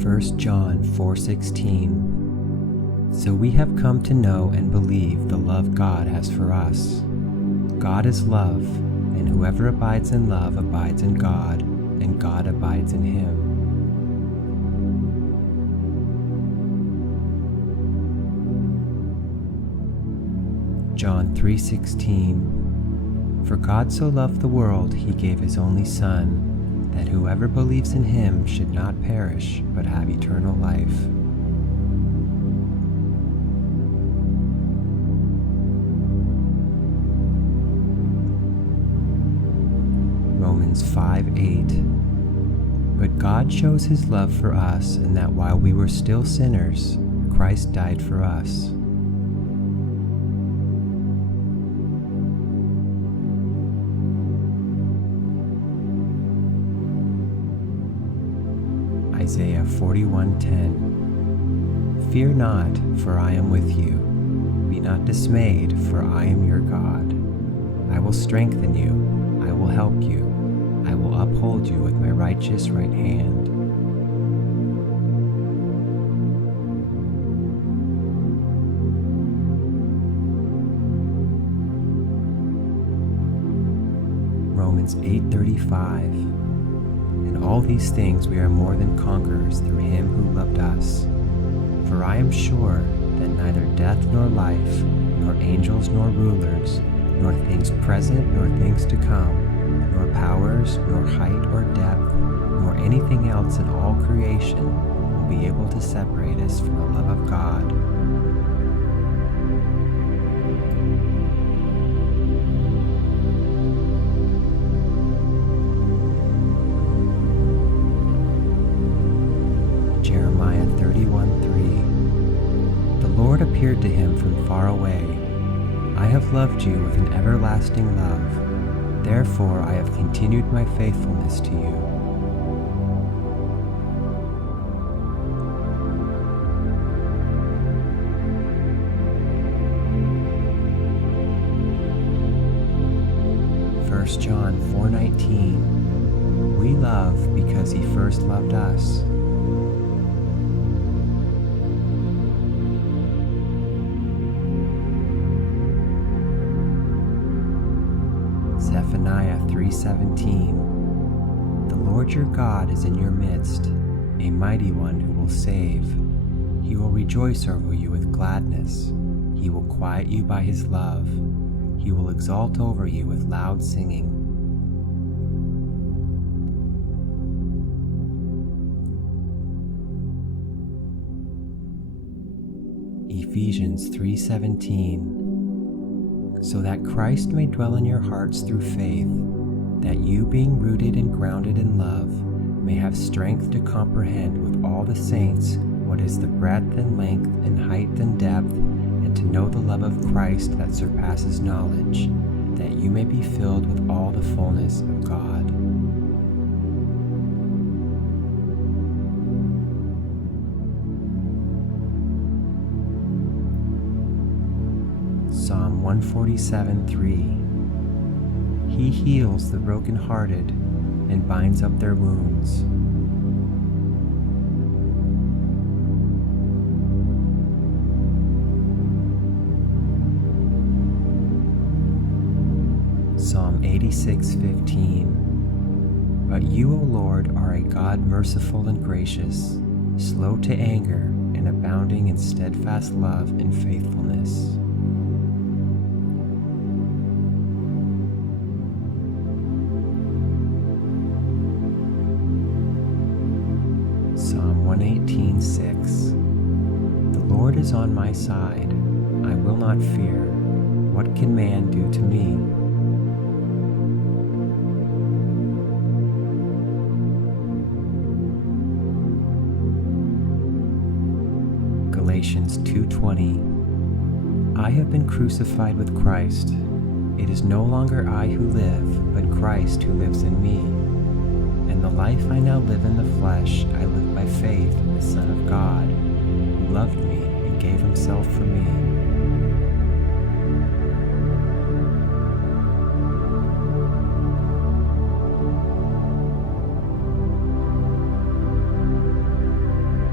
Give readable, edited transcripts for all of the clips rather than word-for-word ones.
1 John 4:16. So we have come to know and believe the love God has for us. God is love, and whoever abides in love abides in God, and God abides in him. John 3:16. For God so loved the world, he gave his only Son, that whoever believes in him should not perish, but have eternal life. Romans 5:8. But God shows his love for us in that while we were still sinners, Christ died for us. Isaiah 41:10. Fear not, for I am with you. Be not dismayed, for I am your God. I will strengthen you. I will help you. I will uphold you with my righteous right hand. Romans 8:35. In all these things we are more than conquerors through him who loved us. For I am sure that neither death nor life, nor angels nor rulers, nor things present nor things to come, nor powers, nor height or depth, nor anything else in all creation will be able to separate us from the love of God. Jeremiah 31:3. The Lord appeared to him from far away. I have loved you with an everlasting love. Therefore I have continued my faithfulness to you. First John 4:19. We love because he first loved us. Zephaniah 3:17. The Lord your God is in your midst, a mighty one who will save. He will rejoice over you with gladness. He will quiet you by his love. He will exalt over you with loud singing. Ephesians 3:17. So that Christ may dwell in your hearts through faith, that you, being rooted and grounded in love, may have strength to comprehend with all the saints what is the breadth and length and height and depth, and to know the love of Christ that surpasses knowledge, that you may be filled with all the fullness of God. Psalm 147:3. He heals the brokenhearted and binds up their wounds. Psalm 86:15. But you, O Lord, are a God merciful and gracious, slow to anger and abounding in steadfast love and faithfulness. Psalm 118:6. The Lord is on my side. I will not fear. What can man do to me? Galatians 2:20. I have been crucified with Christ. It is no longer I who live, but Christ who lives in me. And the life I now live in the flesh, I live by faith in the Son of God, who loved me and gave himself for me.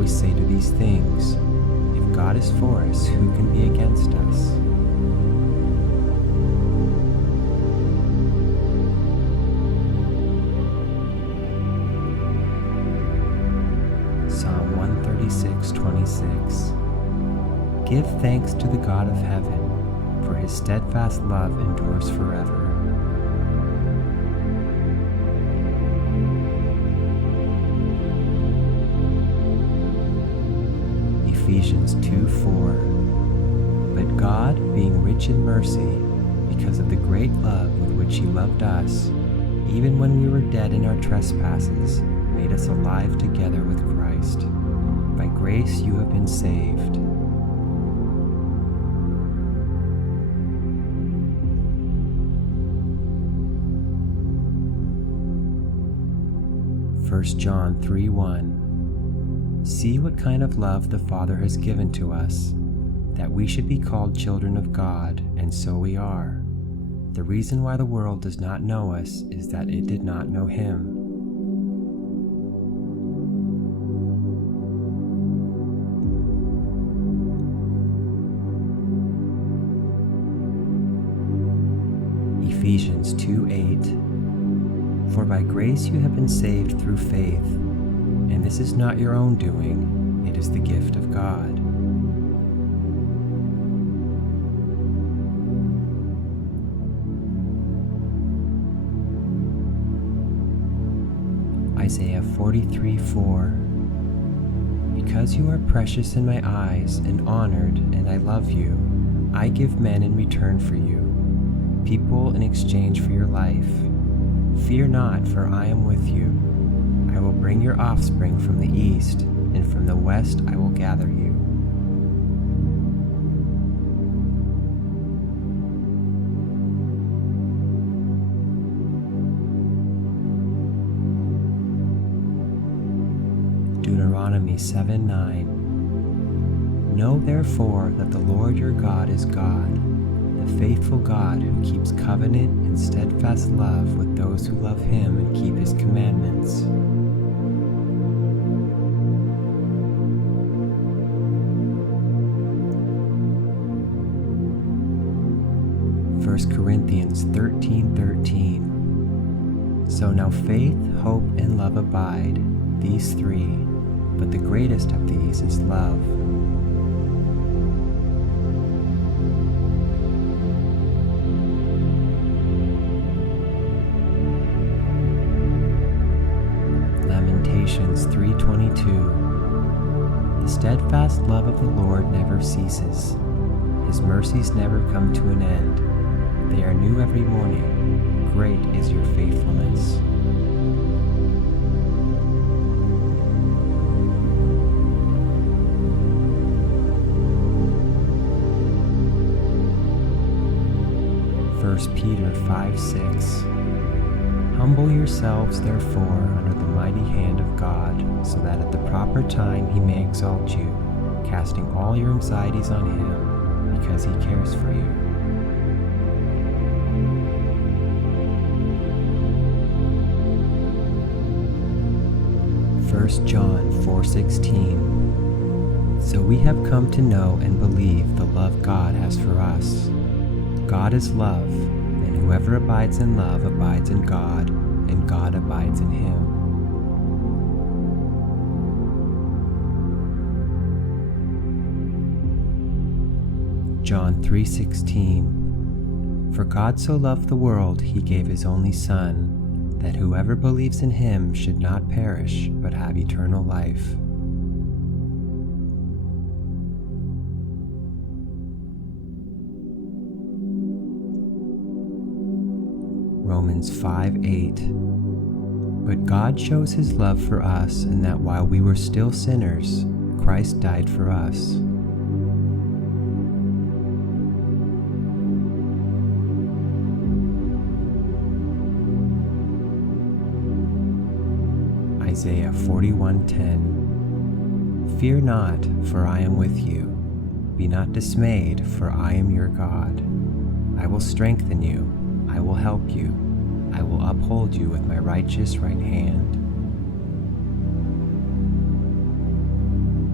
we say to these things, if God is for us, who can be against us? Psalm 136:26. Give thanks to the God of heaven, for his steadfast love endures forever. Ephesians 2:4. But God, being rich in mercy, because of the great love with which he loved us, even when we were dead in our trespasses, made us alive together with Christ. By grace you have been saved. First John 3:1. See what kind of love the Father has given to us, that we should be called children of God, and so we are. The reason why the world does not know us is that it did not know him. Ephesians 2:8. For by grace you have been saved through faith, and this is not your own doing, it is the gift of God. Isaiah 43:4. Because you are precious in my eyes and honored, and I love you, I give men in return for you, people in exchange for your life. Fear not, for I am with you. I will bring your offspring from the east, and from the west I will gather you. Deuteronomy 7:9. Know therefore that the Lord your God is God, the faithful God who keeps covenant and steadfast love with those who love him and keep his commandments. First Corinthians 13:13. So now faith, hope, and love abide, these three, but the greatest of these is love. Lamentations 3:22. The steadfast love of the Lord never ceases. His mercies never come to an end. They are new every morning. Great is your faithfulness. First Peter 5:6. Humble yourselves, therefore, under the mighty hand of God, so that at the proper time he may exalt you, casting all your anxieties on him, because he cares for you. First John 4:16. So we have come to know and believe the love God has for us. God is love, and whoever abides in love abides in God, and God abides in him. John 3:16. For God so loved the world, he gave his only Son, that whoever believes in him should not perish, but have eternal life. Romans 5:8. But God shows his love for us in that while we were still sinners, Christ died for us. Isaiah 41:10. Fear not, for I am with you. Be not dismayed, for I am your God. I will strengthen you. I will help you. I will uphold you with my righteous right hand.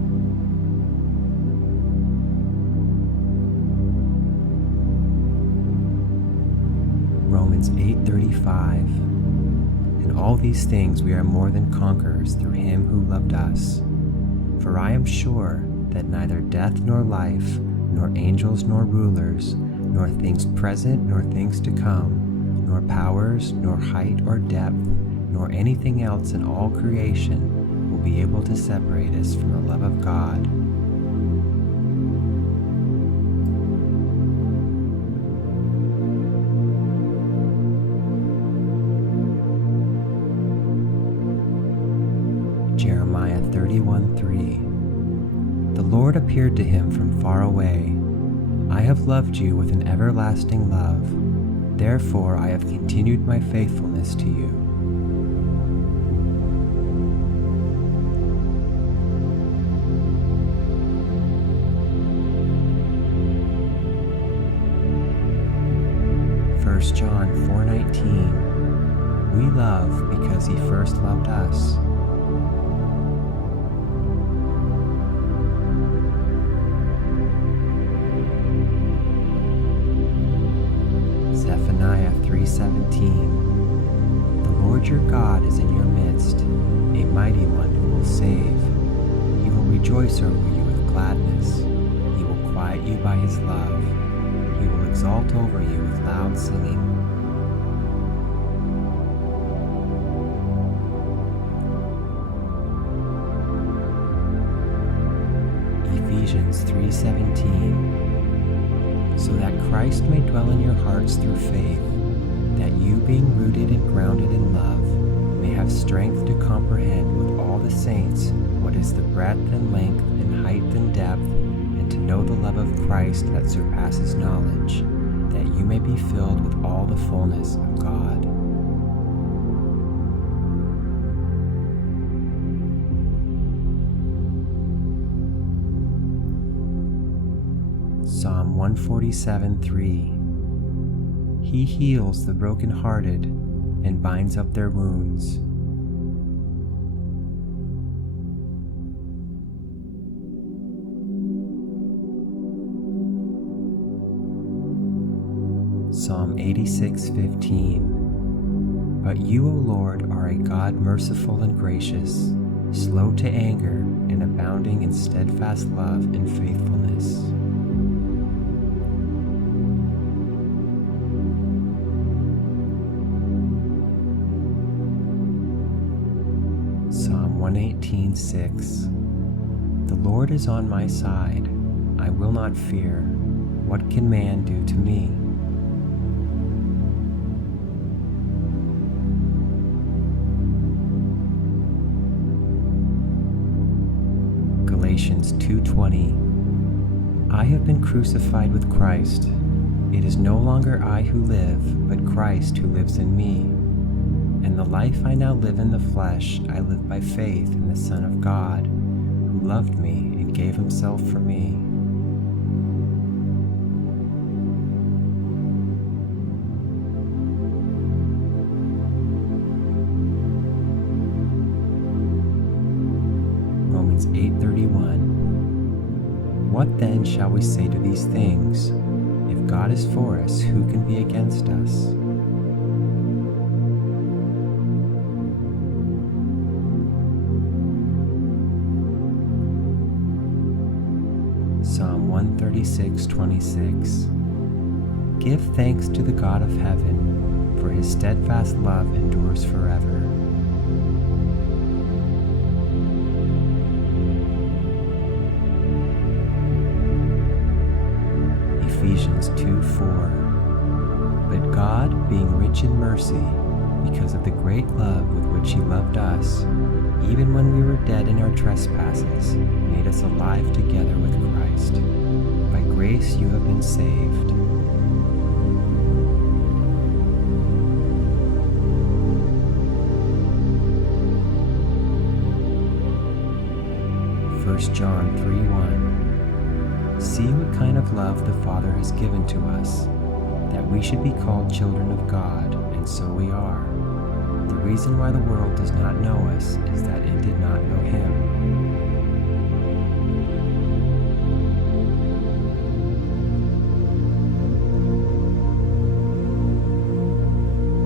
8:35. In all these things we are more than conquerors through him who loved us. For I am sure that neither death nor life, nor angels nor rulers, nor things present nor things to come, nor powers, nor height or depth, nor anything else in all creation will be able to separate us from the love of God. Jeremiah 31:3. The Lord appeared to him from far away. I have loved you with an everlasting love. Therefore I have continued my faithfulness to you. First John 4:19. We love because he first loved us. Zephaniah 3:17. The Lord your God is in your midst, a mighty one who will save. He will rejoice over you with gladness. He will quiet you by his love. He will exalt over you with loud singing. Ephesians 3:17. So that Christ may dwell in your hearts through faith, that you, being rooted and grounded in love, may have strength to comprehend with all the saints what is the breadth and length and height and depth, and to know the love of Christ that surpasses knowledge, that you may be filled with all the fullness of God. Psalm 147:3. He heals the brokenhearted and binds up their wounds. Psalm 86:15. But you, O Lord, are a God merciful and gracious, slow to anger and abounding in steadfast love and faithfulness. Psalm 118:6. The Lord is on my side. I will not fear. What can man do to me? Galatians 2:20. I have been crucified with Christ. It is no longer I who live, but Christ who lives in me. And the life I now live in the flesh, I live by faith in the Son of God, who loved me and gave himself for me. Romans 8:31. What then shall we say to these things? If God is for us, who can be against us? Psalm 136:26. Give thanks to the God of heaven, for his steadfast love endures forever. Ephesians 2:4. But God, being rich in mercy, because of the great love with which he loved us, even when we were dead in our trespasses, made us alive together with Christ. By grace you have been saved. First John 3:1. See what kind of love the Father has given to us, that we should be called children of God, and so we are. The reason why the world does not know us is that it did not know him.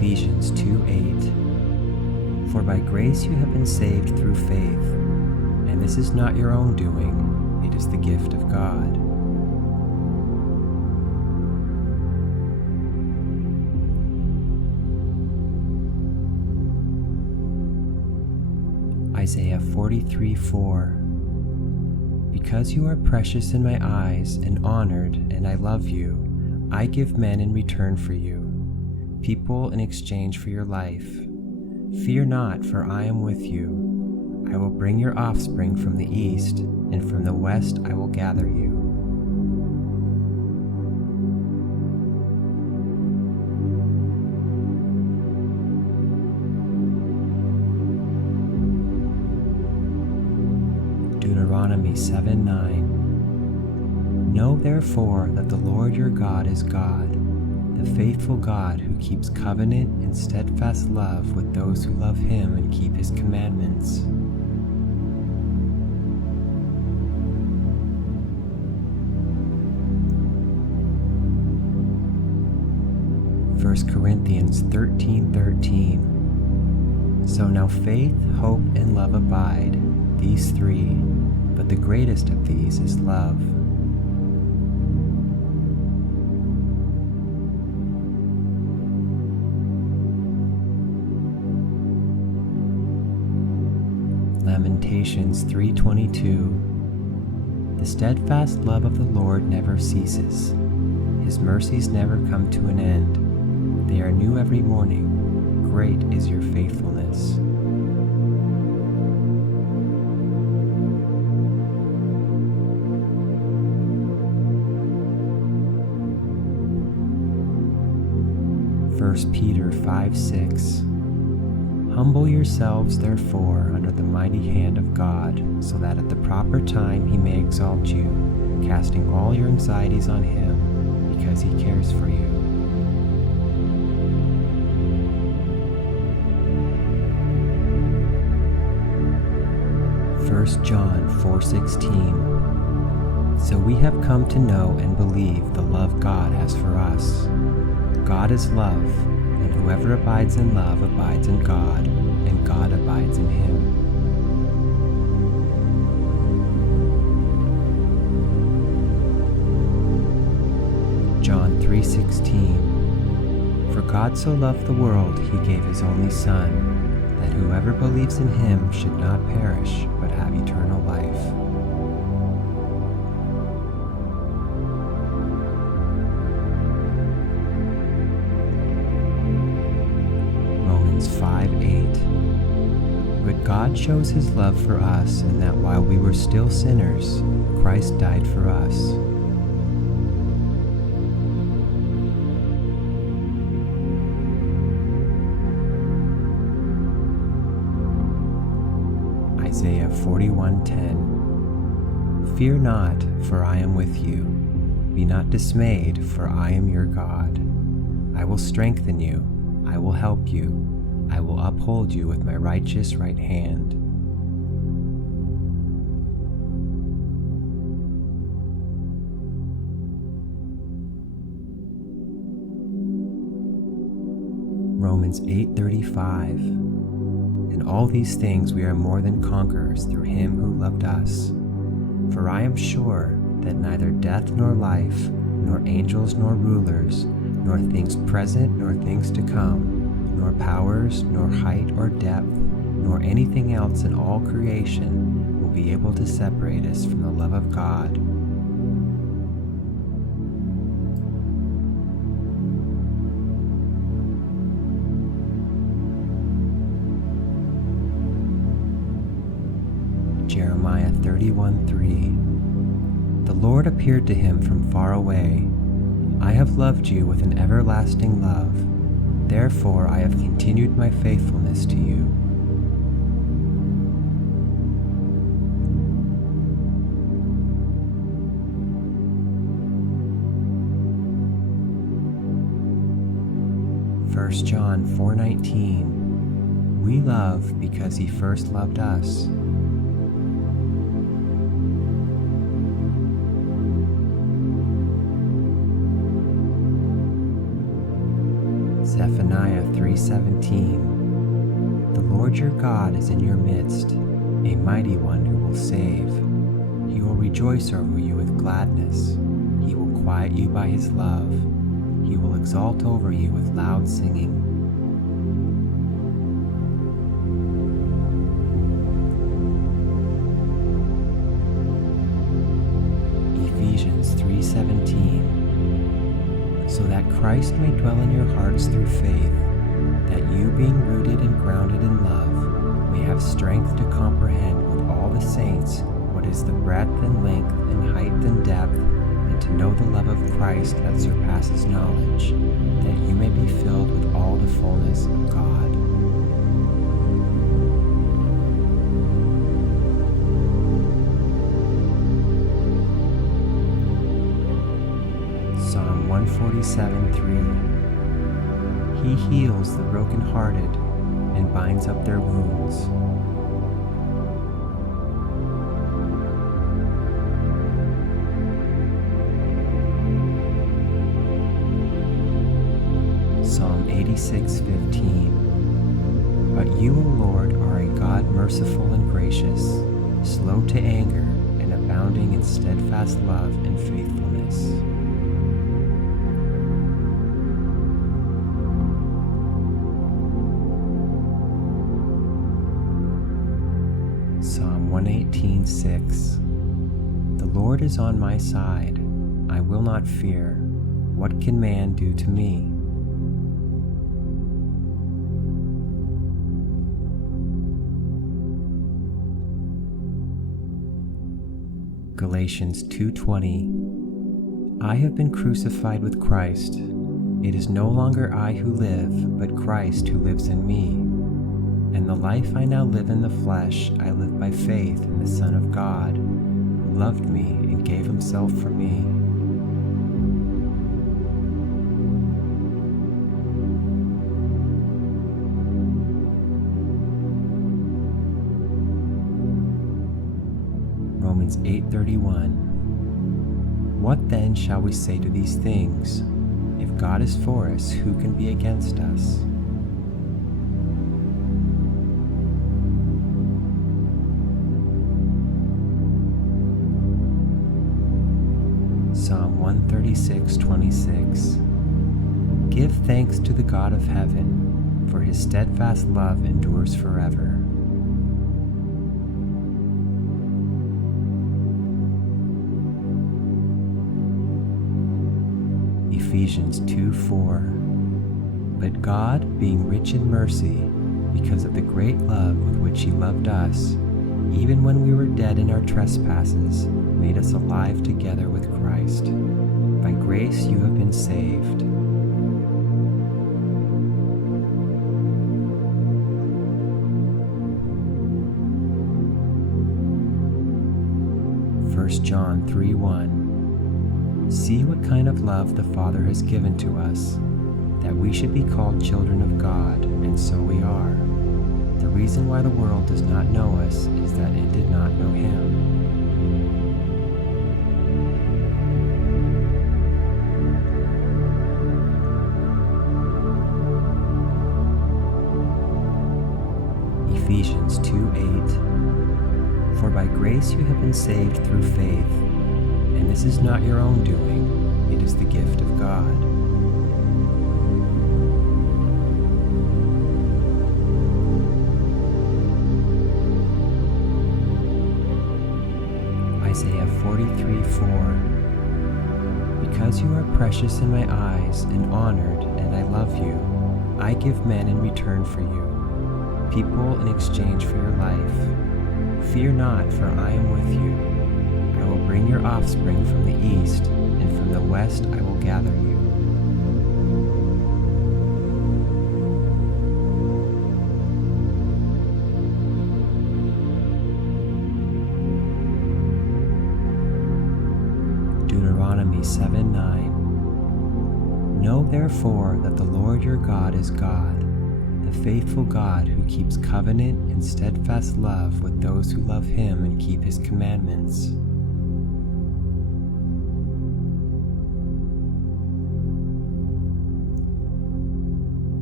Ephesians 2:8. For by grace you have been saved through faith, and this is not your own doing, it is the gift of God. Isaiah 43:4. Because you are precious in my eyes and honored, and I love you, I give men in return for you, people in exchange for your life. Fear not, for I am with you. I will bring your offspring from the east, and from the west I will gather you. Deuteronomy 7:9. Know therefore that the Lord your God is God, the faithful God who keeps covenant and steadfast love with those who love him and keep his commandments. First Corinthians 13:13. So now faith, hope, and love abide, these three, but the greatest of these is love. Lamentations 3:22. The steadfast love of the Lord never ceases. His mercies never come to an end. They are new every morning. Great is your faithfulness. First Peter 5:6. Humble yourselves, therefore, under the mighty hand of God, so that at the proper time he may exalt you, casting all your anxieties on him, because he cares for you. First John 4:16. So we have come to know and believe the love God has for us. God is love, and whoever abides in love abides in God, and God abides in him. John 3:16. For God so loved the world, he gave his only Son, that whoever believes in him should not perish, but have eternal life. Romans 5:8. But God shows his love for us in that while we were still sinners, Christ died for us. Isaiah 41:10. Fear not, for I am with you. Be not dismayed, for I am your God. I will strengthen you. I will help you. I will uphold you with my righteous right hand. Romans 8:35. In all these things we are more than conquerors through him who loved us. For I am sure that neither death nor life, nor angels nor rulers, nor things present nor things to come, nor powers, nor height or depth, nor anything else in all creation will be able to separate us from the love of God. Jeremiah 31:3. The Lord appeared to him from far away. I have loved you with an everlasting love. Therefore I have continued my faithfulness to you. First John 4:19. We love because he first loved us. Zephaniah 3:17. The Lord your God is in your midst, a mighty one who will save. He will rejoice over you with gladness. He will quiet you by his love. He will exalt over you with loud singing. Ephesians 3:17. So that Christ may dwell in your hearts through faith, that you, being rooted and grounded in love, may have strength to comprehend with all the saints what is the breadth and length and height and depth, and to know the love of Christ that surpasses knowledge, that you may be filled with all the fullness of God. Psalm 147:3. He heals the brokenhearted and binds up their wounds. Psalm 86:15. But you, O Lord, are a God merciful and gracious, slow to anger, and abounding in steadfast love and faithfulness. Psalm 118:6. The Lord is on my side. I will not fear. What can man do to me? Galatians 2:20. I have been crucified with Christ. It is no longer I who live, but Christ who lives in me. And the life I now live in the flesh, I live by faith in the Son of God, who loved me and gave himself for me. Romans 8:31. What then shall we say to these things? If God is for us, who can be against us? Psalm 136:26. Give thanks to the God of heaven, for his steadfast love endures forever. Ephesians 2:4. But God, being rich in mercy, because of the great love with which he loved us, even when we were dead in our trespasses, made us alive together with Christ. By grace you have been saved. First John 3:1. See what kind of love the Father has given to us, that we should be called children of God, and so we are. The reason why the world does not know us is that it did not know him. Ephesians 2:8. For by grace you have been saved through faith, and this is not your own doing, it is the gift of God. Isaiah 43:4. Because you are precious in my eyes and honored, and I love you, I give men in return for you, people in exchange for your life. Fear not, for I am with you. I will bring your offspring from the east, and from the west I will gather you. Deuteronomy 7:9. Know therefore that the Lord your God is God, the faithful God who keeps covenant and steadfast love with those who love him and keep his commandments.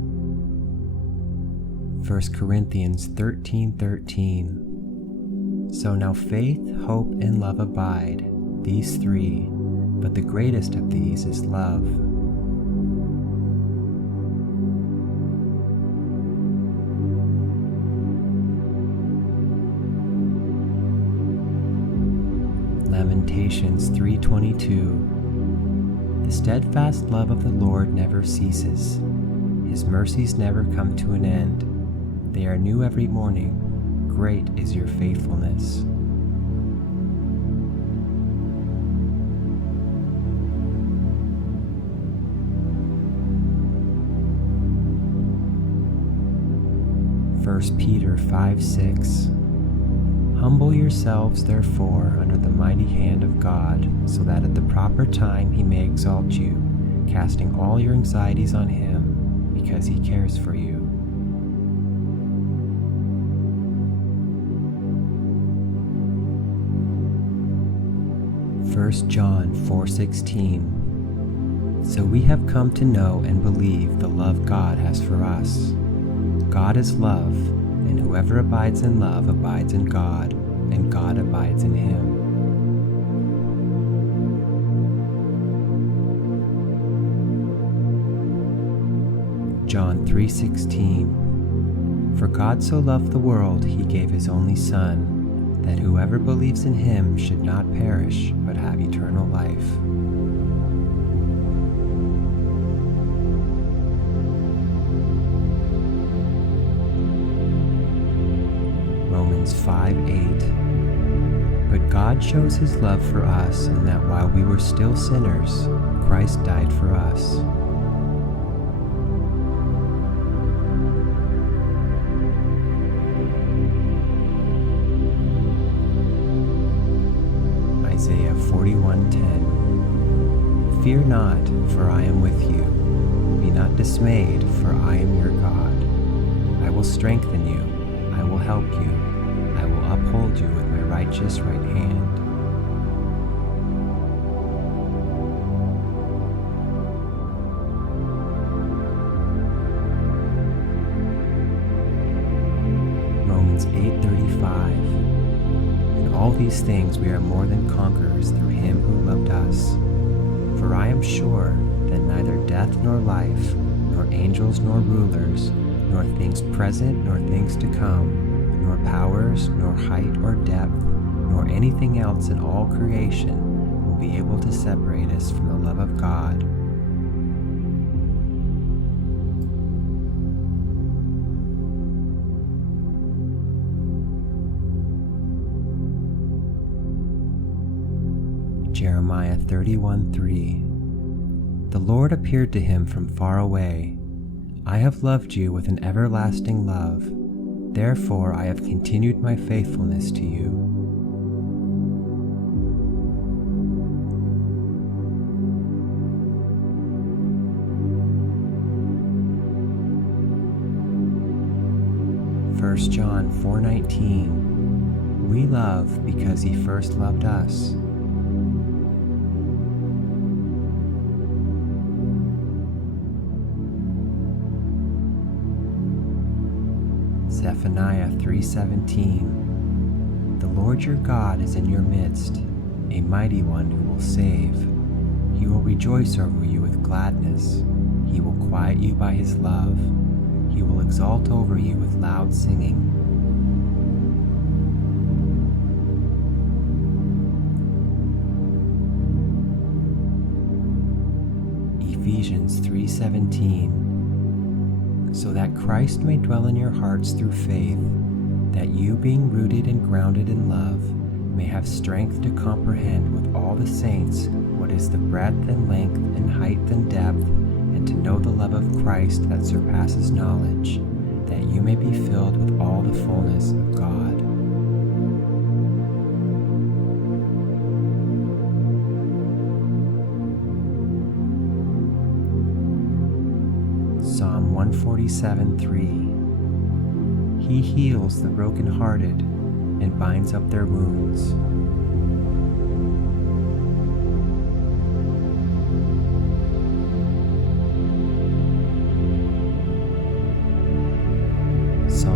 1 Corinthians 13:13. So now faith, hope, and love abide, these three, but the greatest of these is love. Lamentations 3:22. The steadfast love of the Lord never ceases. His mercies never come to an end. They are new every morning. Great is your faithfulness. First Peter 5:6. Humble yourselves, therefore, under the mighty hand of God, so that at the proper time he may exalt you, casting all your anxieties on him, because he cares for you. First John 4:16. So we have come to know and believe the love God has for us. God is love, and whoever abides in love abides in God, and God abides in him. John 3:16. For God so loved the world, he gave his only Son, that whoever believes in him should not perish, but have eternal life. Romans 5:8. But God shows his love for us in that while we were still sinners, Christ died for us. Isaiah 41:10. Fear not, for I am with you. Be not dismayed, for I am your God. I will strengthen you. I will help you. I will uphold you with my righteous right hand. Romans 8:35. In all these things we are more than conquerors through him who loved us. For I am sure that neither death nor life, nor angels nor rulers, nor things present nor things to come, nor powers, nor height or depth, nor anything else in all creation will be able to separate us from the love of God. Jeremiah 31:3. The Lord appeared to him from far away. I have loved you with an everlasting love. Therefore I have continued my faithfulness to you. First John 4:19. We love because he first loved us. Zephaniah 3:17. The Lord your God is in your midst, a mighty one who will save. He will rejoice over you with gladness. He will quiet you by his love. He will exalt over you with loud singing. Ephesians 3:17. So that Christ may dwell in your hearts through faith, that you, being rooted and grounded in love, may have strength to comprehend with all the saints what is the breadth and length and height and depth, and to know the love of Christ that surpasses knowledge, that you may be filled with all the fullness of God. Psalm 147:3. He heals the brokenhearted and binds up their wounds.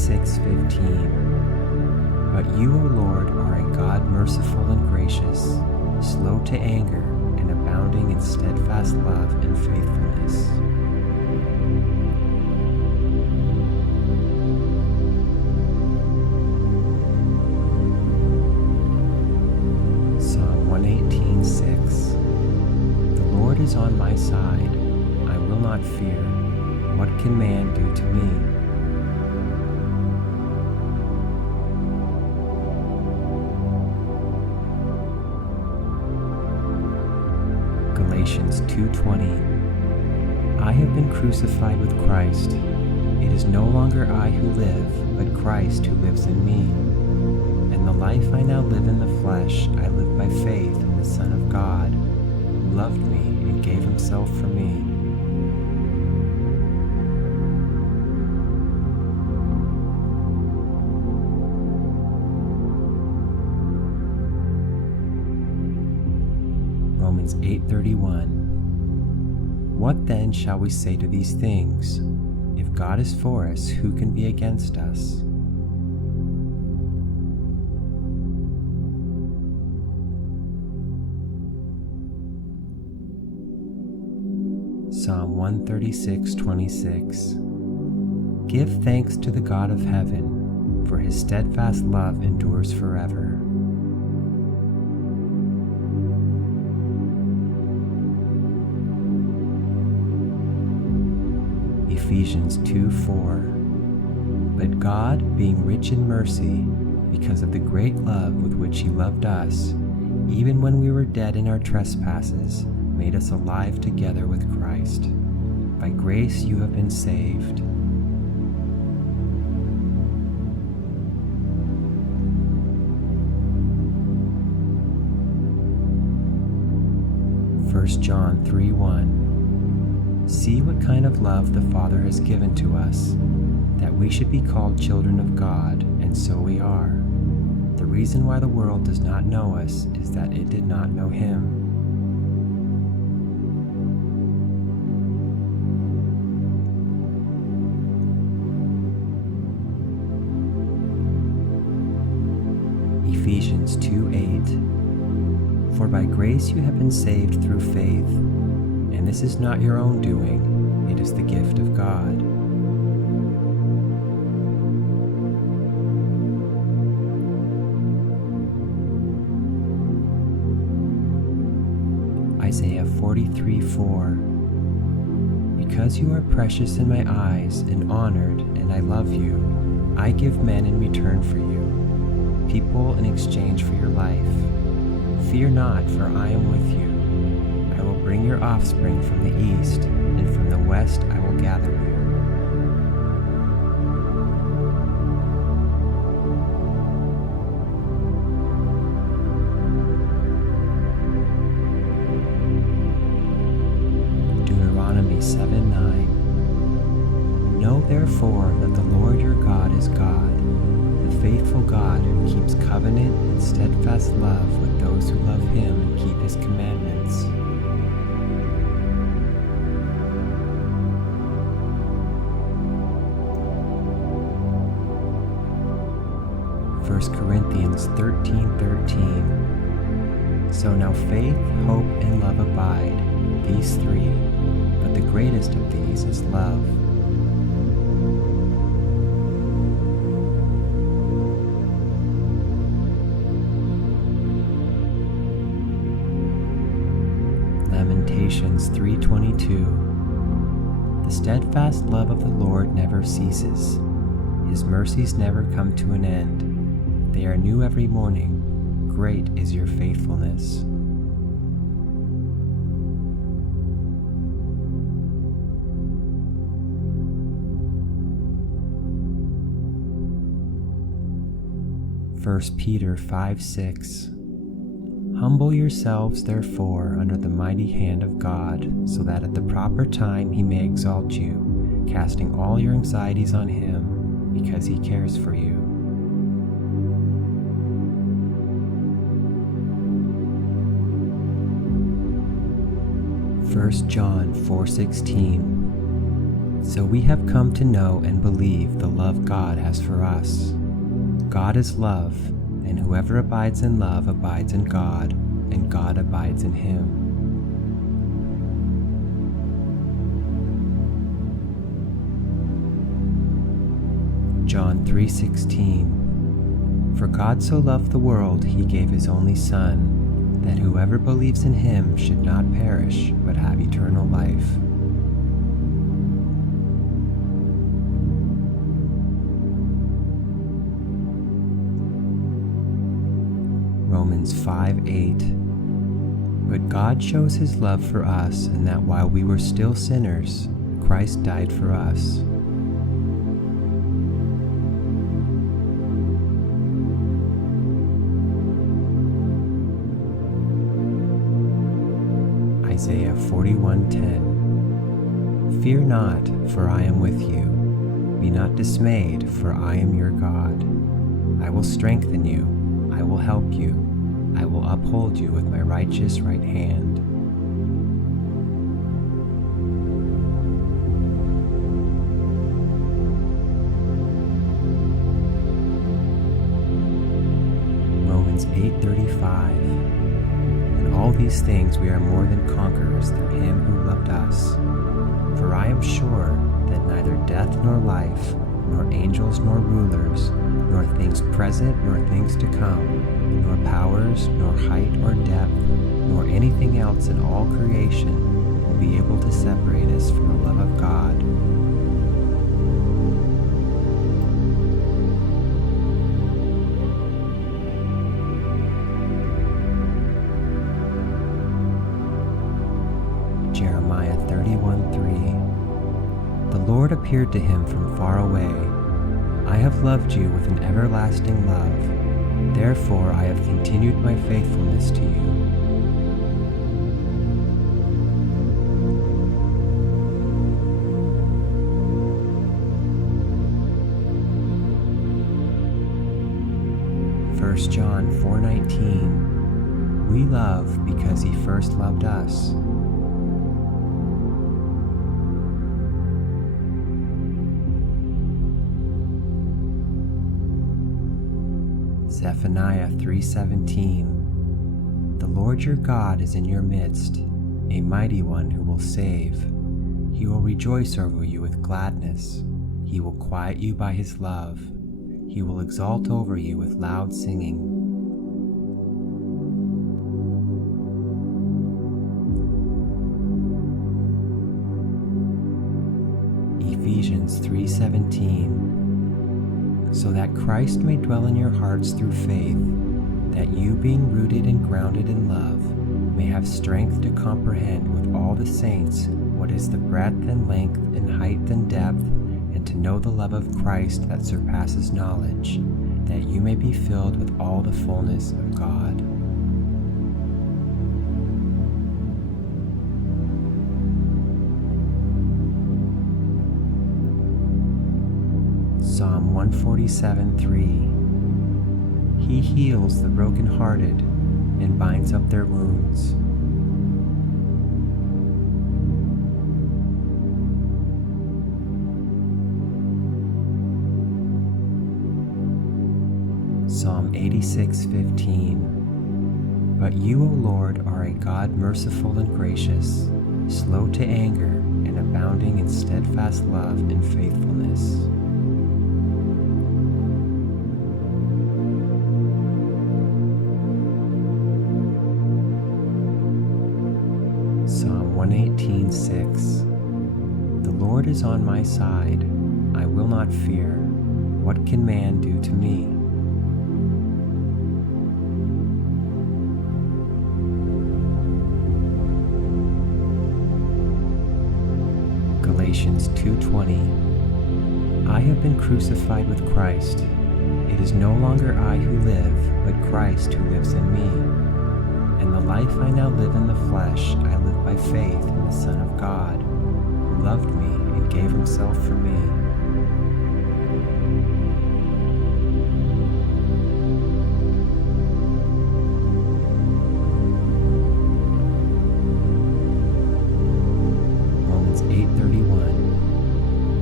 26:15. But you, O Lord, are a God merciful and gracious, slow to anger, and abounding in steadfast love and faithfulness. Psalm 118:6. The Lord is on my side. I will not fear. What can man do to me? Galatians 2:20. I have been crucified with Christ. It is no longer I who live, but Christ who lives in me. And the life I now live in the flesh, I live by faith in the Son of God, who loved me and gave himself for me. Romans 8:31. What then shall we say to these things? If God is for us, who can be against us? Psalm 136:26. Give thanks to the God of heaven, for his steadfast love endures forever. Ephesians 2:4. But God, being rich in mercy, because of the great love with which he loved us, even when we were dead in our trespasses, made us alive together with Christ. By grace you have been saved. First John 3:1. See what kind of love the Father has given to us, that we should be called children of God, and so we are. The reason why the world does not know us is that it did not know him. Ephesians 2:8. For by grace you have been saved through faith, and this is not your own doing, it is the gift of God. Isaiah 43:4. Because you are precious in my eyes and honored, and I love you, I give men in return for you, people in exchange for your life. Fear not, for I am with you. I will bring your offspring from the east, and from the west I will gather you. Deuteronomy 7:9. Know therefore that the Lord your God is God, the faithful God who keeps covenant and steadfast love with those who love him and keep his commandments. First Corinthians 13:13. So now faith, hope, and love abide, these three, but the greatest of these is love. Lamentations 3:22. The steadfast love of the Lord never ceases. His mercies never come to an end. They are new every morning. Great is your faithfulness. First Peter 5:6. Humble yourselves, therefore, under the mighty hand of God, so that at the proper time he may exalt you, casting all your anxieties on him, because he cares for you. First John 4:16. So we have come to know and believe the love God has for us. God is love, and whoever abides in love abides in God, and God abides in him. John 3:16. For God so loved the world, he gave his only Son, that whoever believes in him should not perish, but have eternal life. Romans 5:8. But God shows his love for us, in that while we were still sinners, Christ died for us. Isaiah 41:10. Fear not, for I am with you. Be not dismayed, for I am your God. I will strengthen you. I will help you. I will uphold you with my righteous right hand. Romans 8:35. In all these things we are more than conquerors through him who loved us. For I am sure that neither death nor life, nor angels nor rulers, nor things present nor things to come, nor powers, nor height or depth, nor anything else in all creation will be able to separate us from the love of God. Jeremiah 31:3. The Lord appeared to him from far away. I have loved you with an everlasting love. Therefore I have continued my faithfulness to you. First John 4:19. We love because he first loved us. Zephaniah 3:17. The Lord your God is in your midst, a mighty one who will save. He will rejoice over you with gladness. He will quiet you by his love. He will exalt over you with loud singing. Ephesians 3:17. So that Christ may dwell in your hearts through faith, that you, being rooted and grounded in love, may have strength to comprehend with all the saints what is the breadth and length and height and depth, and to know the love of Christ that surpasses knowledge, that you may be filled with all the fullness of God. Psalm 147:3. He heals the brokenhearted and binds up their wounds. Psalm 86:15. But you, O Lord, are a God merciful and gracious, slow to anger, and abounding in steadfast love and faithfulness. Psalm 118:6. The Lord is on my side. I will not fear. What can man do to me? Galatians 2:20. I have been crucified with Christ. It is no longer I who live, but Christ who lives in me. And the life I now live in the flesh, I live by faith in the Son of God, who loved me and gave himself for me. Romans 8:31.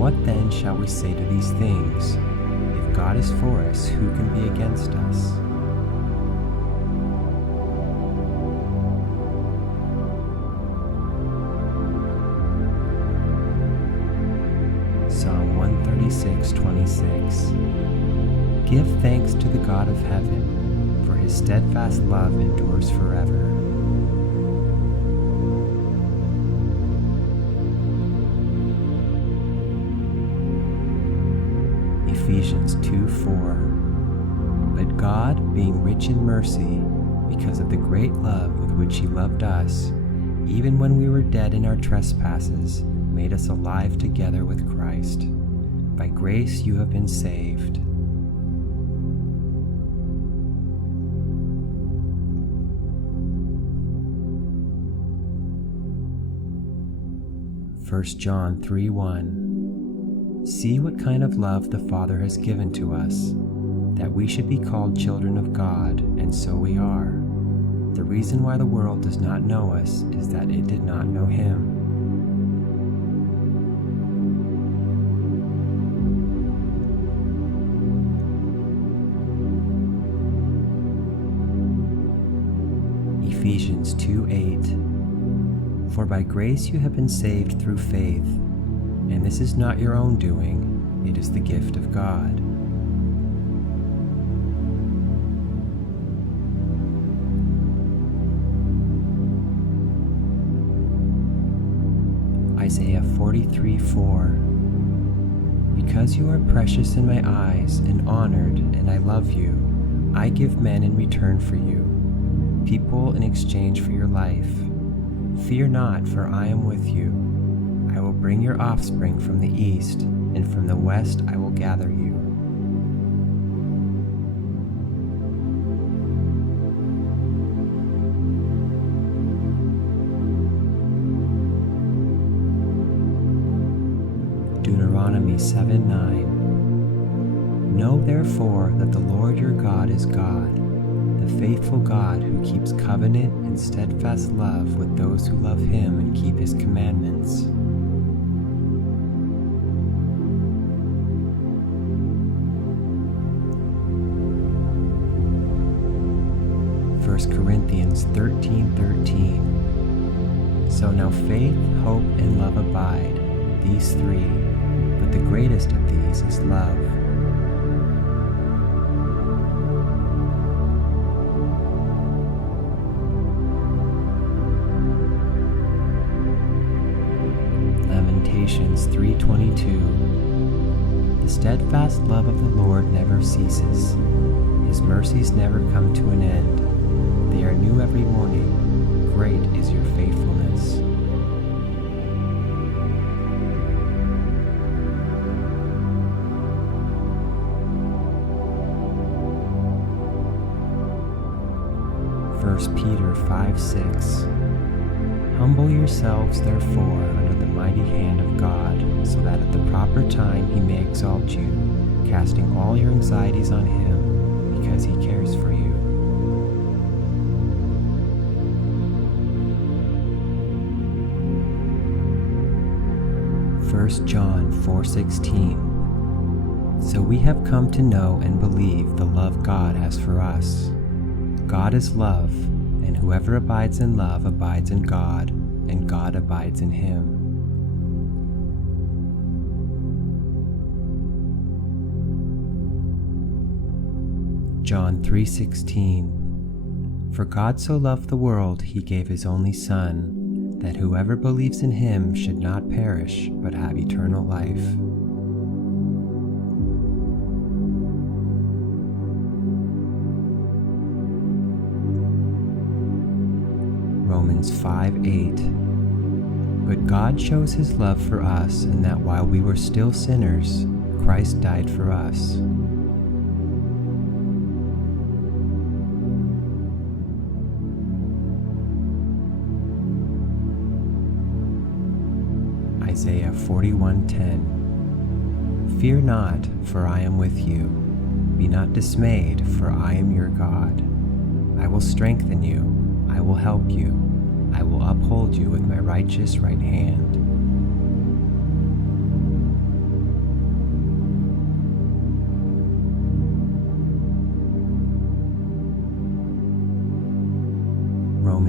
What then shall we say to these things? If God is for us, who can be against us? Psalm 136:26. Give thanks to the God of heaven, for his steadfast love endures forever. Ephesians 2:4. But God, being rich in mercy, because of the great love with which he loved us, even when we were dead in our trespasses, made us alive together with Christ. By grace you have been saved. First John 3:1. See what kind of love the Father has given to us, that we should be called children of God, and so we are. The reason why the world does not know us is that it did not know him. Ephesians 2:8. For by grace you have been saved through faith, and this is not your own doing, it is the gift of God. Isaiah 43:4. Because you are precious in my eyes and honored, and I love you, I give men in return for you, people in exchange for your life. Fear not, for I am with you. I will bring your offspring from the east, and from the west I will gather you. Deuteronomy 7:9. Know therefore that the Lord your God is God, the faithful God who keeps covenant and steadfast love with those who love him and keep his commandments. First Corinthians 13:13. So now faith, hope, and love abide, these three, but the greatest of these is love. Lamentations 3:22. The steadfast love of the Lord never ceases. His mercies never come to an end. They are new every morning. Great is your faithfulness. First Peter 5:6. Humble yourselves, therefore, under the mighty hand of God, so that at the proper time he may exalt you, casting all your anxieties on him, because he cares for you. First John 4:16. So we have come to know and believe the love God has for us. God is love, and whoever abides in love abides in God, and God abides in him. John 3:16. For God so loved the world, he gave his only Son, that whoever believes in him should not perish, but have eternal life. Romans 5:8. But God shows his love for us in that while we were still sinners, Christ died for us. Isaiah 41:10. Fear not, for I am with you. Be not dismayed, for I am your God. I will strengthen you. I will help you. I will uphold you with my righteous right hand.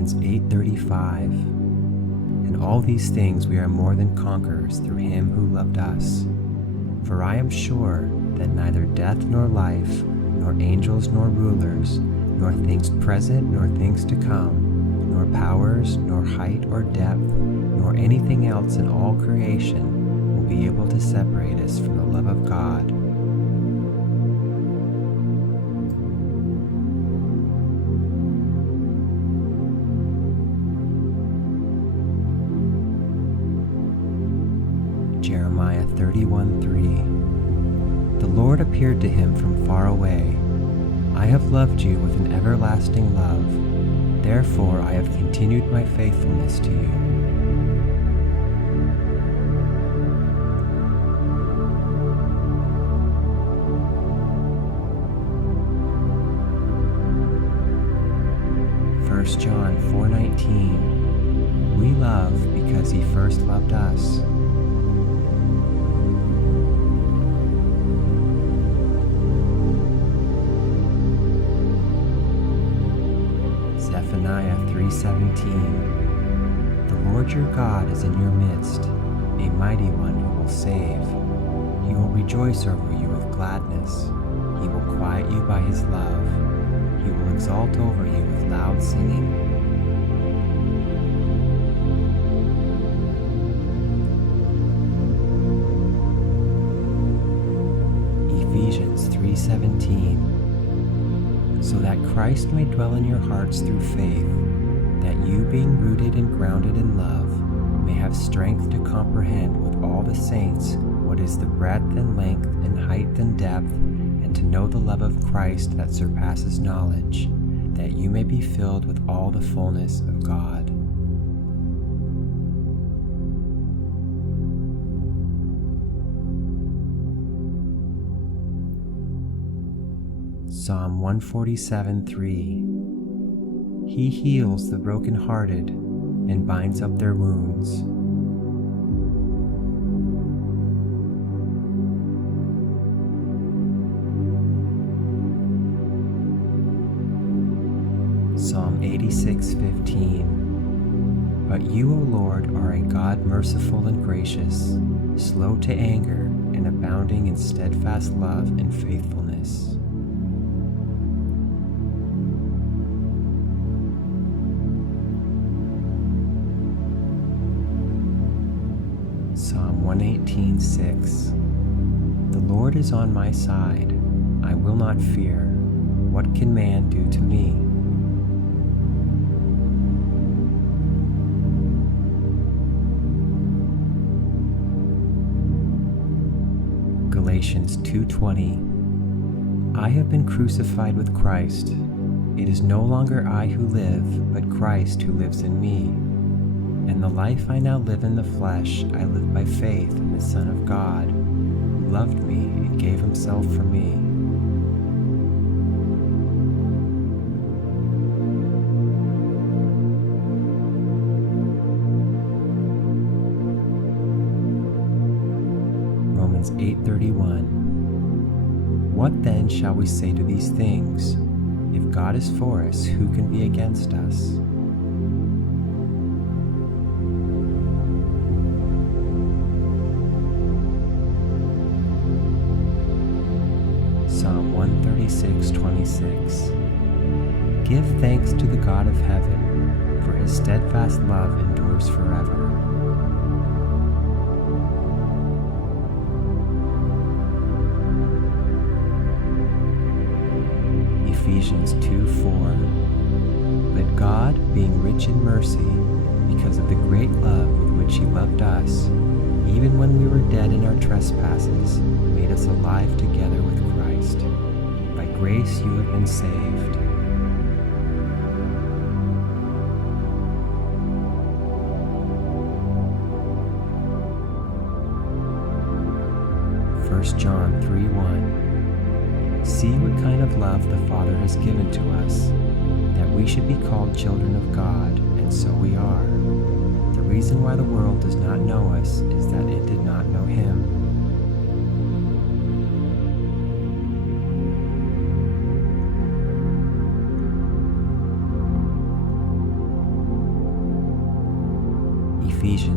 Romans 8:35. In all these things we are more than conquerors through him who loved us. For I am sure that neither death nor life, nor angels nor rulers, nor things present nor things to come, nor powers, nor height or depth, nor anything else in all creation will be able to separate us from the love of God. Jeremiah 31:3. The Lord appeared to him from far away. I have loved you with an everlasting love. Therefore I have continued my faithfulness to you. First John 4:19. We love because he first loved us. Zephaniah 3:17. The Lord your God is in your midst, a mighty one who will save. He will rejoice over you with gladness. He will quiet you by his love. He will exalt over you with loud singing. Ephesians 3:17. So that Christ may dwell in your hearts through faith, that you, being rooted and grounded in love, may have strength to comprehend with all the saints what is the breadth and length and height and depth, and to know the love of Christ that surpasses knowledge, that you may be filled with all the fullness of God. Psalm 147:3. He heals the brokenhearted and binds up their wounds. Psalm 86:15. But you, O Lord, are a God merciful and gracious, slow to anger, and abounding in steadfast love and faithfulness. Psalm 118:6. The Lord is on my side. I will not fear. What can man do to me? Galatians 2:20. I have been crucified with Christ. It is no longer I who live, but Christ who lives in me. And the life I now live in the flesh, I live by faith in the Son of God, who loved me and gave himself for me. Romans 8:31. What then shall we say to these things? If God is for us, who can be against us? Psalm 136:26. Give thanks to the God of heaven, for his steadfast love endures forever. Ephesians 2:4. But God, being rich in mercy, because of the great love with which he loved us, even when we were dead in our trespasses, made us alive together with Christ. By grace you have been saved. First John 3:1. See what kind of love the Father has given to us, that we should be called children of God, and so we are. The reason why the world does not know us is that it did not know him.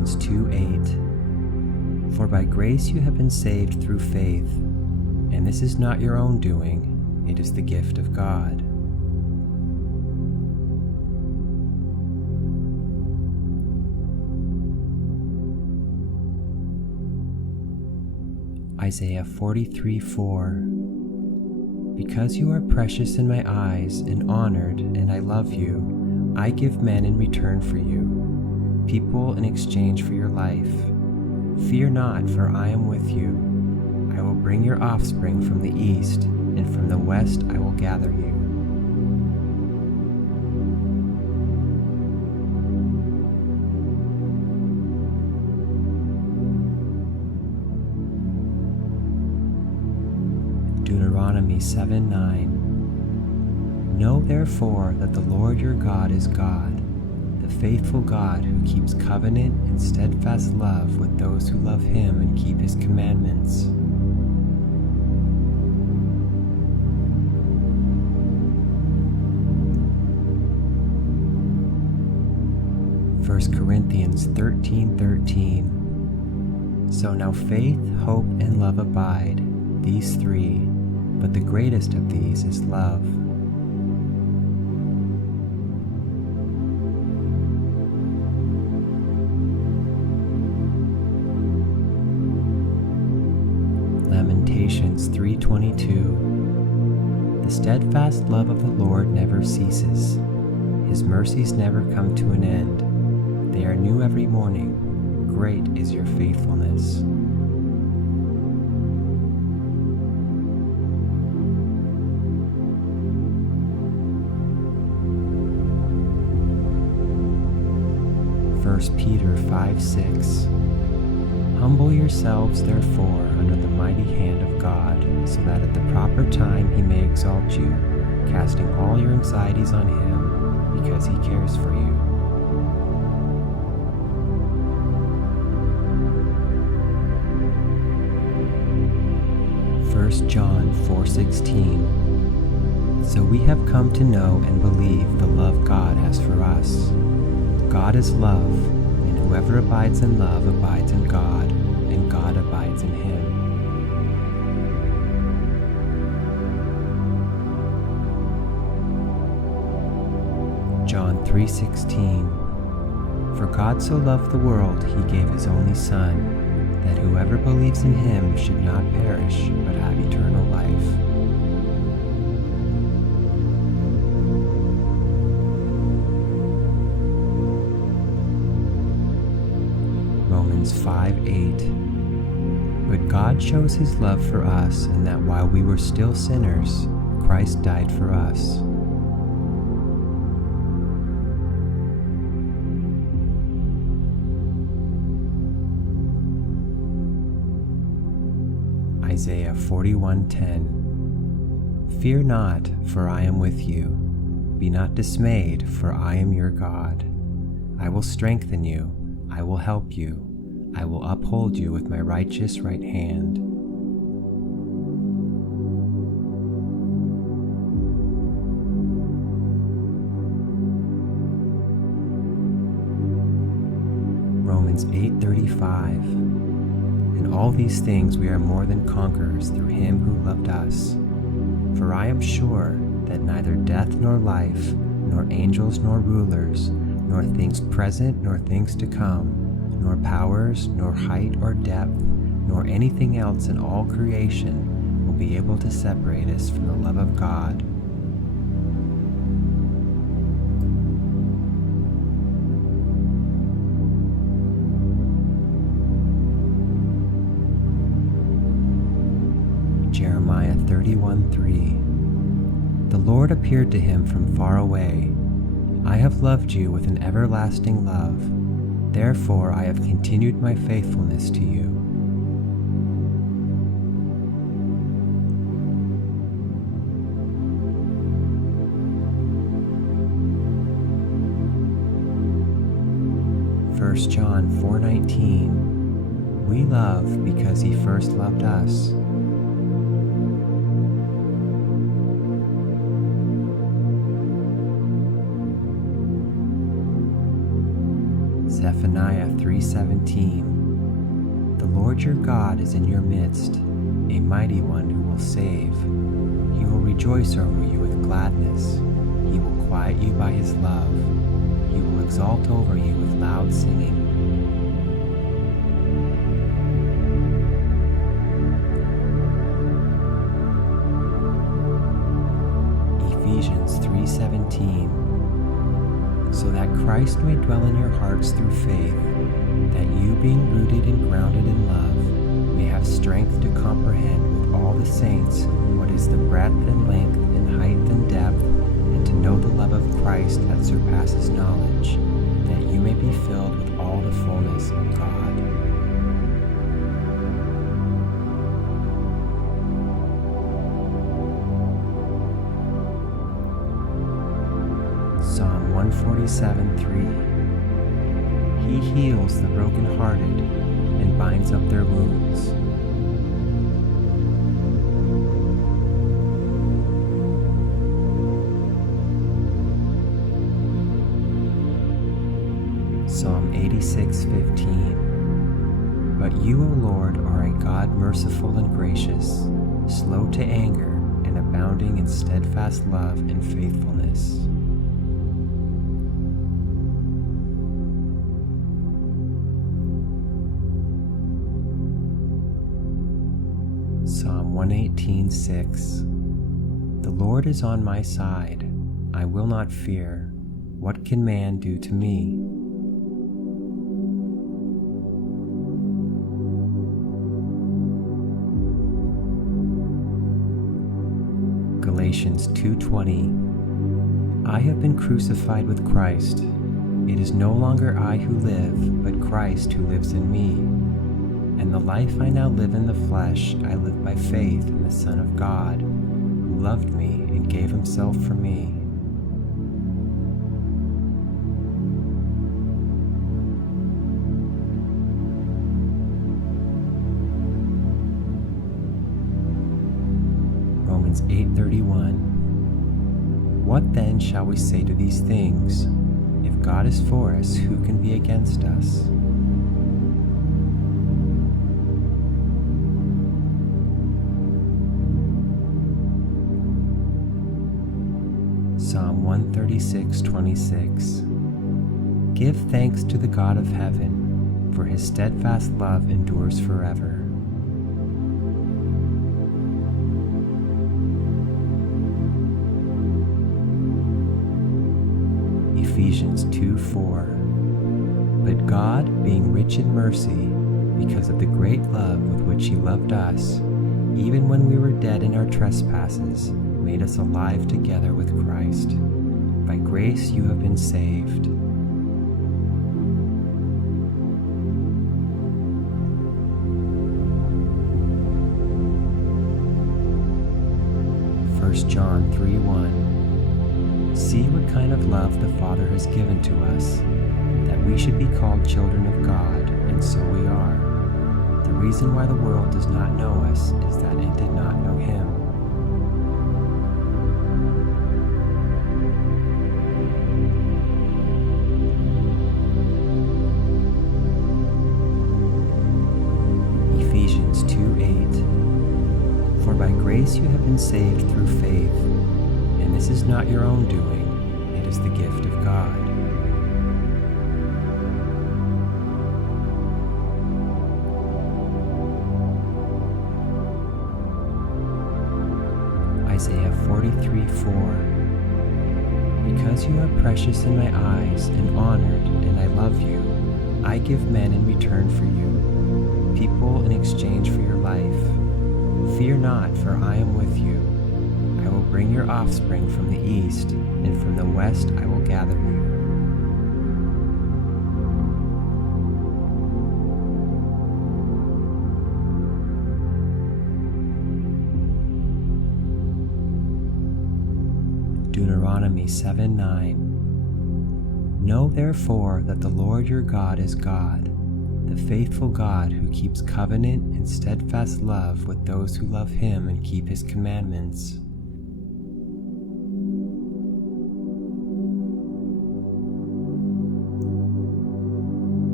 Romans 2:8. For by grace you have been saved through faith, and this is not your own doing, it is the gift of God. Isaiah 43:4. Because you are precious in my eyes and honored, and I love you, I give men in return for you, people in exchange for your life. Fear not, for I am with you. I will bring your offspring from the east, and from the west I will gather you. Deuteronomy 7:9. Know therefore that the Lord your God is God, the faithful God who keeps covenant and steadfast love with those who love him and keep his commandments. First Corinthians 13:13. So now faith, hope, and love abide, these three, but the greatest of these is love. Lamentations 3:22. The steadfast love of the Lord never ceases. His mercies never come to an end. They are new every morning. Great is your faithfulness. First Peter 5:6. Humble yourselves therefore under the mighty hand of God, so that at the proper time he may exalt you, casting all your anxieties on him, because he cares for you. First John 4:16. So we have come to know and believe the love God has for us. God is love, and whoever abides in love abides in God, and God abides in him. John 3:16. For God so loved the world, he gave his only Son, that whoever believes in him should not perish, but have eternal life. Romans 5:8. But God shows his love for us, in that while we were still sinners, Christ died for us. Isaiah 41:10. Fear not, for I am with you. Be not dismayed, for I am your God. I will strengthen you. I will help you. I will uphold you with my righteous right hand. Romans 8:35. In all these things we are more than conquerors through him who loved us. For I am sure that neither death nor life, nor angels nor rulers, nor things present nor things to come, nor powers, nor height or depth, nor anything else in all creation will be able to separate us from the love of God. Jeremiah 31:3. The Lord appeared to him from far away. I have loved you with an everlasting love. Therefore I have continued my faithfulness to you. First John 4:19. We love because he first loved us. 2 Zephaniah 3:17. The Lord your God is in your midst, a mighty one who will save. He will rejoice over you with gladness. He will quiet you by his love. He will exalt over you with loud singing. Ephesians 3:17. So that Christ may dwell in your hearts through faith, that you, being rooted and grounded in love, may have strength to comprehend with all the saints what is the breadth and length and height and depth, and to know the love of Christ that surpasses knowledge, that you may be filled with all the fullness of God. Psalm 147:3. He heals the brokenhearted and binds up their wounds. Psalm 86:15. But you, O Lord, are a God merciful and gracious, slow to anger, and abounding in steadfast love and faithfulness. Psalm 118:6. The Lord is on my side. I will not fear. What can man do to me? Galatians 2:20. I have been crucified with Christ. It is no longer I who live, but Christ who lives in me. And the life I now live in the flesh, I live by faith in the Son of God, who loved me and gave himself for me. Romans 8:31. What then shall we say to these things? If God is for us, who can be against us? Psalm 136:26. Give thanks to the God of heaven, for his steadfast love endures forever. Ephesians 2:4. But God, being rich in mercy, because of the great love with which he loved us, even when we were dead in our trespasses, made us alive together with Christ. By grace you have been saved. First John 3:1. See what kind of love the Father has given to us, that we should be called children of God, and so we are. The reason why the world does not know us is that it did not know him. Ephesians 2:8. For by grace you have been saved through faith, and this is not your own doing, it is the gift of God. Isaiah 43:4. Because you are precious in my eyes and honored, and I love you, I give men in return for you, people in exchange for your life. Fear not, for I am with you. I will bring your offspring from the east, and from the west I will gather you. Deuteronomy 7:9. Know therefore that the Lord your God is God, the faithful God who keeps covenant and steadfast love with those who love him and keep his commandments.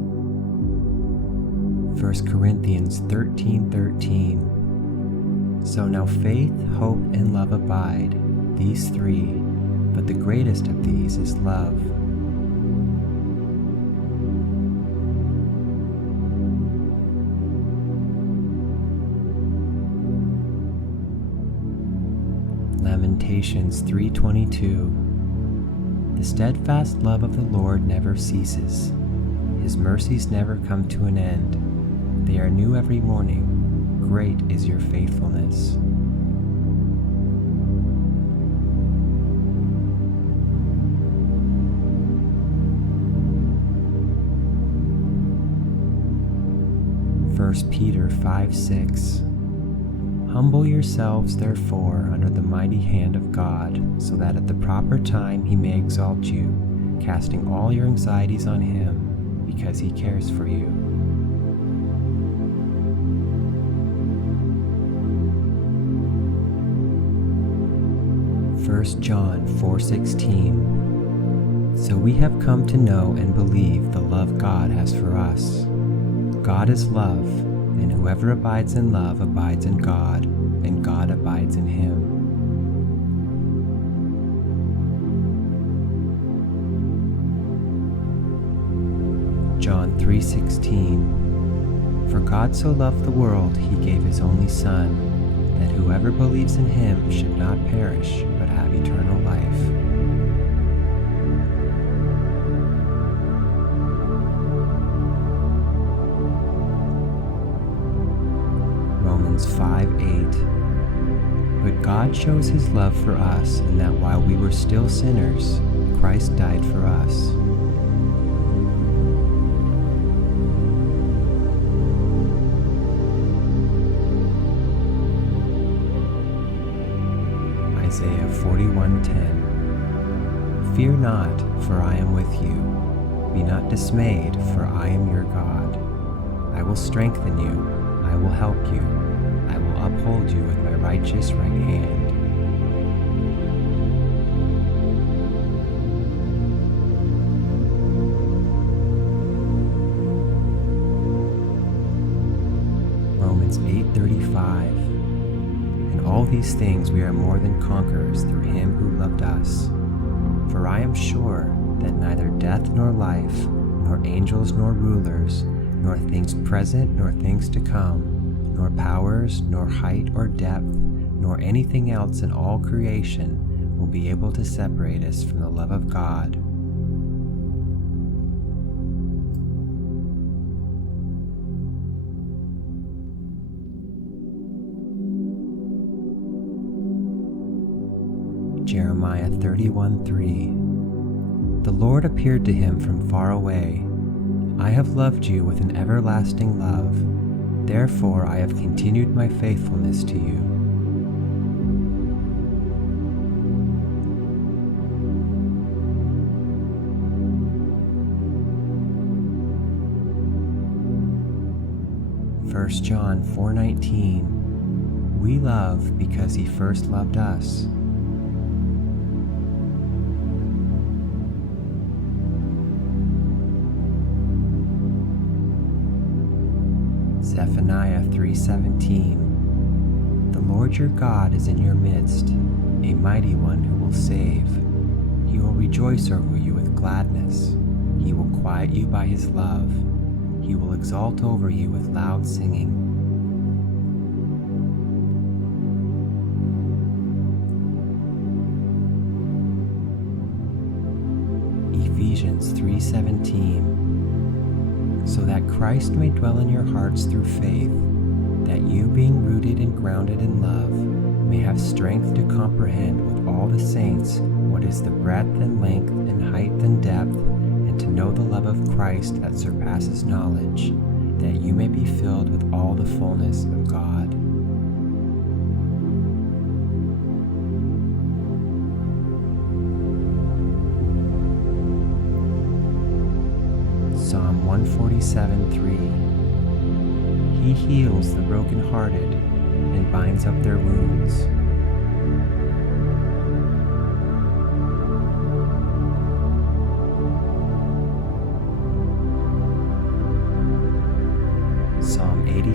1 Corinthians 13:13. So now faith, hope, and love abide, these three, but the greatest of these is love. Lamentations 3:22. The steadfast love of the Lord never ceases. His mercies never come to an end. They are new every morning. Great is your faithfulness. First Peter 5:6. Humble yourselves, therefore, under the mighty hand of God, so that at the proper time he may exalt you, casting all your anxieties on him, because he cares for you. First John 4:16. So we have come to know and believe the love God has for us. God is love, and whoever abides in love abides in God, and God abides in him. John 3:16. For God so loved the world, he gave his only Son, that whoever believes in him should not perish, but have eternal life. Romans 5:8. But God shows his love for us in that while we were still sinners, Christ died for us. Isaiah 41:10. Fear not, for I am with you. Be not dismayed, for I am your God. I will strengthen you. I will help you. I will uphold you with my righteous right hand. Romans 8:35. In all these things we are more than conquerors through him who loved us. For I am sure that neither death nor life, nor angels nor rulers, nor things present nor things to come, nor powers, nor height or depth, nor anything else in all creation will be able to separate us from the love of God. Jeremiah 31:3. The Lord appeared to him from far away. I have loved you with an everlasting love. Therefore I have continued my faithfulness to you. First John 4:19. We love because he first loved us. Zephaniah 3:17. The Lord your God is in your midst, a mighty one who will save. He will rejoice over you with gladness. He will quiet you by his love. He will exalt over you with loud singing. Ephesians 3:17. So that Christ may dwell in your hearts through faith, that you, being rooted and grounded in love, may have strength to comprehend with all the saints what is the breadth and length and height and depth, and to know the love of Christ that surpasses knowledge, that you may be filled with all the fullness of God. Psalm 147:3. He heals the brokenhearted and binds up their wounds.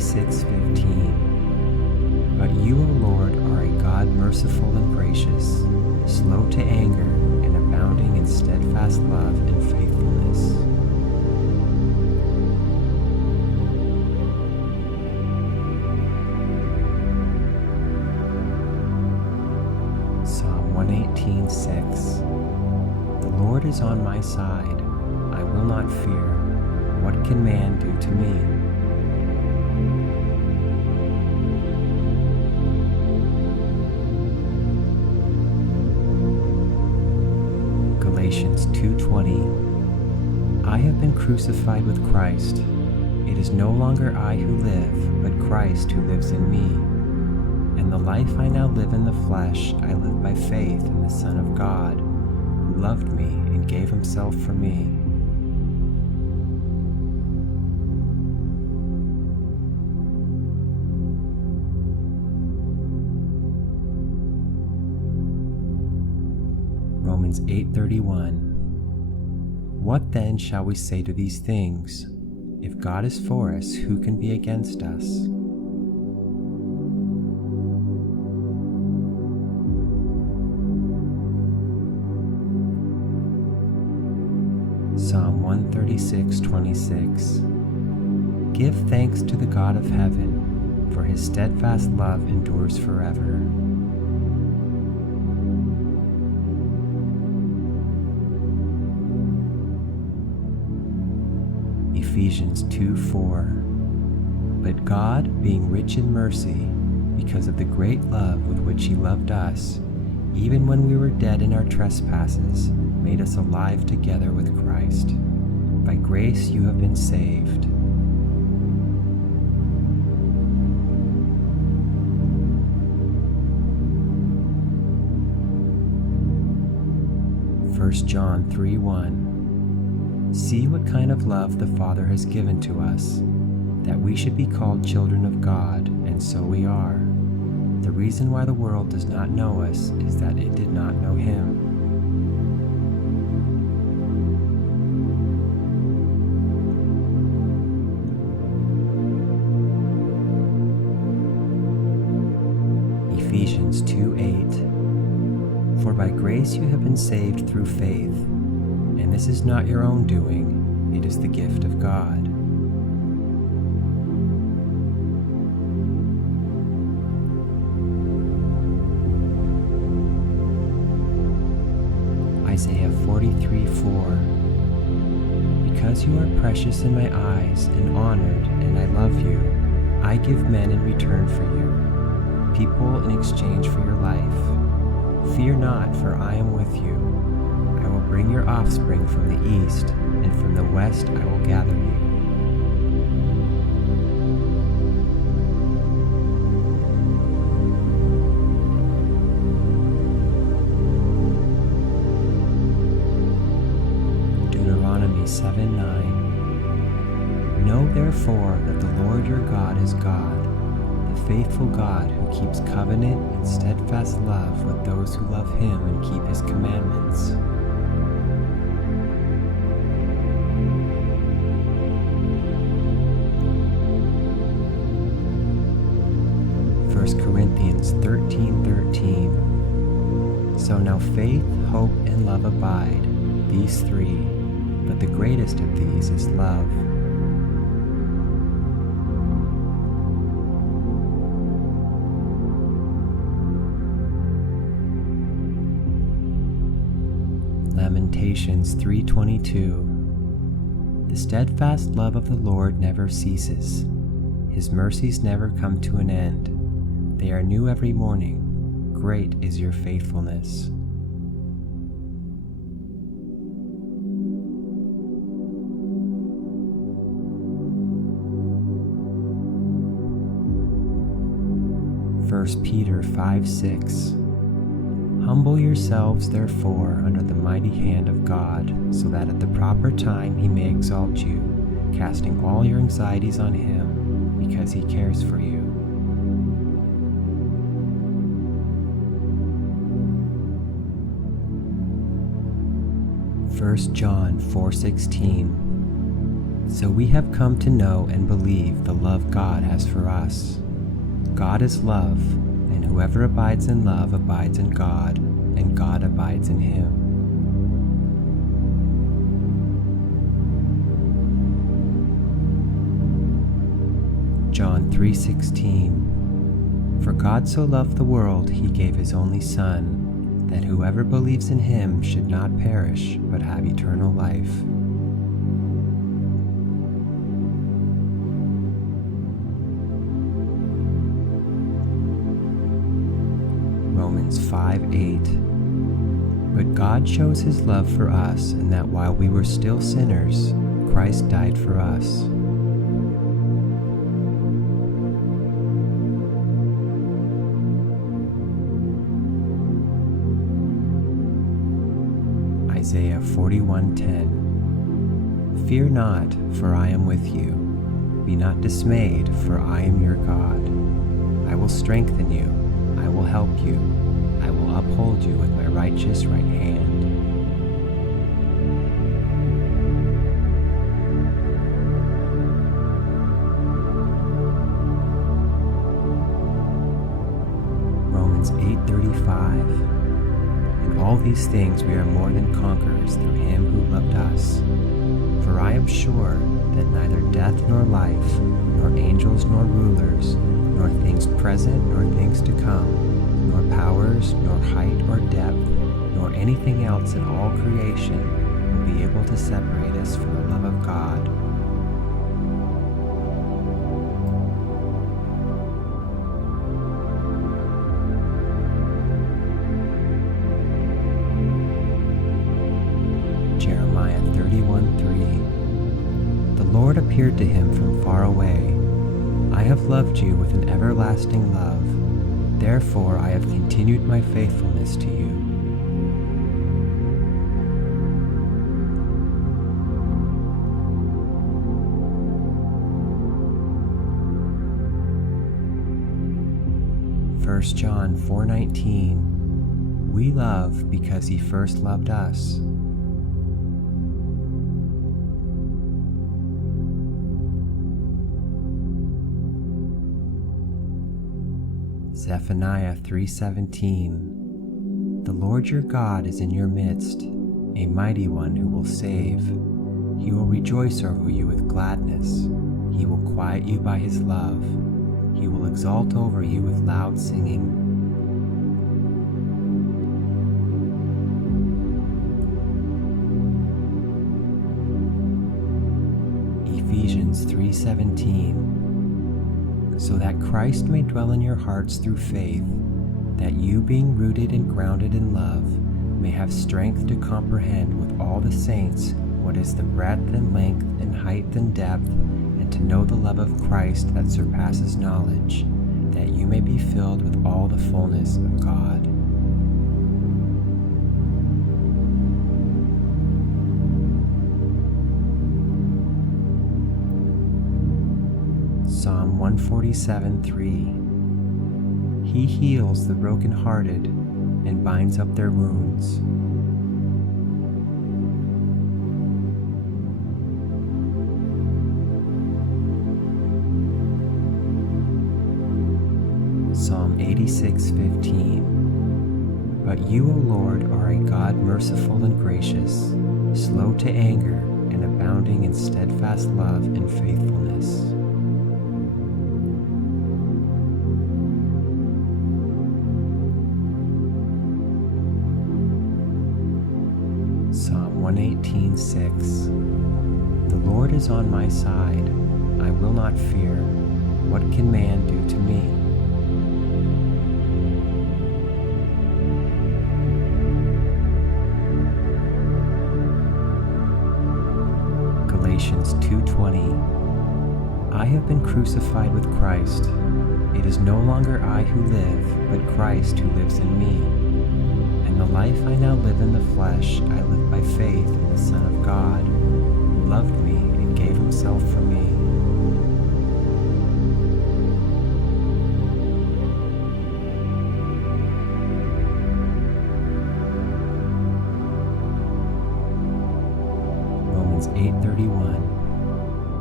26:15. But you, O Lord, are a God merciful and gracious, slow to anger, and abounding in steadfast love and faithfulness. Psalm 118:6. The Lord is on my side. I will not fear. What can man do to me? Galatians 2:20. I have been crucified with Christ. It is no longer I who live, but Christ who lives in me. And the life I now live in the flesh, I live by faith in the Son of God, who loved me and gave himself for me. Romans 8:31. What then shall we say to these things? If God is for us, who can be against us? Psalm 136:26. Give thanks to the God of heaven, for his steadfast love endures forever. Ephesians 2:4. But God, being rich in mercy, because of the great love with which he loved us, even when we were dead in our trespasses, made us alive together with Christ. By grace you have been saved. First John 3:1. See what kind of love the Father has given to us, that we should be called children of God, and so we are. The reason why the world does not know us is that it did not know him. Ephesians 2:8. For by grace you have been saved through faith, and this is not your own doing, it is the gift of God. Isaiah 43:4. Because you are precious in my eyes and honored, and I love you, I give men in return for you, people in exchange for your life. Fear not, for I am with you. I will bring your offspring from the east, and from the west I will gather you. Deuteronomy 7:9. Know therefore that the Lord your God is God, the faithful God who keeps covenant and steadfast love with those who love him and keep his commandments. 1 Corinthians 13:13. So now faith, hope, and love abide, these three, but the greatest of these is love. Lamentations 3:22. The steadfast love of the Lord never ceases. His mercies never come to an end. They are new every morning. Great is your faithfulness. First Peter 5:6. Humble yourselves, therefore, under the mighty hand of God, so that at the proper time he may exalt you, casting all your anxieties on him, because he cares for you. First John 4:16. So we have come to know and believe the love God has for us. God is love, and whoever abides in love abides in God, and God abides in him. John 3:16. For God so loved the world, he gave his only Son, that whoever believes in him should not perish, but have eternal life. Romans 5:8. But God shows his love for us in that while we were still sinners, Christ died for us. Isaiah 41:10. Fear not, for I am with you. Be not dismayed, for I am your God. I will strengthen you. I will help you. I will uphold you with my righteous right hand. Romans 8:35. In all these things we are more than conquerors through him who loved us. For I am sure that neither death nor life, nor angels nor rulers, nor things present nor things to come, nor powers, nor height or depth, nor anything else in all creation will be able to separate us from the love of God. Jeremiah 31:3. The Lord appeared to him from far away. I have loved you with an everlasting love. Therefore I have continued my faithfulness to you. First John 4:19. We love because he first loved us. Zephaniah 3:17. The Lord your God is in your midst, a mighty one who will save. He will rejoice over you with gladness. He will quiet you by his love. He will exalt over you with loud singing. Ephesians 3:17. So that Christ may dwell in your hearts through faith, that you, being rooted and grounded in love, may have strength to comprehend with all the saints what is the breadth and length and height and depth, and to know the love of Christ that surpasses knowledge, that you may be filled with all the fullness of God. Psalm 147:3. He heals the brokenhearted and binds up their wounds. Psalm 86:15. But you, O Lord, are a God merciful and gracious, slow to anger, and abounding in steadfast love and faithfulness. Psalm 118:6. The Lord is on my side. I will not fear. What can man do to me? Galatians 2:20. I have been crucified with Christ. It is no longer I who live, but Christ who lives in me. And the life I now live in the flesh, I live by faith in the Son of God, who loved me and gave himself for me. Romans 8:31.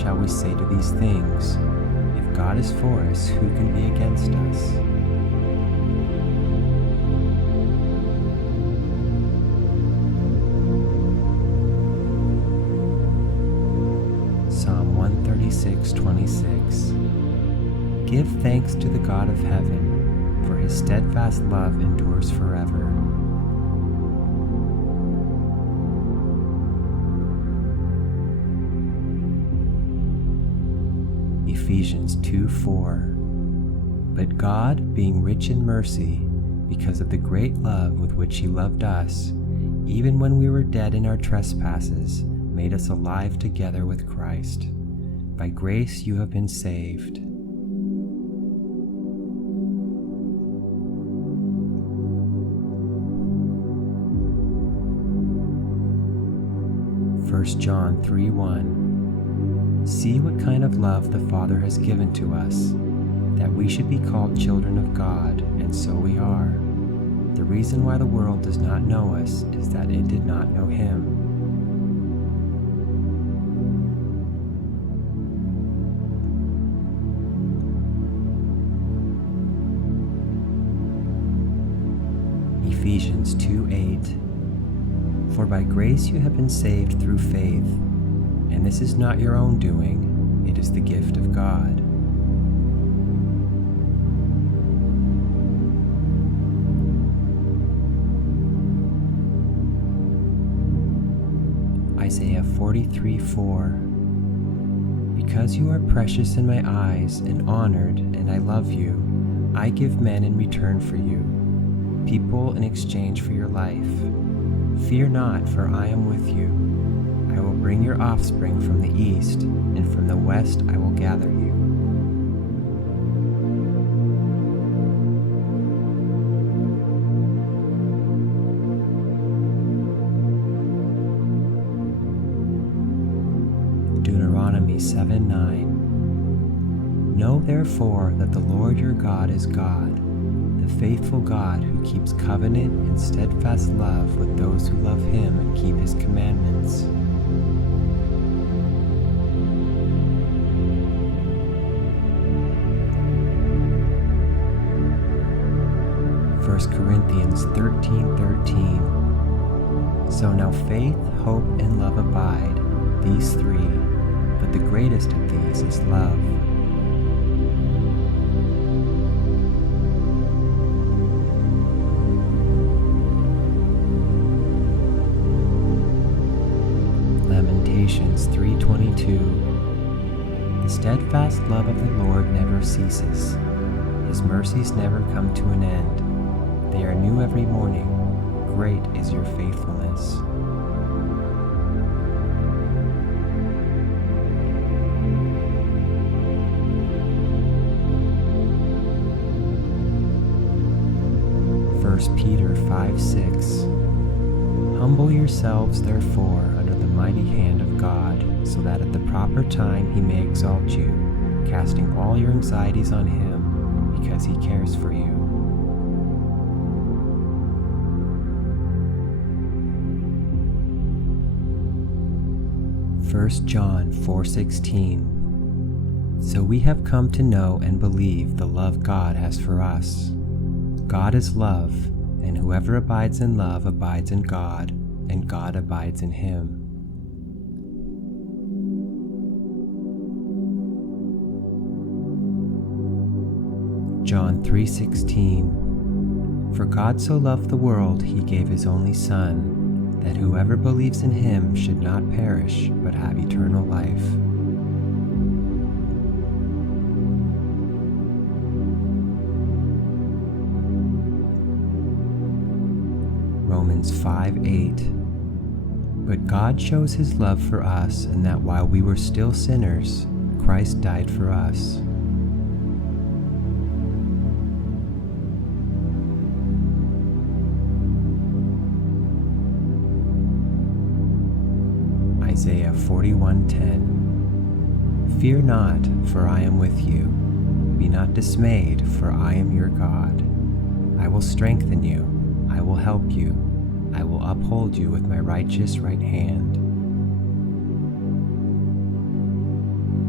shall we say to these things? If God is for us, who can be against us? Psalm 136:26. Give thanks to the God of heaven, for his steadfast love endures forever. Ephesians 2:4. But God, being rich in mercy, because of the great love with which he loved us, even when we were dead in our trespasses, made us alive together with Christ. By grace you have been saved. First John 3:1. See what kind of love the Father has given to us, that we should be called children of God, and so we are. The reason why the world does not know us is that it did not know him. Ephesians 2:8. For by grace you have been saved through faith, and this is not your own doing, it is the gift of God. Isaiah 43:4. Because you are precious in my eyes and honored, and I love you, I give men in return for you, people in exchange for your life. Fear not, for I am with you. I will bring your offspring from the east, and from the west I will gather you. Deuteronomy 7:9. Know therefore that the Lord your God is God, the faithful God who keeps covenant and steadfast love with those who love him and keep his commandments. First Corinthians 13:13. So now faith, hope, and love abide, these three, but the greatest of these is love. Lamentations 3:22. The steadfast love of the Lord never ceases. His mercies never come to an end. They are new every morning. Great is your faithfulness. First Peter 5:6. Humble yourselves, therefore, under the mighty hand of God, so that at the proper time he may exalt you, casting all your anxieties on him, because he cares for you. First John 4:16. So we have come to know and believe the love God has for us. God is love, and whoever abides in love abides in God, and God abides in him. John 3:16. For God so loved the world, he gave his only Son, that whoever believes in him should not perish, but have eternal life. Romans 5:8. But God shows his love for us in that while we were still sinners, Christ died for us. Isaiah 41:10. Fear not, for I am with you. Be not dismayed, for I am your God. I will strengthen you. I will help you. I will uphold you with my righteous right hand.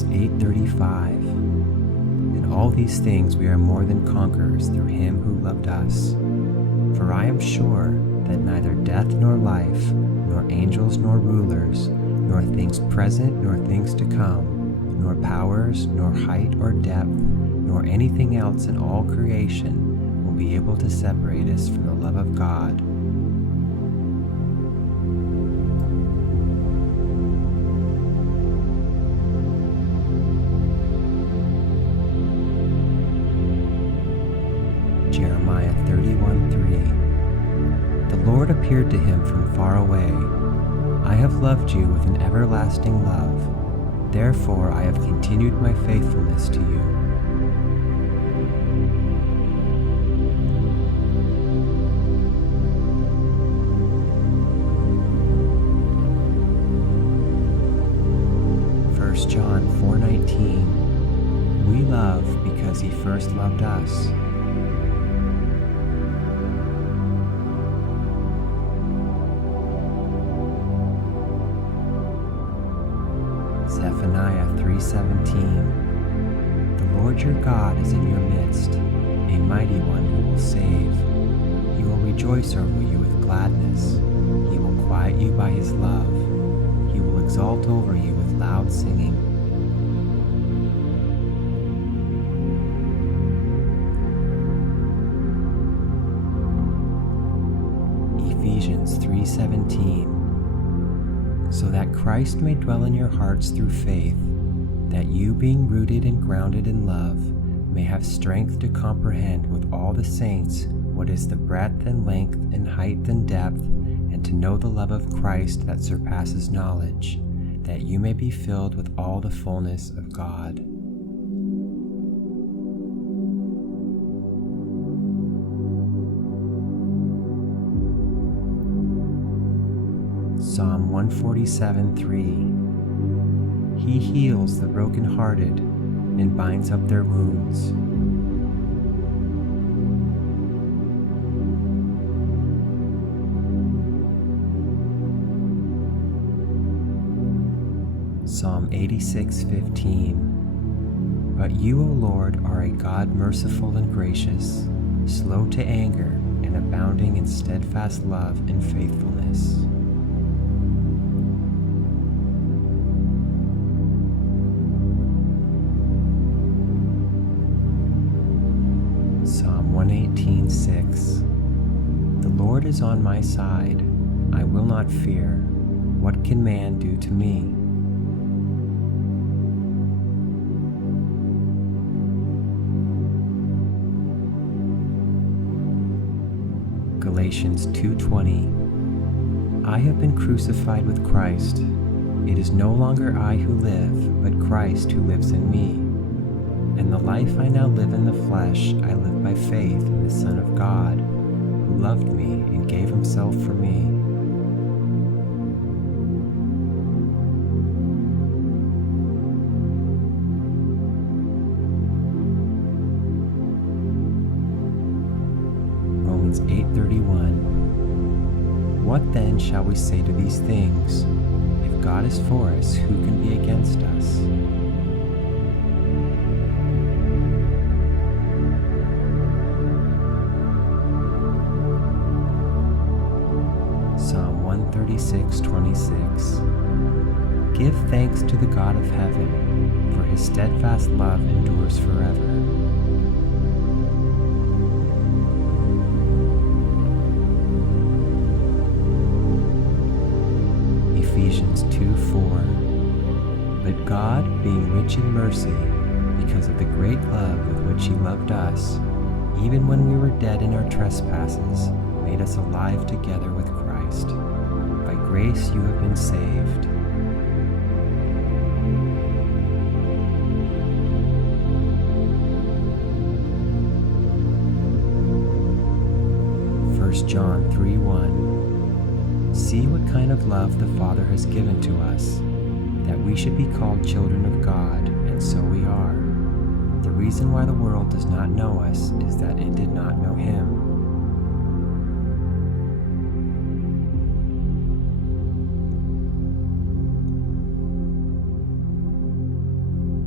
Romans 8:35. In all these things we are more than conquerors through him who loved us. For I am sure that neither death nor life, nor angels nor rulers, nor things present nor things to come, nor powers, nor height or depth, nor anything else in all creation will be able to separate us from the love of God. Jeremiah 31:3. The Lord appeared to him from far away. I have loved you with an everlasting love. Therefore I have continued my faithfulness to you. John 4:19. We love because he first loved us. Zephaniah 3:17. The Lord your God is in your midst, a mighty one who will save. He will rejoice over you with gladness. He will quiet you by his love. He will exalt over you with loud singing. Ephesians 3:17. So that Christ may dwell in your hearts through faith, that you, being rooted and grounded in love, may have strength to comprehend with all the saints what is the breadth and length and height and depth, and to know the love of Christ that surpasses knowledge, that you may be filled with all the fullness of God. Psalm 147:3. He heals the brokenhearted and binds up their wounds. Psalm 86:15. But you, O Lord, are a God merciful and gracious, slow to anger, and abounding in steadfast love and faithfulness. Psalm 118:6. The Lord is on my side. I will not fear. What can man do to me? Galatians 2:20. I have been crucified with Christ. It is no longer I who live, but Christ who lives in me. And the life I now live in the flesh, I live by faith in the Son of God, who loved me and gave himself for me. Romans 8:31. What then shall we say to these things? If God is for us, who can be against us? Psalm 136:26. Give thanks to the God of heaven, for his steadfast love endures forever. Ephesians 2:4. But God, being rich in mercy, because of the great love with which he loved us, even when we were dead in our trespasses, made us alive together with Christ. By grace you have been saved. John 3:1. See what kind of love the Father has given to us, that we should be called children of God, and so we are. The reason why the world does not know us is that it did not know him.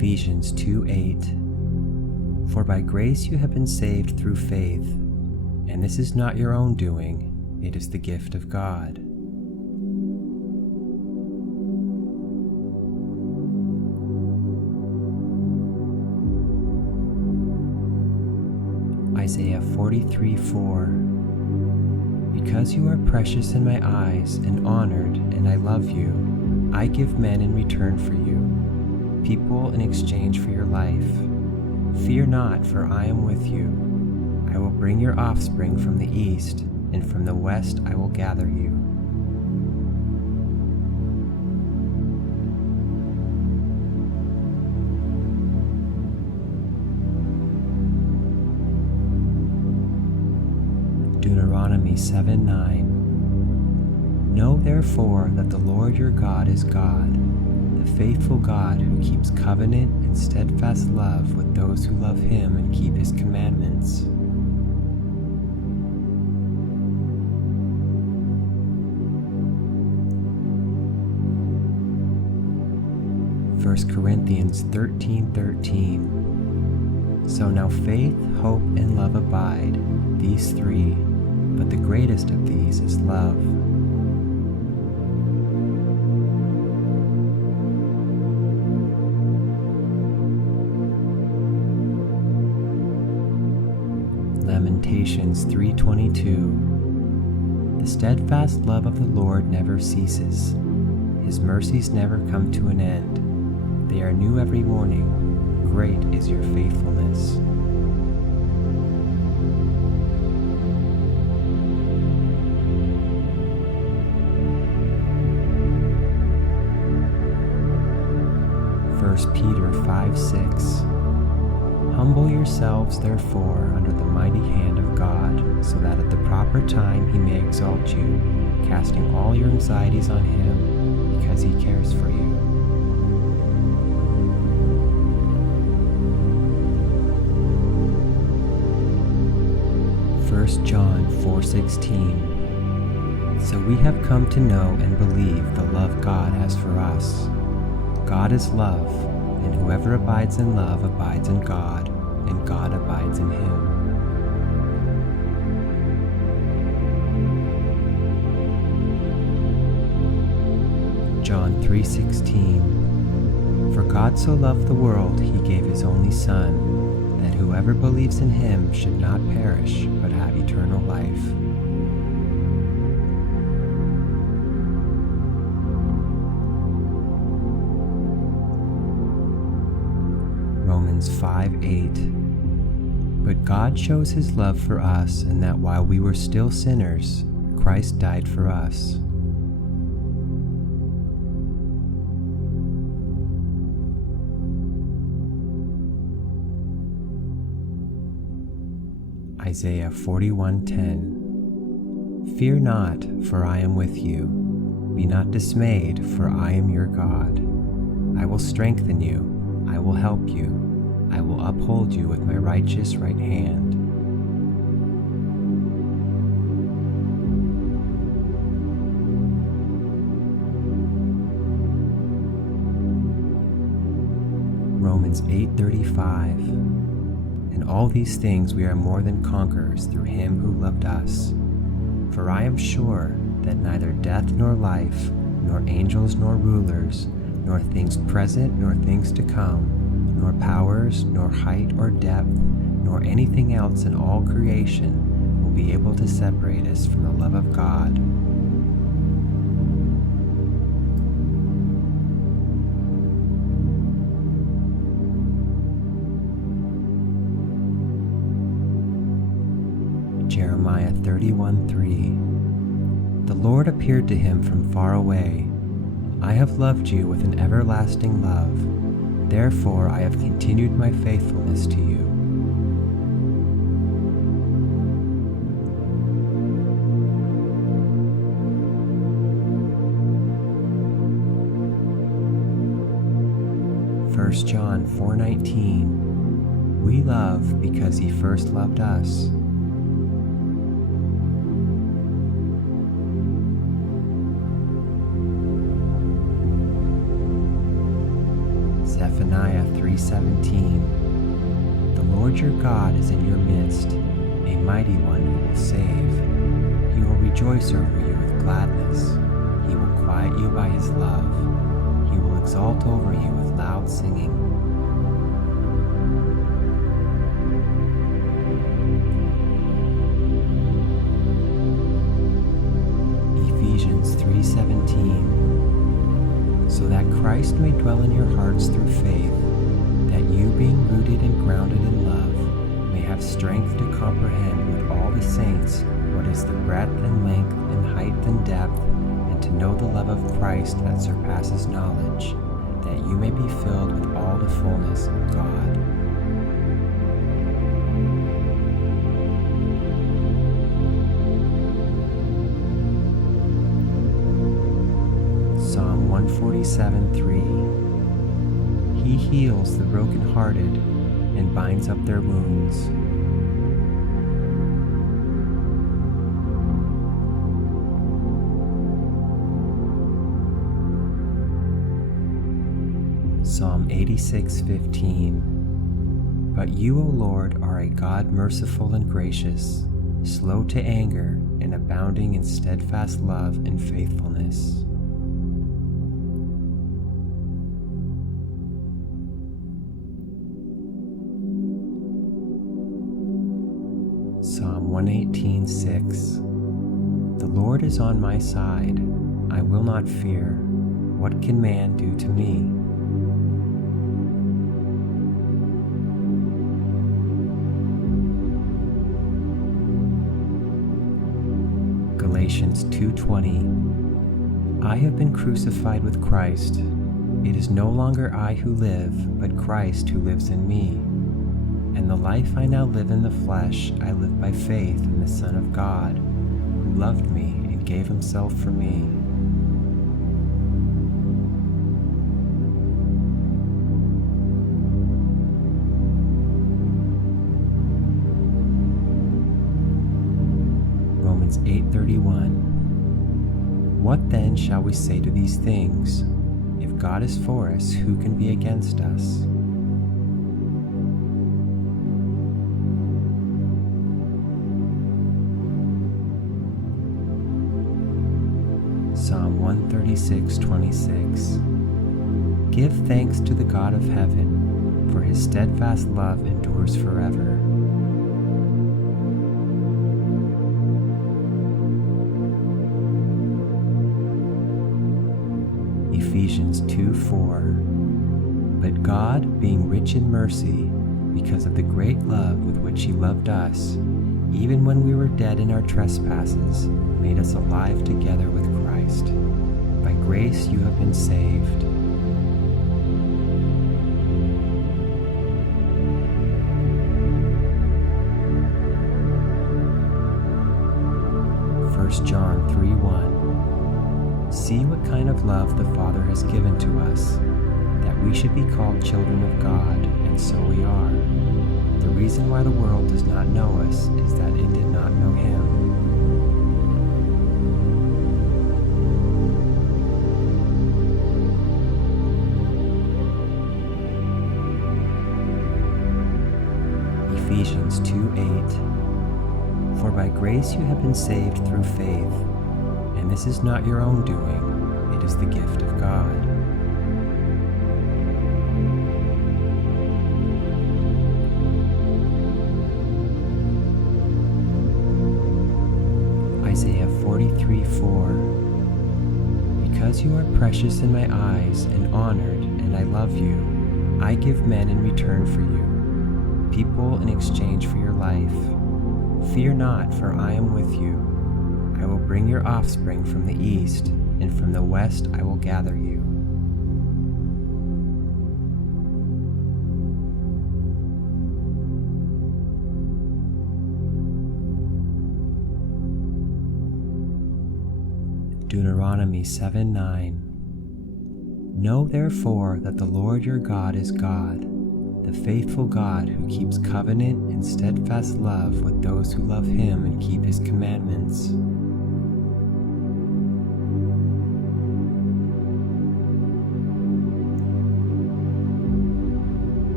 Ephesians 2:8. For by grace you have been saved through faith, and this is not your own doing, it is the gift of God. Isaiah 43:4. Because you are precious in my eyes and honored, and I love you, I give men in return for you, people in exchange for your life. Fear not, for I am with you. I will bring your offspring from the east, and from the west I will gather you. Deuteronomy 7:9. Know therefore that the Lord your God is God, the faithful God who keeps covenant and steadfast love with those who love him and keep his commandments. First Corinthians 13:13. So now faith, hope, and love abide, these three, but the greatest of these is love. Lamentations 3:22. The steadfast love of the Lord never ceases. His mercies never come to an end. They are new every morning. Great is your faithfulness. First Peter 5:6. Humble yourselves, therefore, under the mighty hand of God, so that at the proper time he may exalt you, casting all your anxieties on him, because he cares for you. First John 4:16. So we have come to know and believe the love God has for us. God is love, and whoever abides in love abides in God, and God abides in him. John 3:16. For God so loved the world, he gave his only Son, that whoever believes in him should not perish, but have eternal life. Romans 5:8. But God shows his love for us in that while we were still sinners, Christ died for us. Isaiah 41:10. Fear not, for I am with you. Be not dismayed, for I am your God. I will strengthen you. I will help you. I will uphold you with my righteous right hand. Romans 8:35. In all these things we are more than conquerors through him who loved us. For I am sure that neither death nor life, nor angels nor rulers, nor things present nor things to come, nor powers, nor height or depth, nor anything else in all creation will be able to separate us from the love of God. Jeremiah 31:3. The Lord appeared to him from far away. I have loved you with an everlasting love. Therefore I have continued my faithfulness to you. First John 4:19. We love because he first loved us. Zephaniah 3:6. 3:17. The Lord your God is in your midst, a mighty one who will save. He will rejoice over you with gladness. He will quiet you by his love. He will exalt over you with loud singing. Ephesians 3:17. So that Christ may dwell in your hearts through faith, that you, being rooted and grounded in love, may have strength to comprehend with all the saints what is the breadth and length and height and depth, and to know the love of Christ that surpasses knowledge, that you may be filled with all the fullness of God. Psalm 147:3. He heals the brokenhearted and binds up their wounds. Psalm 86:15. But you, O Lord, are a God merciful and gracious, slow to anger and abounding in steadfast love and faithfulness. Psalm 118:6. The Lord is on my side. I will not fear. What can man do to me? Galatians 2:20. I have been crucified with Christ. It is no longer I who live, but Christ who lives in me. And the life I now live in the flesh, I live by faith in the Son of God, who loved me and gave himself for me. Romans 8:31. What then shall we say to these things? If God is for us, who can be against us? Psalm 136:26. Give thanks to the God of heaven, for his steadfast love endures forever. Ephesians 2:4. But God, being rich in mercy, because of the great love with which he loved us, even when we were dead in our trespasses, made us alive together with Christ. By grace you have been saved. John 3:1. See what kind of love the Father has given to us, that we should be called children of God, and so we are. The reason why the world does not know us is that it did not know him. Ephesians 2:8. For by grace you have been saved through faith, and this is not your own doing, it is the gift of God. Isaiah 43:4. Because you are precious in my eyes and honored, and I love you, I give men in return for you, people in exchange for your life. Fear not, for I am with you. I will bring your offspring from the east, and from the west I will gather you. Deuteronomy 7:9. Know therefore that the Lord your God is God, the faithful God who keeps covenant and steadfast love with those who love him and keep his commandments.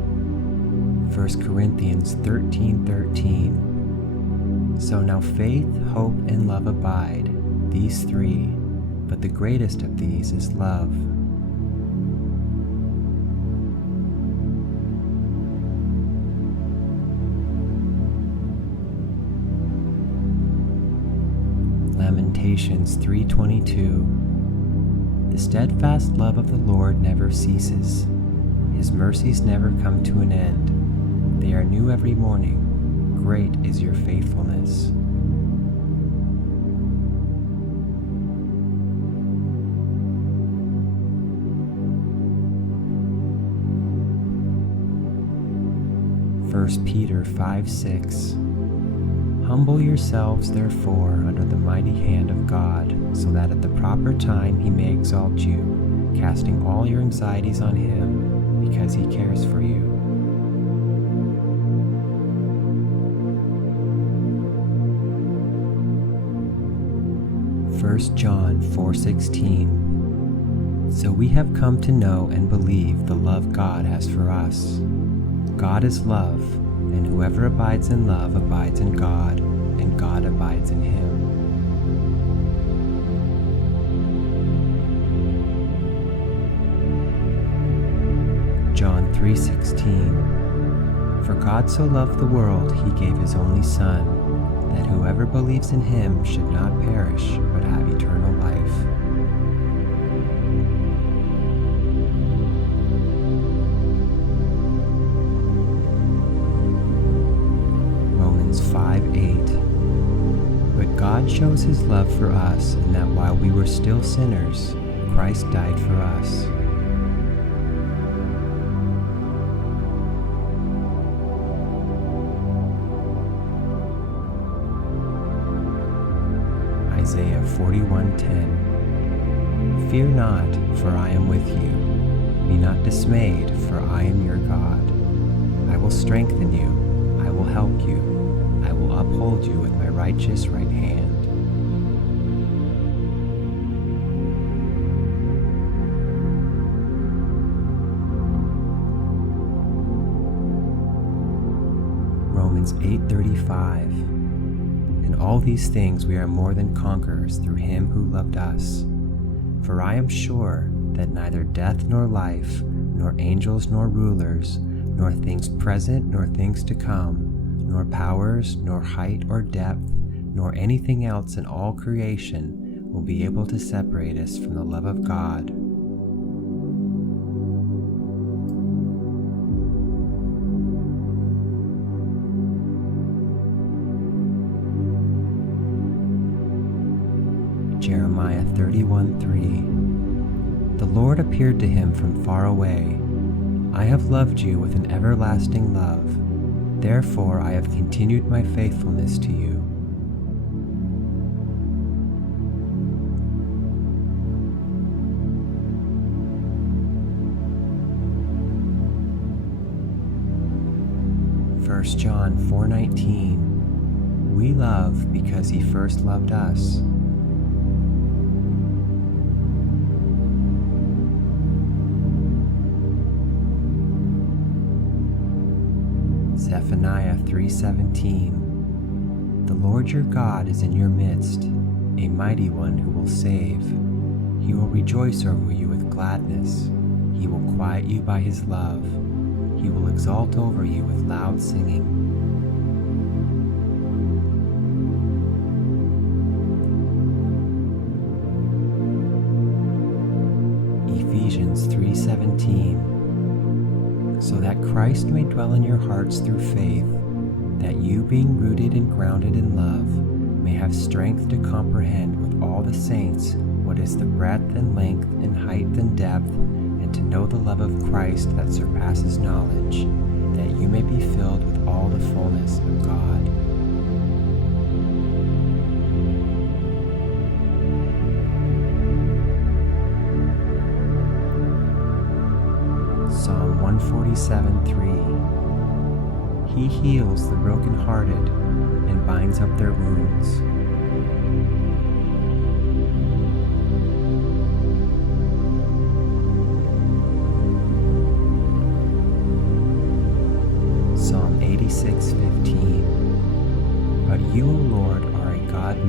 1 Corinthians 13:13. So now faith, hope, and love abide, these three, but the greatest of these is love. Lamentations 3:22. The steadfast love of the Lord never ceases. His mercies never come to an end. They are new every morning. Great is your faithfulness. First Peter 5:6. Humble yourselves, therefore, under the mighty hand of God, so that at the proper time he may exalt you, casting all your anxieties on him, because he cares for you. First John 4:16. So we have come to know and believe the love God has for us. God is love, and whoever abides in love abides in God, and God abides in him. John 3:16. For God so loved the world, he gave his only Son, that whoever believes in him should not perish, but have eternal life. Romans 5:8. But God shows his love for us, in that while we were still sinners, Christ died for us. Isaiah 41:10. Fear not, for I am with you. Be not dismayed, for I am your God. I will strengthen you. I will help you. I will uphold you with my righteous right hand. Romans 8:35. In all these things we are more than conquerors through him who loved us. For I am sure that neither death nor life, nor angels nor rulers, nor things present nor things to come, nor powers, nor height or depth, nor anything else in all creation will be able to separate us from the love of God. Jeremiah 31:3. The Lord appeared to him from far away. I have loved you with an everlasting love. Therefore I have continued my faithfulness to you. First John 4:19. We love because he first loved us. Zephaniah 3:17. The Lord your God is in your midst, a mighty one who will save. He will rejoice over you with gladness. He will quiet you by his love. He will exalt over you with loud singing. Ephesians 3:17. So that Christ may dwell in your hearts through faith, that you, being rooted and grounded in love, may have strength to comprehend with all the saints what is the breadth and length and height and depth, and to know the love of Christ that surpasses knowledge, that you may be filled with all the fullness of God. Psalm 147:3. He heals the brokenhearted and binds up their wounds. Psalm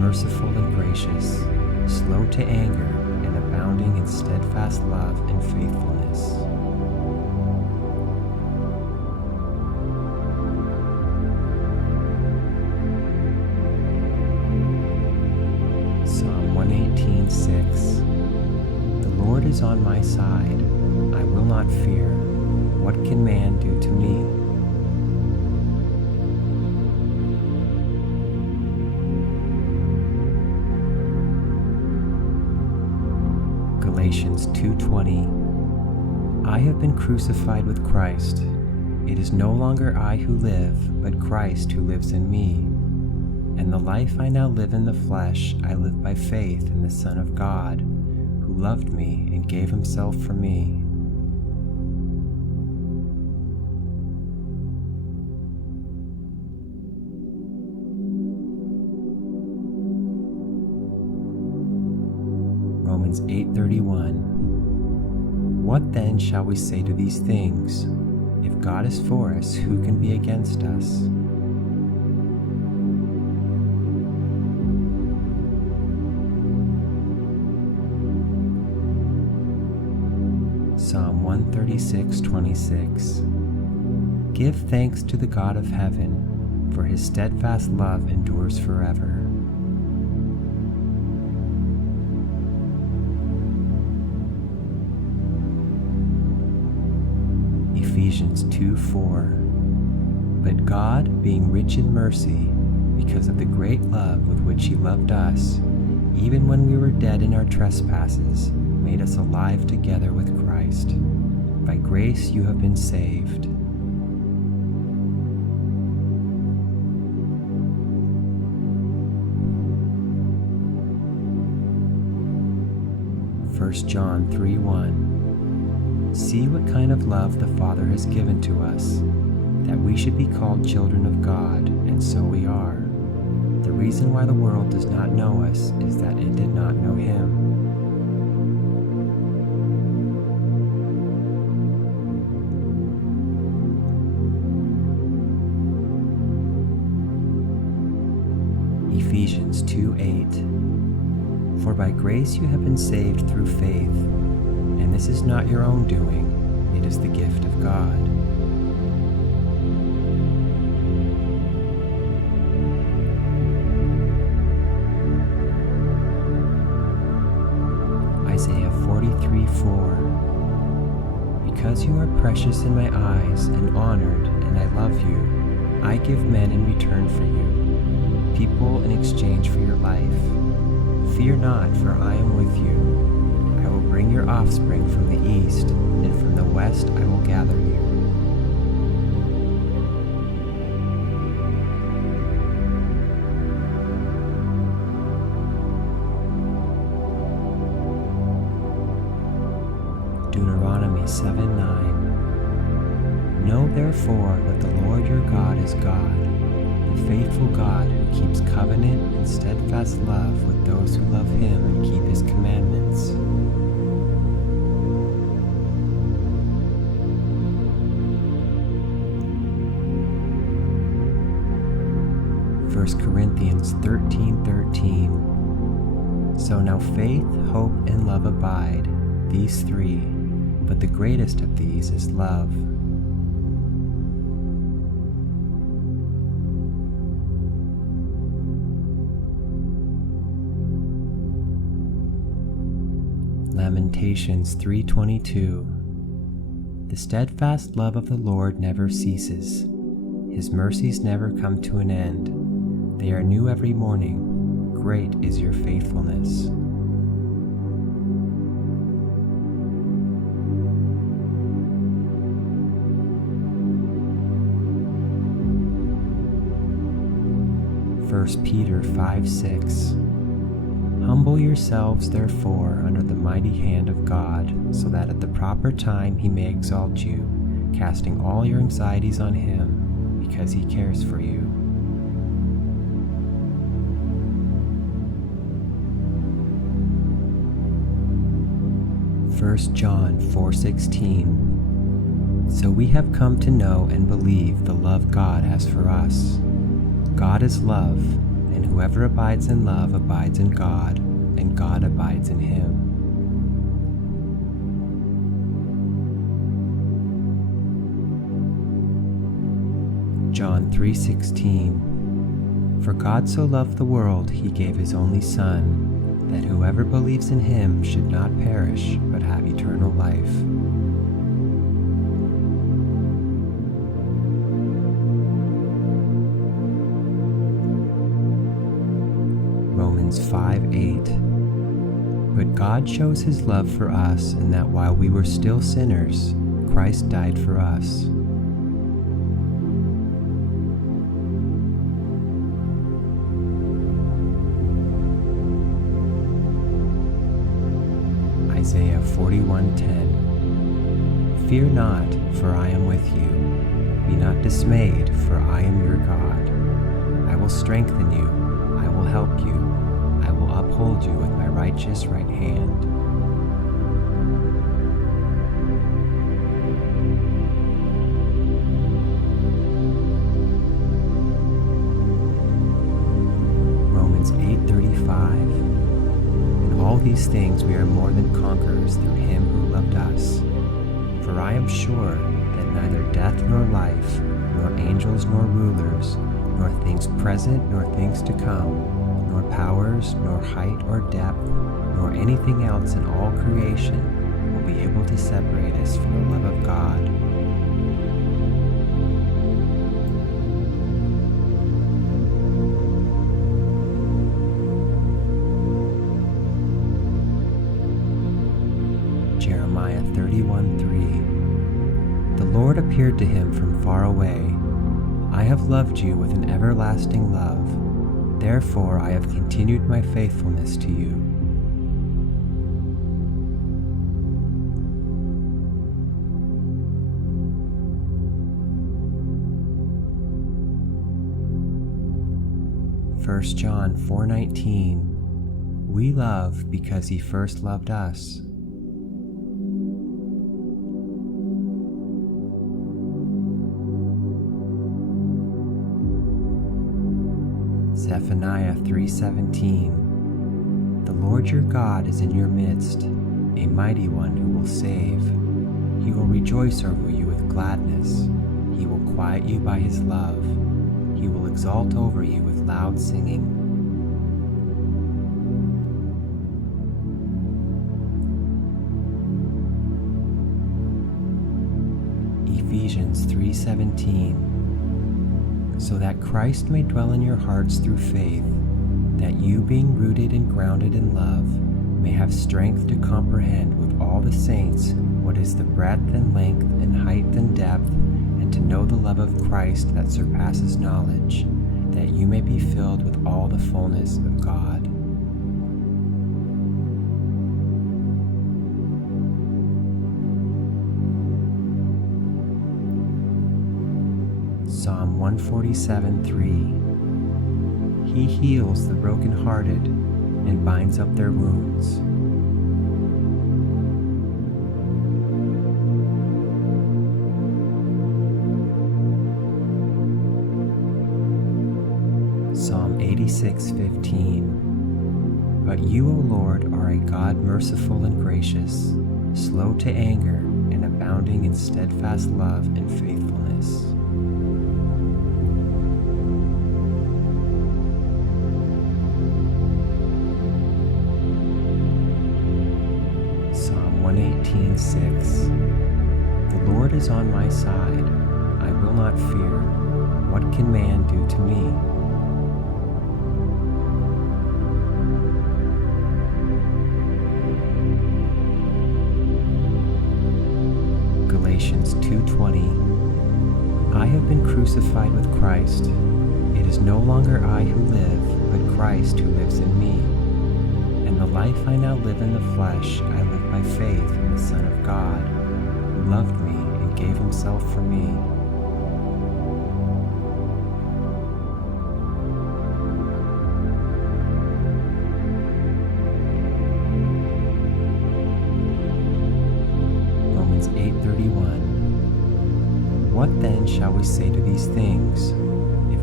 merciful and gracious, slow to anger, and abounding in steadfast love and faithfulness. Psalm 118:6. The Lord is on my side. I will not fear. What can man do to me? Galatians 2:20. I have been crucified with Christ. It is no longer I who live, but Christ who lives in me. And the life I now live in the flesh, I live by faith in the Son of God, who loved me and gave himself for me. Romans 8:31. What then shall we say to these things? If God is for us, who can be against us? Psalm 136:26. Give thanks to the God of heaven, for his steadfast love endures forever. Ephesians 2:4. But God, being rich in mercy, because of the great love with which he loved us, even when we were dead in our trespasses, made us alive together with Christ. By grace you have been saved. First John 3:1. See what kind of love the Father has given to us, that we should be called children of God, and so we are. The reason why the world does not know us is that it did not know him. Ephesians 2:8. For by grace you have been saved through faith, and this is not your own doing, it is the gift of God. Isaiah 43:4. Because you are precious in my eyes and honored, and I love you, I give men in return for you, people in exchange for your life. Fear not, for I am with you. I will bring your offspring from the east, and from the west I will gather you. Deuteronomy 7:9. Know therefore that the Lord your God is God, the faithful God who keeps covenant and steadfast love with those who love him and keep his commandments. First Corinthians 13:13. So now faith, hope, and love abide, these three, but the greatest of these is love. Lamentations 3:22. The steadfast love of the Lord never ceases. His mercies never come to an end. They are new every morning. Great is your faithfulness. First Peter 5:6. Humble yourselves, therefore, under the mighty hand of God, so that at the proper time he may exalt you, casting all your anxieties on him, because he cares for you. First John 4:16. So we have come to know and believe the love God has for us. God is love, and whoever abides in love abides in God, and God abides in him. John 3:16. For God so loved the world, he gave his only Son, that whoever believes in him should not perish, but have eternal life. Romans 5:8. But God shows his love for us in that while we were still sinners, Christ died for us. Isaiah 41:10. Fear not, for I am with you. Be not dismayed, for I am your God. I will strengthen you. I will help you. I will uphold you with my righteous right hand. Romans 8:35. In all these things we are more than conquerors through him who loved us. For I am sure that neither death nor life, nor angels nor rulers, nor things present nor things to come, nor powers, nor height or depth, nor anything else in all creation will be able to separate us from the love of God. Jeremiah 31:3. The Lord appeared to him from far away. I have loved you with an everlasting love. Therefore I have continued my faithfulness to you. First John 4:19. We love because he first loved us. Zephaniah 3:17. The Lord your God is in your midst, a mighty one who will save. He will rejoice over you with gladness. He will quiet you by his love. He will exalt over you with loud singing. Ephesians 3:17. So that Christ may dwell in your hearts through faith, that you, being rooted and grounded in love, may have strength to comprehend with all the saints what is the breadth and length and height and depth, and to know the love of Christ that surpasses knowledge, that you may be filled with all the fullness of God. Psalm 147:3. He heals the brokenhearted and binds up their wounds. Psalm 86:15. But you, O Lord, are a God merciful and gracious, slow to anger, and abounding in steadfast love and faithfulness. Psalm 118:6. The Lord is on my side. I will not fear. What can man do to me? Galatians 2:20. I have been crucified with Christ. It is no longer I who live, but Christ who lives in me. And the life I now live in the flesh, I live by faith in the Son of God, who loved me and gave himself for me. Romans 8:31. What then shall we say to these things? If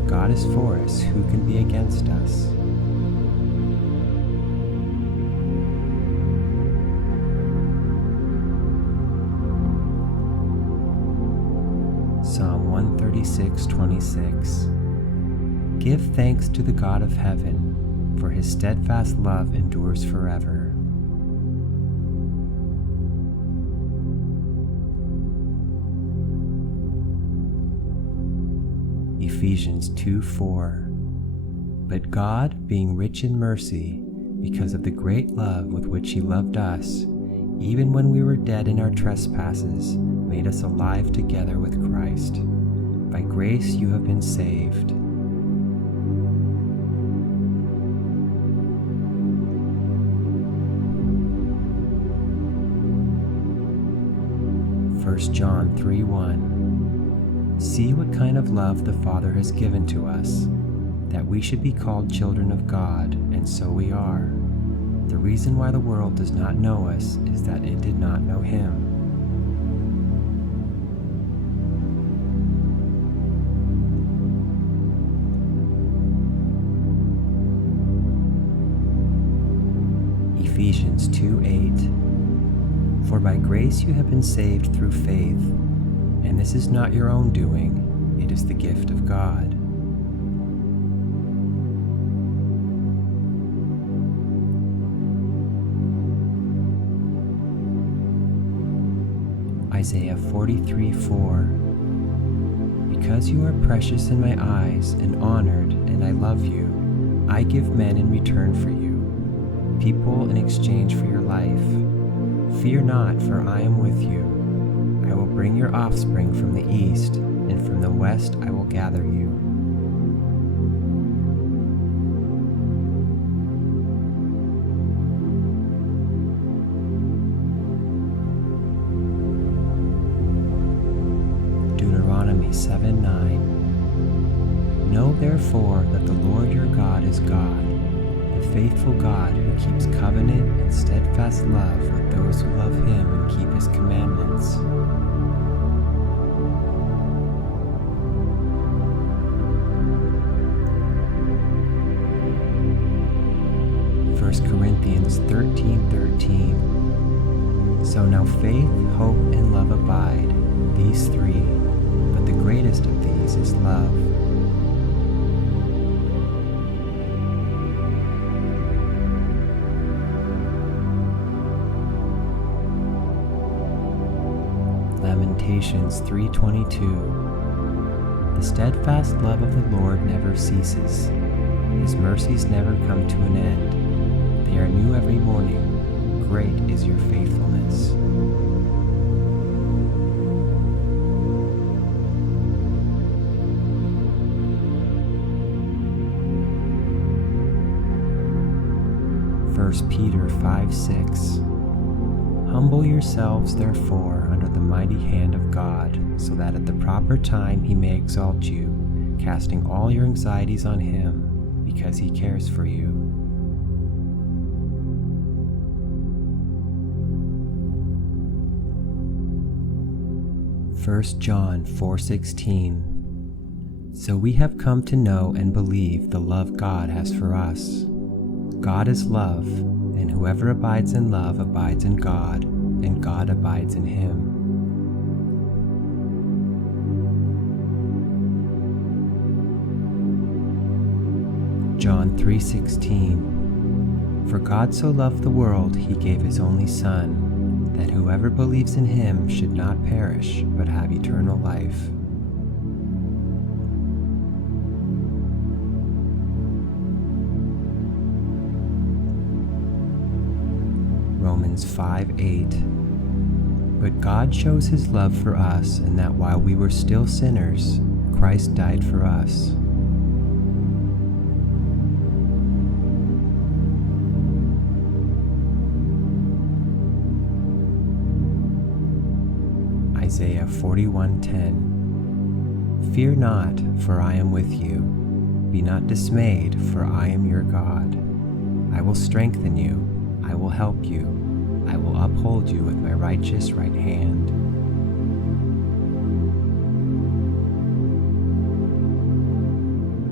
if God is for us, who can be against us? Psalm 136:26. Give thanks to the God of heaven, for his steadfast love endures forever. Ephesians 2:4. But God, being rich in mercy, because of the great love with which he loved us, even when we were dead in our trespasses, made us alive together with Christ. By grace you have been saved. First John 3:1. See what kind of love the Father has given to us, that we should be called children of God, and so we are. The reason why the world does not know us is that it did not know him. Ephesians 2:8. For by grace you have been saved through faith, and this is not your own doing, it is the gift of God. Isaiah 43:4. Because you are precious in my eyes and honored, and I love you, I give men in return for you, people in exchange for your life. Fear not, for I am with you. I will bring your offspring from the east, and from the west I will gather you. Deuteronomy 7:9. Know therefore that the Lord your God is God, the faithful God who keeps covenant and steadfast love with those who love him and keep his commandments. First Corinthians 13:13. So now faith, hope, and love abide, these three, but the greatest of these is love. Lamentations 3:22. The steadfast love of the Lord never ceases. His mercies never come to an end. They are new every morning. Great is your faithfulness. First Peter 5:6. Humble yourselves, therefore, under the mighty hand of God, so that at the proper time he may exalt you, casting all your anxieties on him, because he cares for you. First John 4:16. So we have come to know and believe the love God has for us. God is love, and whoever abides in love abides in God, and God abides in him. John 3:16. For God so loved the world, he gave his only Son, that whoever believes in him should not perish, but have eternal life. Romans 5:8. But God shows his love for us in that while we were still sinners, Christ died for us. Isaiah 41:10. Fear not, for I am with you. Be not dismayed, for I am your God. I will strengthen you. I will help you. I will uphold you with my righteous right hand.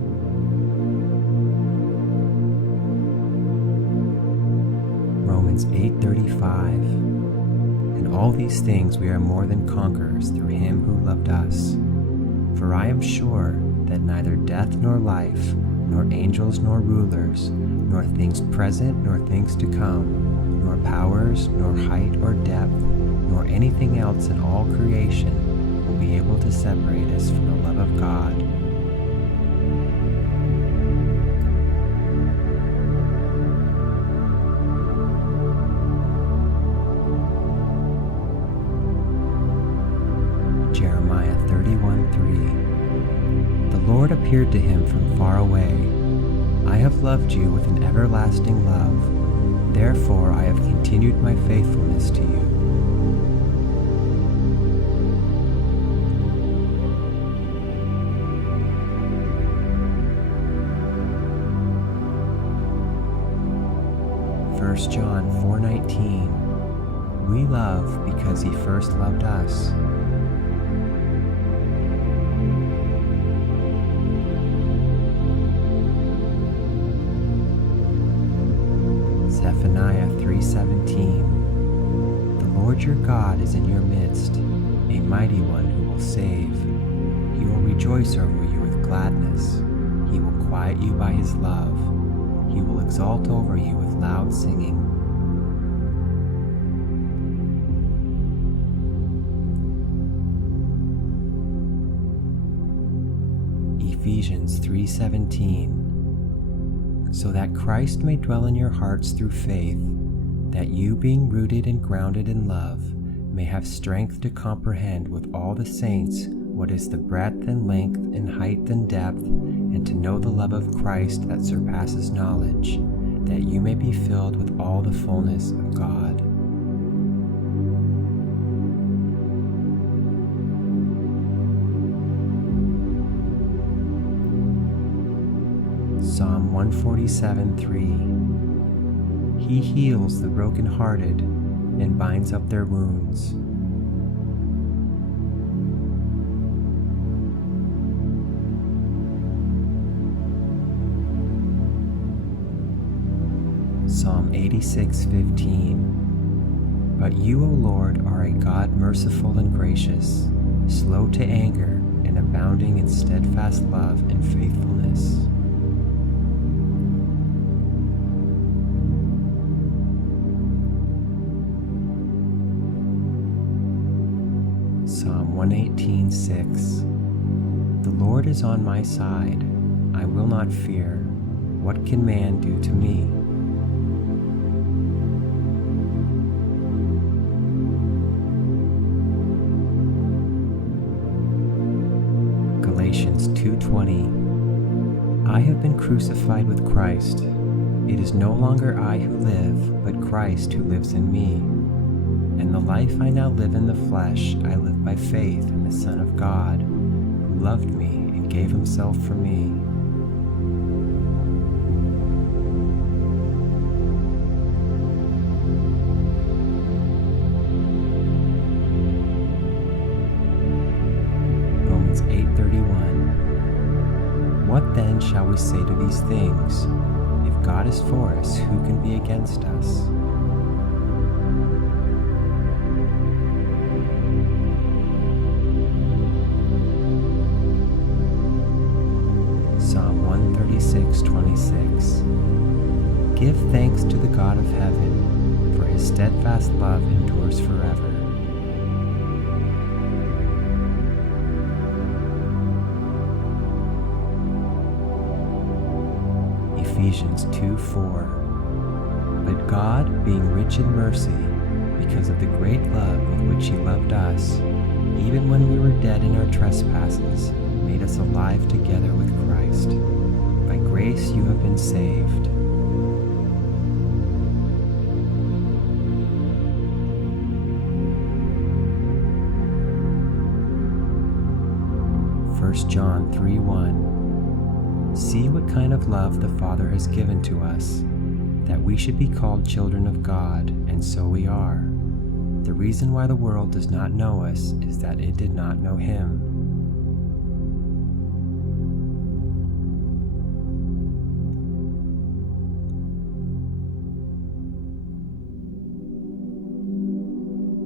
8:35. In all these things we are more than conquerors through him who loved us. For I am sure that neither death nor life, nor angels nor rulers, nor things present nor things to come, nor powers, nor height or depth, nor anything else in all creation will be able to separate us from the love of God. Jeremiah 31:3. The Lord appeared to him from far away. I have loved you with an everlasting love. Therefore I have continued my faithfulness to you. First John 4:19. We love because he first loved us. Zephaniah 3:17. The Lord your God is in your midst, a mighty one who will save. He will rejoice over you with gladness. He will quiet you by his love. He will exalt over you with loud singing. Ephesians 3:17. So that Christ may dwell in your hearts through faith, that you, being rooted and grounded in love, may have strength to comprehend with all the saints what is the breadth and length and height and depth, and to know the love of Christ that surpasses knowledge, that you may be filled with all the fullness of God. Psalm 147:3. He heals the brokenhearted and binds up their wounds. Psalm 86:15. But you, O Lord, are a God merciful and gracious, slow to anger and abounding in steadfast love and faithfulness. Psalm 118:6. The Lord is on my side. I will not fear. What can man do to me? Galatians 2:20. I have been crucified with Christ. It is no longer I who live, but Christ who lives in me. And the life I now live in the flesh, I live by faith in the Son of God, who loved me and gave himself for me. Romans 8:31. What then shall we say to these things? If God is for us, who can be against us? Psalm 136:26. Give thanks to the God of heaven, for his steadfast love endures forever. Ephesians 2:4. But God, being rich in mercy, because of the great love with which he loved us, even when we were dead in our trespasses, made us alive together with Christ. By grace you have been saved. First John 3:1. See what kind of love the Father has given to us, that we should be called children of God, and so we are. The reason why the world does not know us is that it did not know him.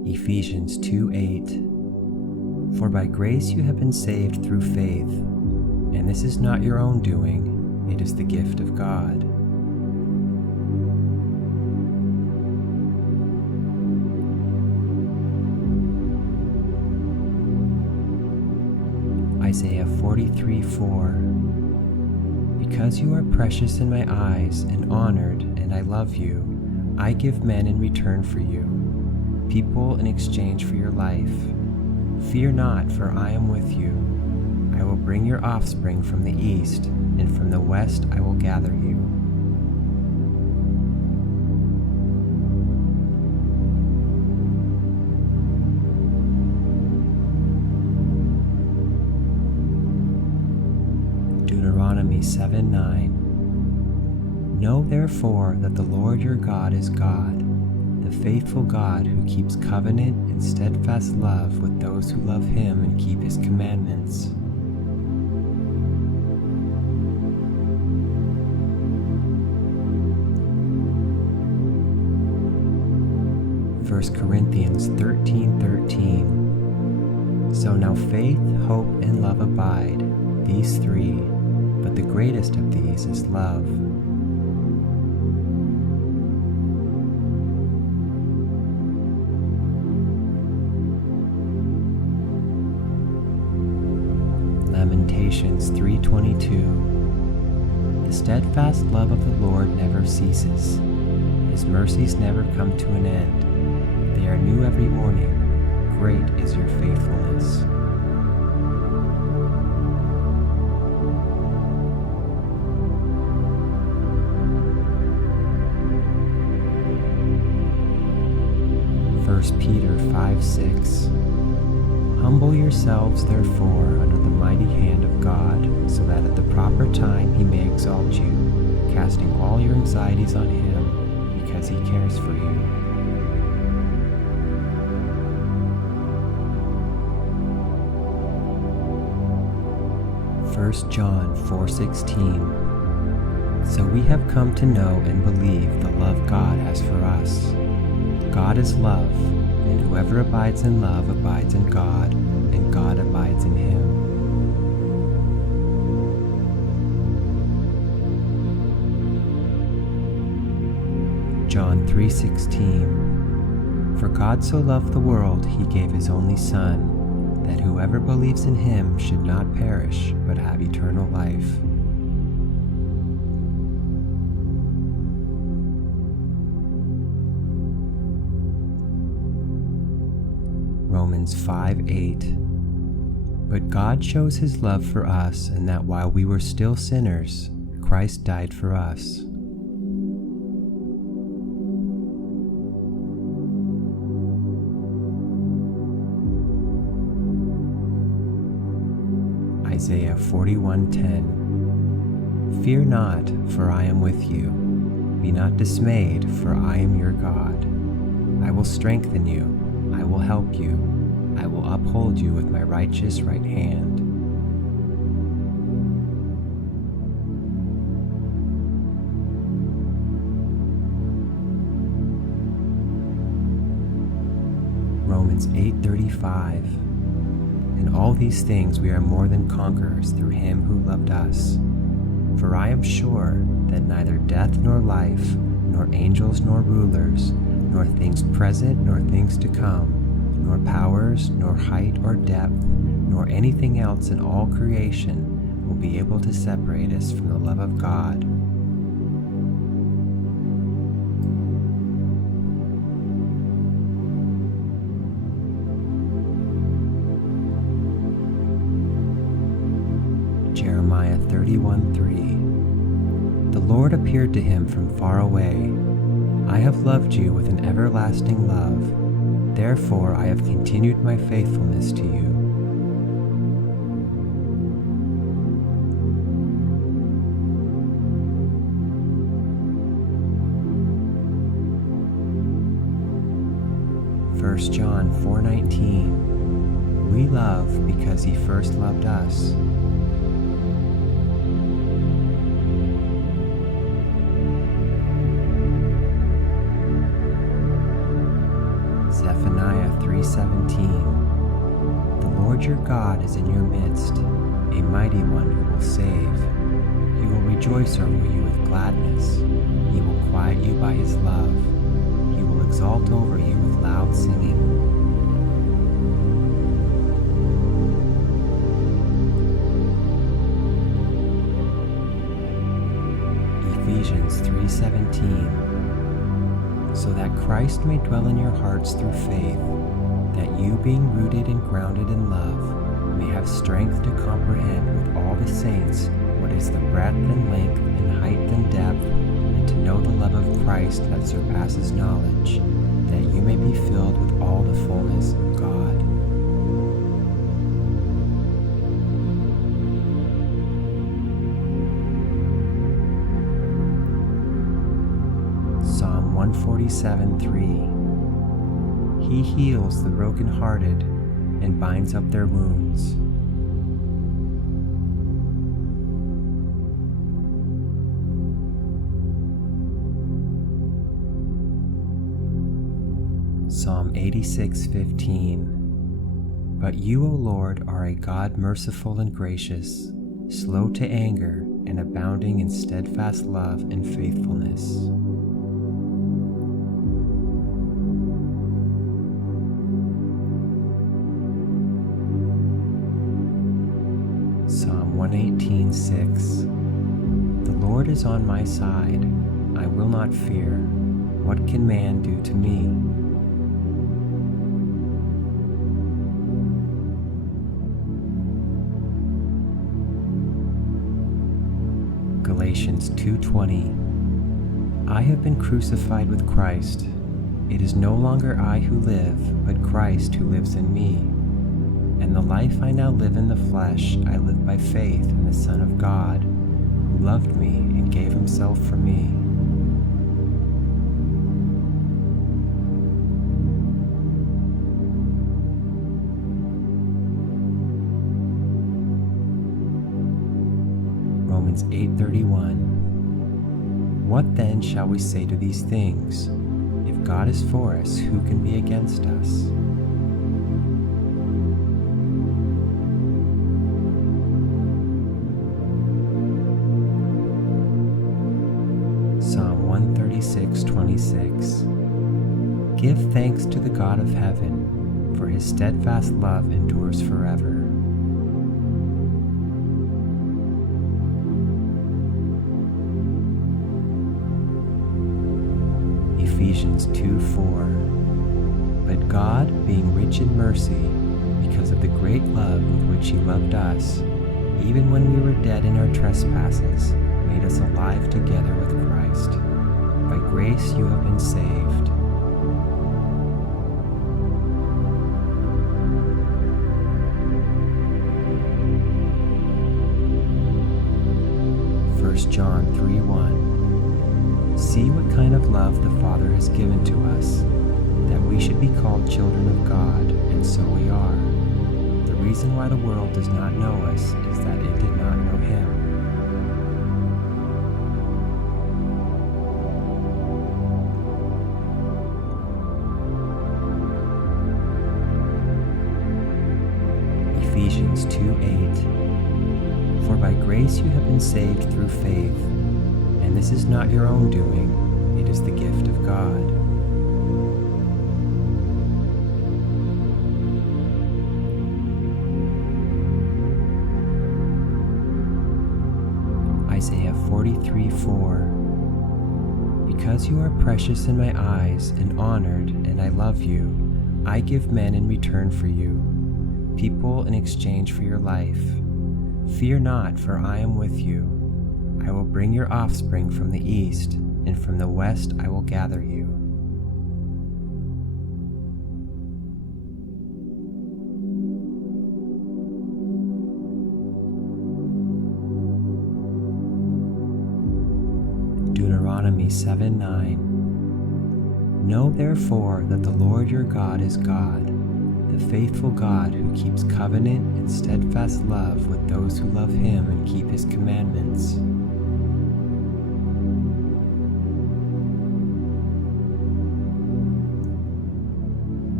Ephesians 2:8. For by grace you have been saved through faith, and this is not your own doing, it is the gift of God. Isaiah 43:4. Because you are precious in my eyes and honored, and I love you, I give men in return for you, people in exchange for your life. Fear not, for I am with you. I will bring your offspring from the east, and from the west I will gather you. Deuteronomy 7:9. Know therefore that the Lord your God is God, the faithful God who keeps covenant and steadfast love with those who love him and keep his commandments. First Corinthians 13:13. So now faith, hope, and love abide, these three, but the greatest of these is love. Lamentations 3:22. The steadfast love of the Lord never ceases. His mercies never come to an end. They are new every morning. Great is your faithfulness. First Peter 5:6. Humble yourselves, therefore, under the mighty hand of God, so that at the proper time he may exalt you, casting all your anxieties on him, because he cares for you. First John 4:16. So we have come to know and believe the love God has for us. God is love, and whoever abides in love abides in God, and God abides in him. John 3:16. For God so loved the world, he gave his only Son, that whoever believes in him should not perish, but have eternal life. Romans 5:8. But God shows his love for us in that while we were still sinners, Christ died for us. Isaiah 41:10. Fear not, for I am with you. Be not dismayed, for I am your God. I will strengthen you. I will help you. I will uphold you with my righteous right hand. Romans 8:35. In all these things we are more than conquerors through him who loved us. For I am sure that neither death nor life, nor angels nor rulers, nor things present nor things to come, nor powers, nor height or depth, nor anything else in all creation will be able to separate us from the love of God. Jeremiah 31:3. The Lord appeared to him from far away. I have loved you with an everlasting love. Therefore I have continued my faithfulness to you. First John 4:19. We love because he first loved us. Zephaniah 3:17. The Lord your God is in your midst, a mighty one who will save. He will rejoice over you with gladness. He will quiet you by his love. He will exalt over you with loud singing. Ephesians 3:17. So that Christ may dwell in your hearts through faith, that you, being rooted and grounded in love, may have strength to comprehend with all the saints what is the breadth and length and height and depth, and to know the love of Christ that surpasses knowledge, that you may be filled with all the fullness of God. Psalm 147:3. He heals the brokenhearted and binds up their wounds. Psalm 86:15. But you, O Lord, are a God merciful and gracious, slow to anger and abounding in steadfast love and faithfulness. Psalm 118:6. The Lord is on my side. I will not fear. What can man do to me? Galatians 2:20. I have been crucified with Christ. It is no longer I who live, but Christ who lives in me. And the life I now live in the flesh, I live by faith in the Son of God, who loved me and gave himself for me. Romans 8:31. What then shall we say to these things? If God is for us, who can be against us? Psalm 136:26. Give thanks to the God of heaven, for his steadfast love endures forever. Ephesians 2:4. But God, being rich in mercy, because of the great love with which he loved us, even when we were dead in our trespasses, made us alive together with Christ. By grace you have been saved. John 3:1. See what kind of love the Father has given to us, that we should be called children of God, and so we are. The reason why the world does not know us is that it did not know him. Ephesians 2:8. For by grace you have been saved through faith, and this is not your own doing, it is the gift of God. Isaiah 43:4. Because you are precious in my eyes and honored, and I love you, I give men in return for you, people in exchange for your life. Fear not, for I am with you. I will bring your offspring from the east, and from the west I will gather you. Deuteronomy 7:9. Know therefore that the Lord your God is God, the faithful God who keeps covenant and steadfast love with those who love him and keep his commandments.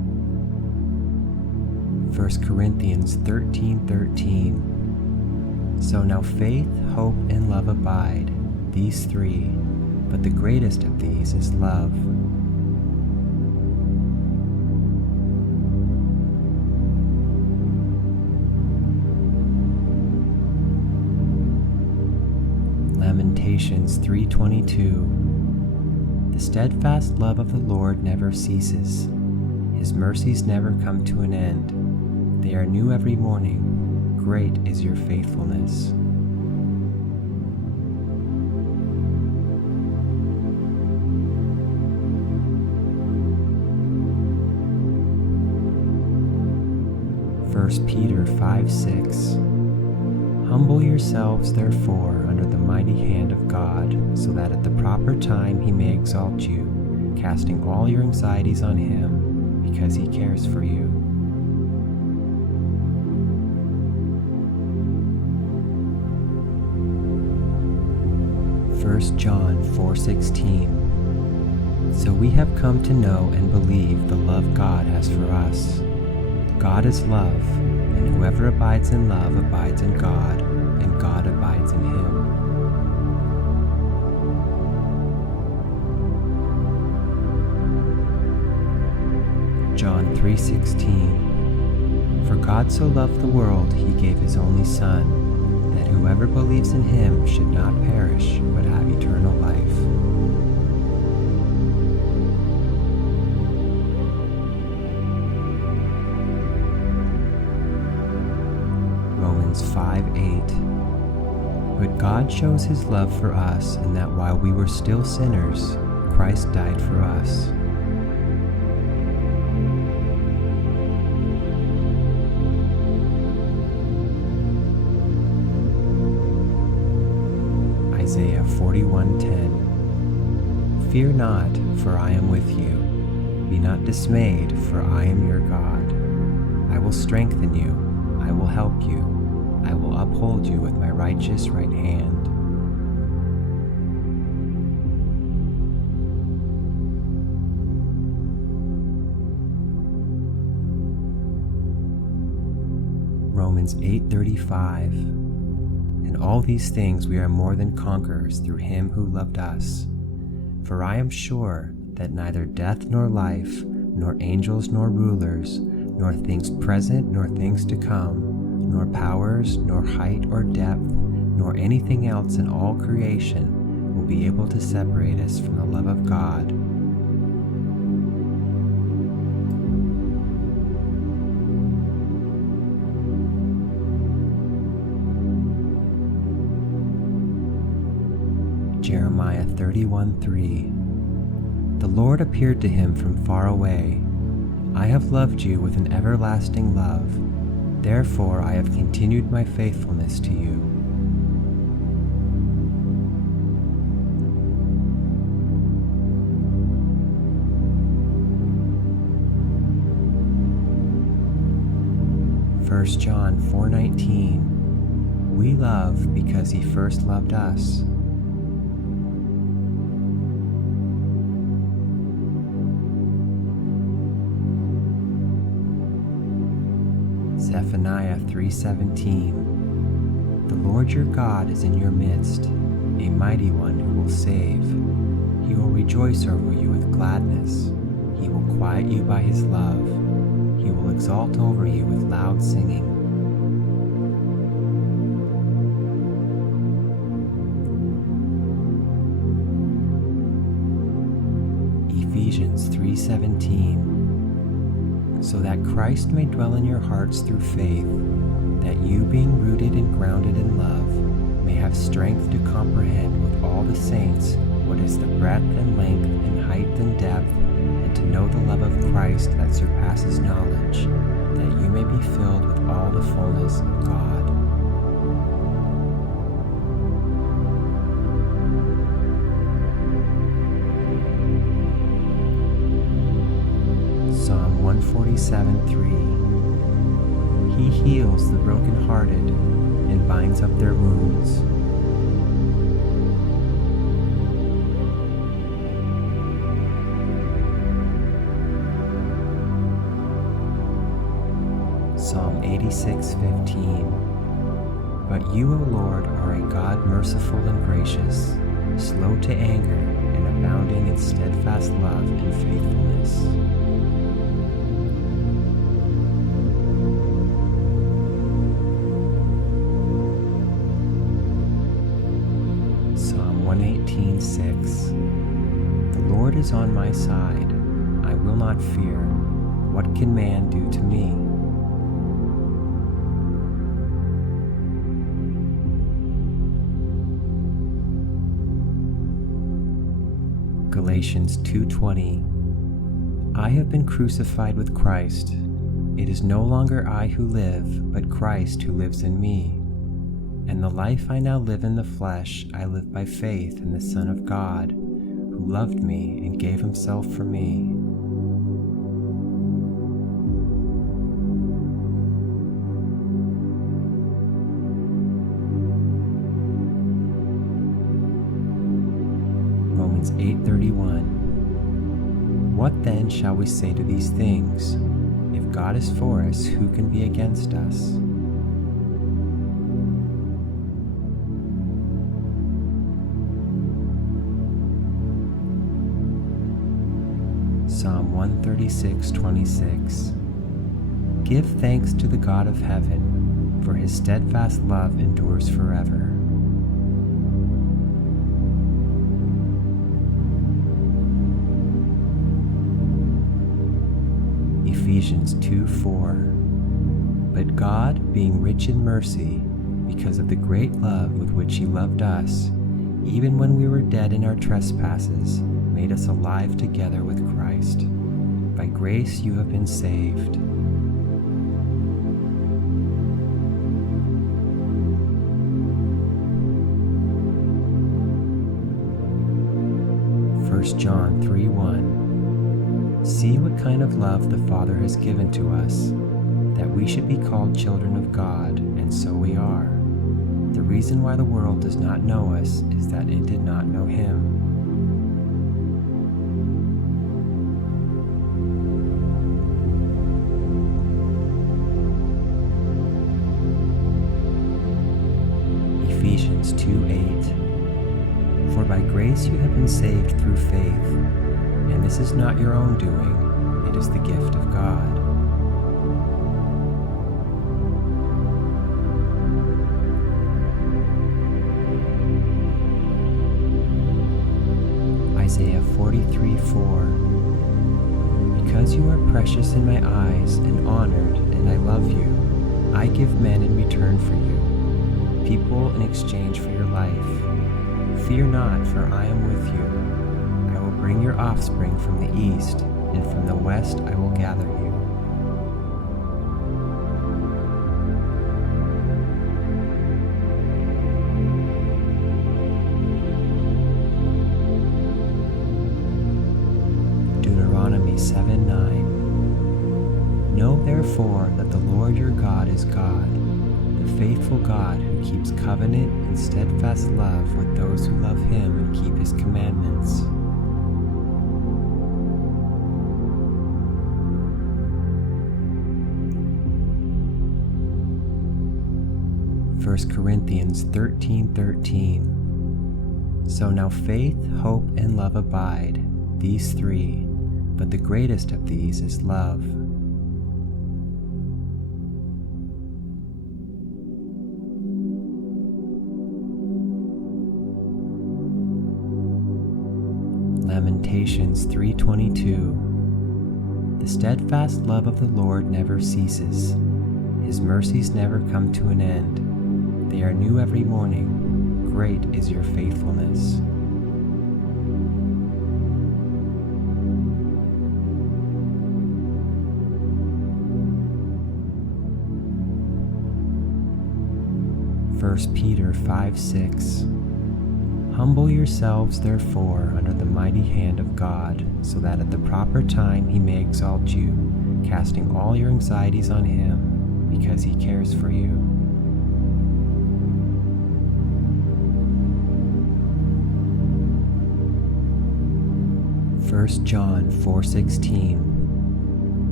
1 Corinthians 13:13. So now faith, hope, and love abide, these three, but the greatest of these is love. Lamentations 3:22. The steadfast love of the Lord never ceases. His mercies never come to an end. They are new every morning. Great is your faithfulness. First Peter 5:6. Humble yourselves, therefore, under the mighty hand of God, so that at the proper time he may exalt you, casting all your anxieties on him, because he cares for you. First John 4:16. So we have come to know and believe the love God has for us. God is love, and whoever abides in love abides in God, and God abides in him. John 3:16. For God so loved the world, he gave his only Son, that whoever believes in him should not perish, but have eternal life. Romans 5:8. But God shows his love for us in that while we were still sinners, Christ died for us. Isaiah 41:10. Fear not, for I am with you. Be not dismayed, for I am your God. I will strengthen you. I will help you. I will uphold you with my righteous right hand. Romans 8:35. In all these things we are more than conquerors through him who loved us. For I am sure that neither death nor life, nor angels nor rulers, nor things present nor things to come, nor powers, nor height or depth, nor anything else in all creation will be able to separate us from the love of God. Jeremiah 31:3. The Lord appeared to him from far away. I have loved you with an everlasting love. Therefore I have continued my faithfulness to you. First John 4:19. We love because he first loved us. Zephaniah 3:17. The Lord your God is in your midst, a mighty one who will save. He will rejoice over you with gladness. He will quiet you by his love. He will exalt over you with loud singing. Ephesians 3:17. So that Christ may dwell in your hearts through faith, that you, being rooted and grounded in love, may have strength to comprehend with all the saints what is the breadth and length and height and depth, and to know the love of Christ that surpasses knowledge, that you may be filled with all the fullness of God. Psalm 147:3. He heals the brokenhearted and binds up their wounds. Psalm 86:15. But you, O Lord, are a God merciful and gracious, slow to anger, and abounding in steadfast love and faithfulness. Psalm 118:6. The Lord is on my side. I will not fear. What can man do to me? Galatians 2:20. I have been crucified with Christ. It is no longer I who live, but Christ who lives in me. And the life I now live in the flesh, I live by faith in the Son of God, who loved me and gave himself for me. Romans 8:31. What then shall we say to these things? If God is for us, who can be against us? Psalm 136:26. Give thanks to the God of heaven, for his steadfast love endures forever. Ephesians 2:4. But God, being rich in mercy, because of the great love with which he loved us, even when we were dead in our trespasses, made us alive together with Christ. By grace you have been saved. First John 3:1. See what kind of love the Father has given to us, that we should be called children of God, and so we are. The reason why the world does not know us is that it did not know him. Ephesians 2:8. For by grace you have been saved through faith, and this is not your own doing, it is the gift of God. Isaiah 43:4. Because you are precious in my eyes and honored, and I love you, I give men in return for you, people in exchange for your life. Fear not, for I am with you. I will bring your offspring from the east, and from the west I will gather you. Deuteronomy 7:9. Know therefore that the Lord your God is God, the faithful God who keeps covenant and steadfast love with those who love him and keep his commandments. First Corinthians 13:13. So now faith, hope, and love abide, these three, but the greatest of these is love. Lamentations 3:22. The steadfast love of the Lord never ceases. His mercies never come to an end. They are new every morning. Great is your faithfulness. First Peter 5:6. Humble yourselves, therefore, under the mighty hand of God, so that at the proper time he may exalt you, casting all your anxieties on him, because he cares for you. First John 4:16.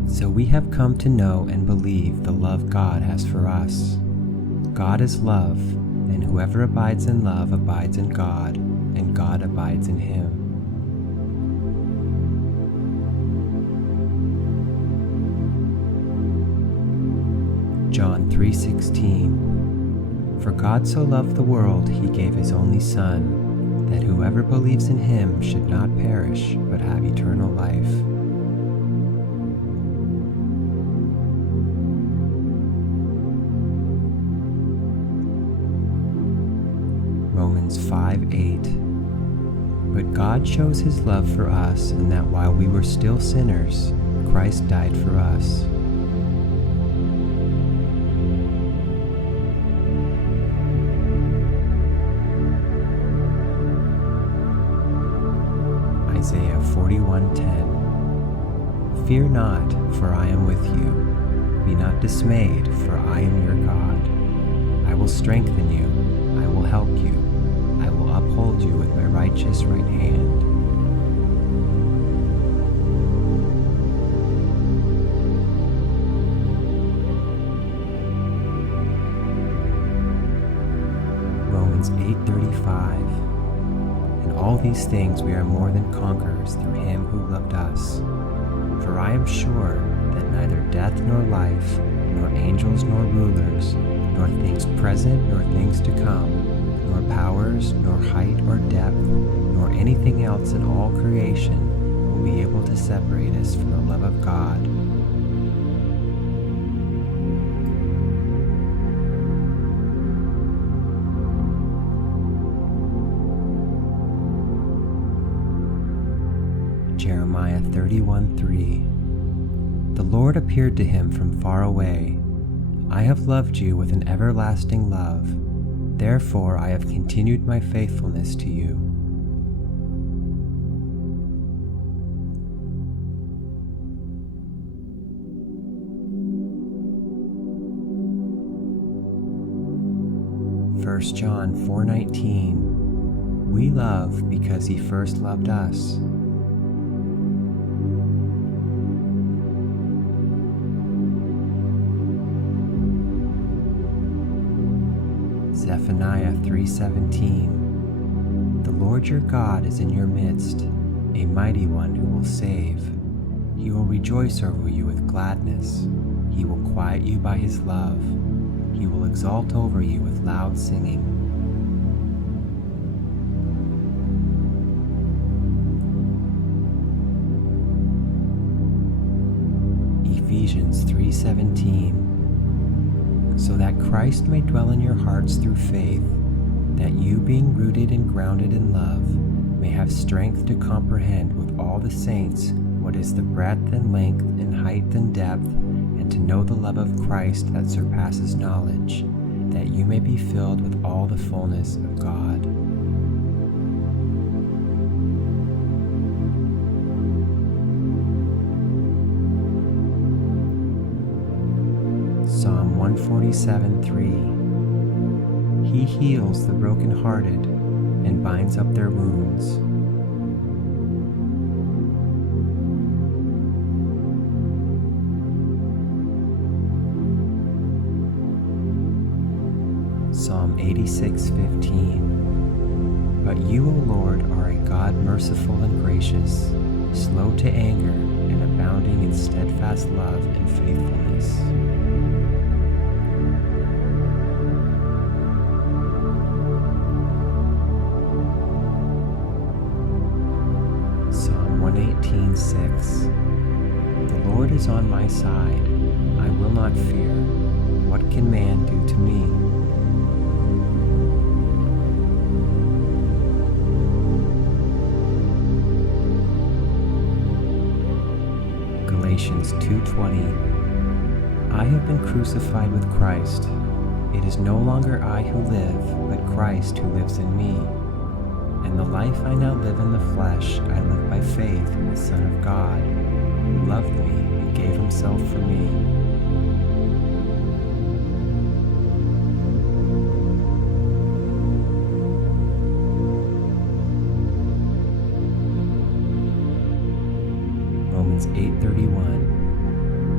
So we have come to know and believe the love God has for us. God is love, and whoever abides in love abides in God, and God abides in him. John 3:16. For God so loved the world, he gave his only Son, that whoever believes in him should not perish, but have eternal life. Romans 5:8. But God shows his love for us in that while we were still sinners, Christ died for us. Isaiah 41:10. Fear not, for I am with you. Be not dismayed, for I am your God. I will strengthen you. I will help you. I will uphold you with my righteous right hand. Romans 8:35. In all these things we are more than conquerors through him who loved us. For I am sure that neither death nor life, nor angels nor rulers, nor things present nor things to come, nor powers, nor height or depth, nor anything else in all creation will be able to separate us from the love of God. Jeremiah 31:3. The Lord appeared to him from far away. I have loved you with an everlasting love. Therefore I have continued my faithfulness to you. First John 4:19. We love because he first loved us. Zephaniah 3:17. The Lord your God is in your midst, a mighty one who will save. He will rejoice over you with gladness. He will quiet you by his love. He will exalt over you with loud singing. Ephesians 3:17. So that Christ may dwell in your hearts through faith, that you, being rooted and grounded in love, may have strength to comprehend with all the saints what is the breadth and length and height and depth, and to know the love of Christ that surpasses knowledge, that you may be filled with all the fullness of God. Psalm 147:3. He heals the brokenhearted and binds up their wounds. Psalm 86:15. But you, O Lord, are a God merciful and gracious, slow to anger, and abounding in steadfast love and faithfulness. Psalm 118:6. The Lord is on my side. I will not fear. What can man do to me? Galatians 2:20. I have been crucified with Christ. It is no longer I who live, but Christ who lives in me. And the life I now live in the flesh, I live by faith in the Son of God, who loved me and gave himself for me. Romans 8:31.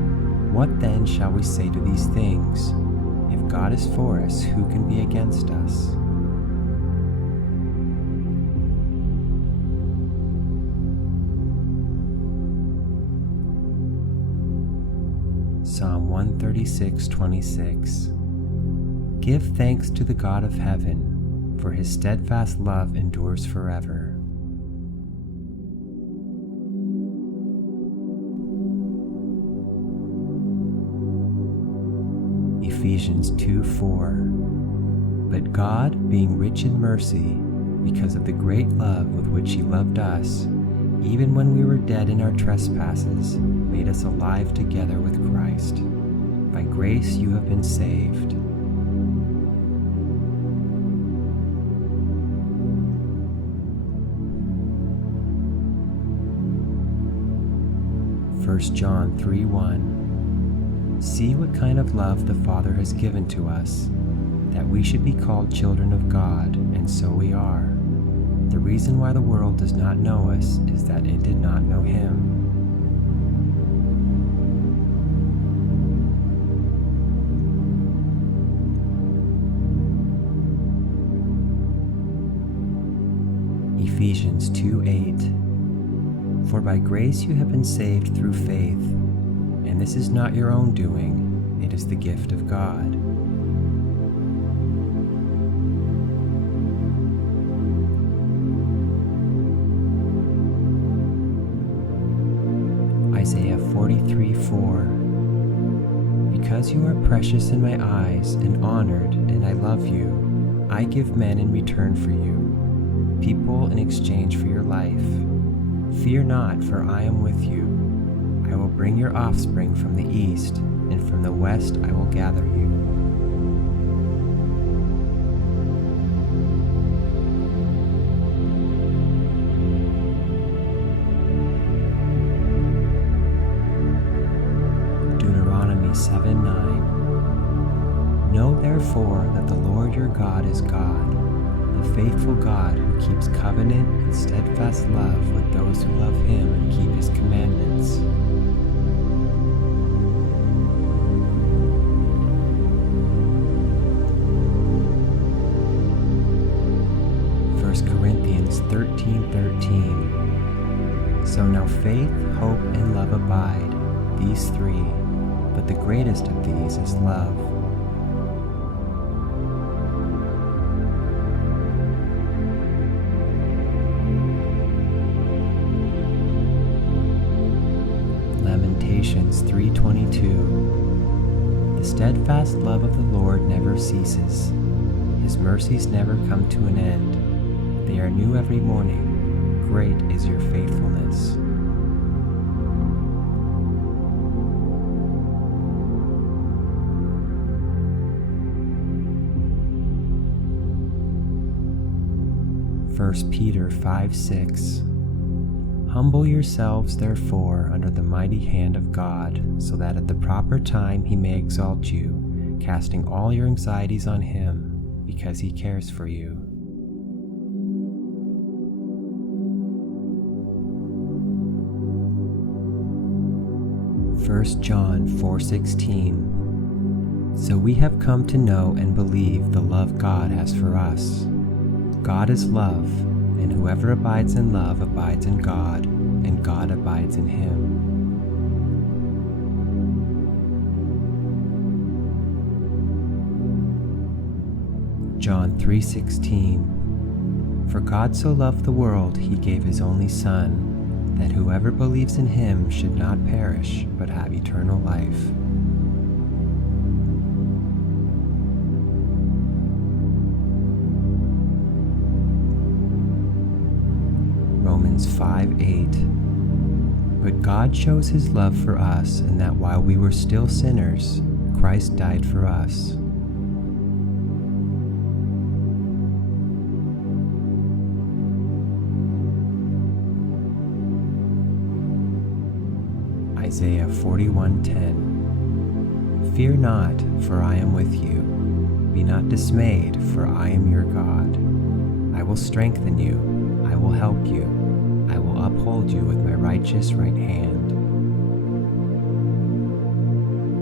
What then shall we say to these things? If God is for us, who can be against us? Psalm 136:26. Give thanks to the God of heaven, for his steadfast love endures forever. Ephesians 2:4. But God, being rich in mercy, because of the great love with which he loved us, even when we were dead in our trespasses, made us alive together with Christ. By grace you have been saved. First John 3:1. See what kind of love the Father has given to us, that we should be called children of God, and so we are. The reason why the world does not know us is that it did not know him. Ephesians 2:8. For by grace you have been saved through faith, and this is not your own doing, it is the gift of God. Isaiah 43:4. Because you are precious in my eyes and honored, and I love you, I give men in return for you, people in exchange for your life. Fear not, for I am with you. I will bring your offspring from the east, and from the west I will gather you. Deuteronomy 7:9. Know therefore that the Lord your God is God, the faithful God who keeps covenant and steadfast love with those who love him and keep his commandments. Corinthians 13:13. So now faith, hope, and love abide, these three, but the greatest of these is love. Lamentations 3:22. The steadfast love of the Lord never ceases. His mercies never come to an end. They are new every morning. Great is your faithfulness. First Peter 5:6. Humble yourselves, therefore, under the mighty hand of God, so that at the proper time he may exalt you, casting all your anxieties on him, because he cares for you. First John 4:16. So we have come to know and believe the love God has for us. God is love, and whoever abides in love abides in God, and God abides in him. John 3:16. For God so loved the world, he gave his only Son, that whoever believes in him should not perish, but have eternal life. Romans 5:8. But God shows his love for us in that while we were still sinners, Christ died for us. Isaiah 41:10. Fear not, for I am with you. Be not dismayed, for I am your God. I will strengthen you. I will help you. I will uphold you with my righteous right hand.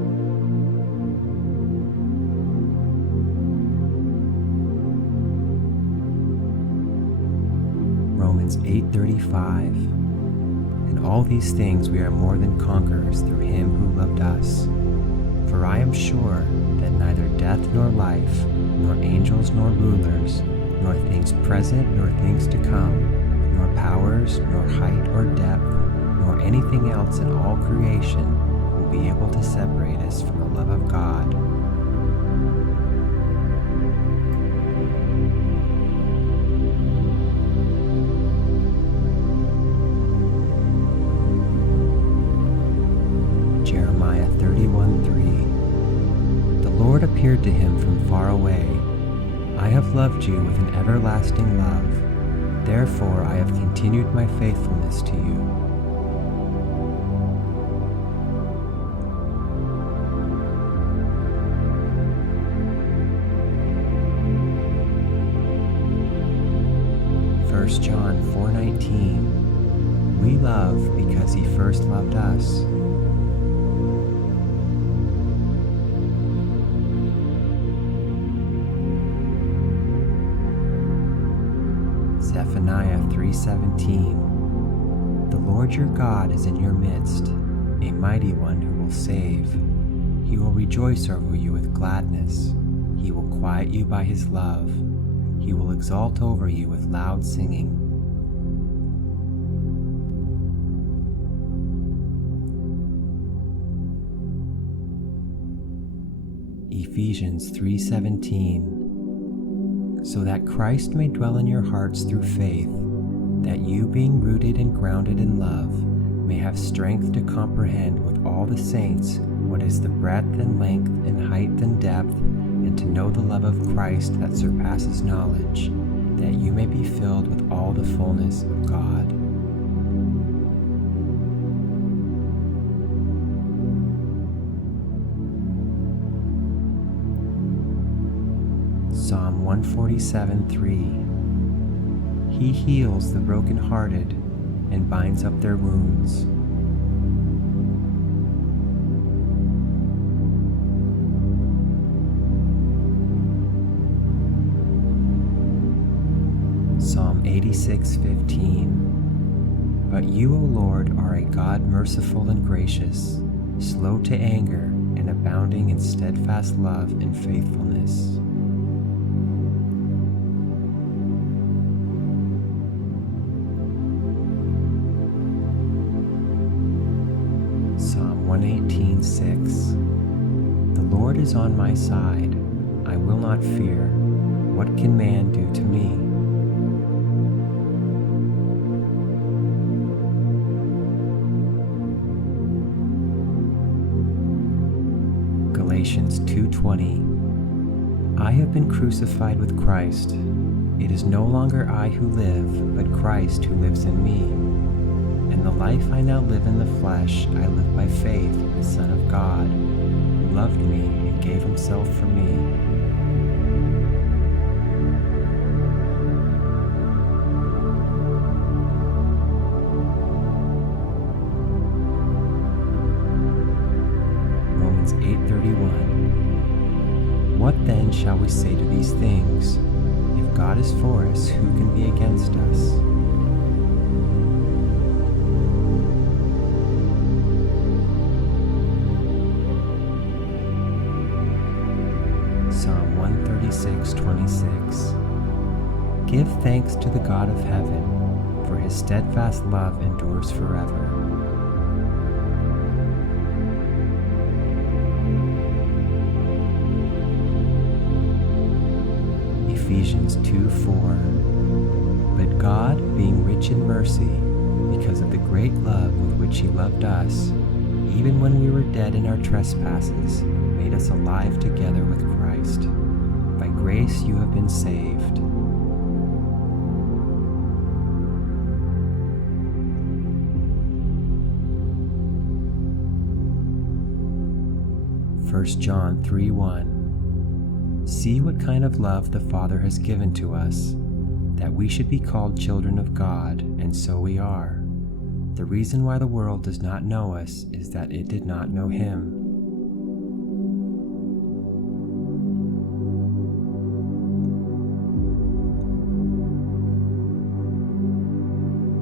8:35. In all these things we are more than conquerors through him who loved us. For I am sure that neither death nor life, nor angels nor rulers, nor things present nor things to come, nor powers, nor height or depth, nor anything else in all creation will be able to separate us from the love of God. Jeremiah 31:3. The Lord appeared to him from far away. I have loved you with an everlasting love. Therefore I have continued my faithfulness to you. John 4:19. We love because he first loved us. Zephaniah 3:17. The Lord your God is in your midst, a mighty one who will save. He will rejoice over you with gladness. He will quiet you by his love. He will exalt over you with loud singing. Ephesians 3:17. So that Christ may dwell in your hearts through faith, that you, being rooted and grounded in love, may have strength to comprehend with all the saints what is the breadth and length and height and depth, and to know the love of Christ that surpasses knowledge, that you may be filled with all the fullness of God. Psalm 147:3. He heals the brokenhearted and binds up their wounds. Psalm 86:15. But you, O Lord, are a God merciful and gracious, slow to anger, and abounding in steadfast love and faithfulness. Psalm 118:6. The Lord is on my side. I will not fear. What can man do to me? Galatians 2:20. I have been crucified with Christ. It is no longer I who live, but Christ who lives in me. And the life I now live in the flesh, I live by faith in the Son of God, who loved me and gave himself for me. Romans 8:31. What then shall we say to these things? If God is for us, who can be against us? Psalm 136:26. Give thanks to the God of heaven, for his steadfast love endures forever. Ephesians 2:4. But God, being rich in mercy, because of the great love with which he loved us, even when we were dead in our trespasses, made us alive together with Christ. By grace you have been saved. First John 3:1. See what kind of love the Father has given to us, that we should be called children of God, and so we are. The reason why the world does not know us is that it did not know him.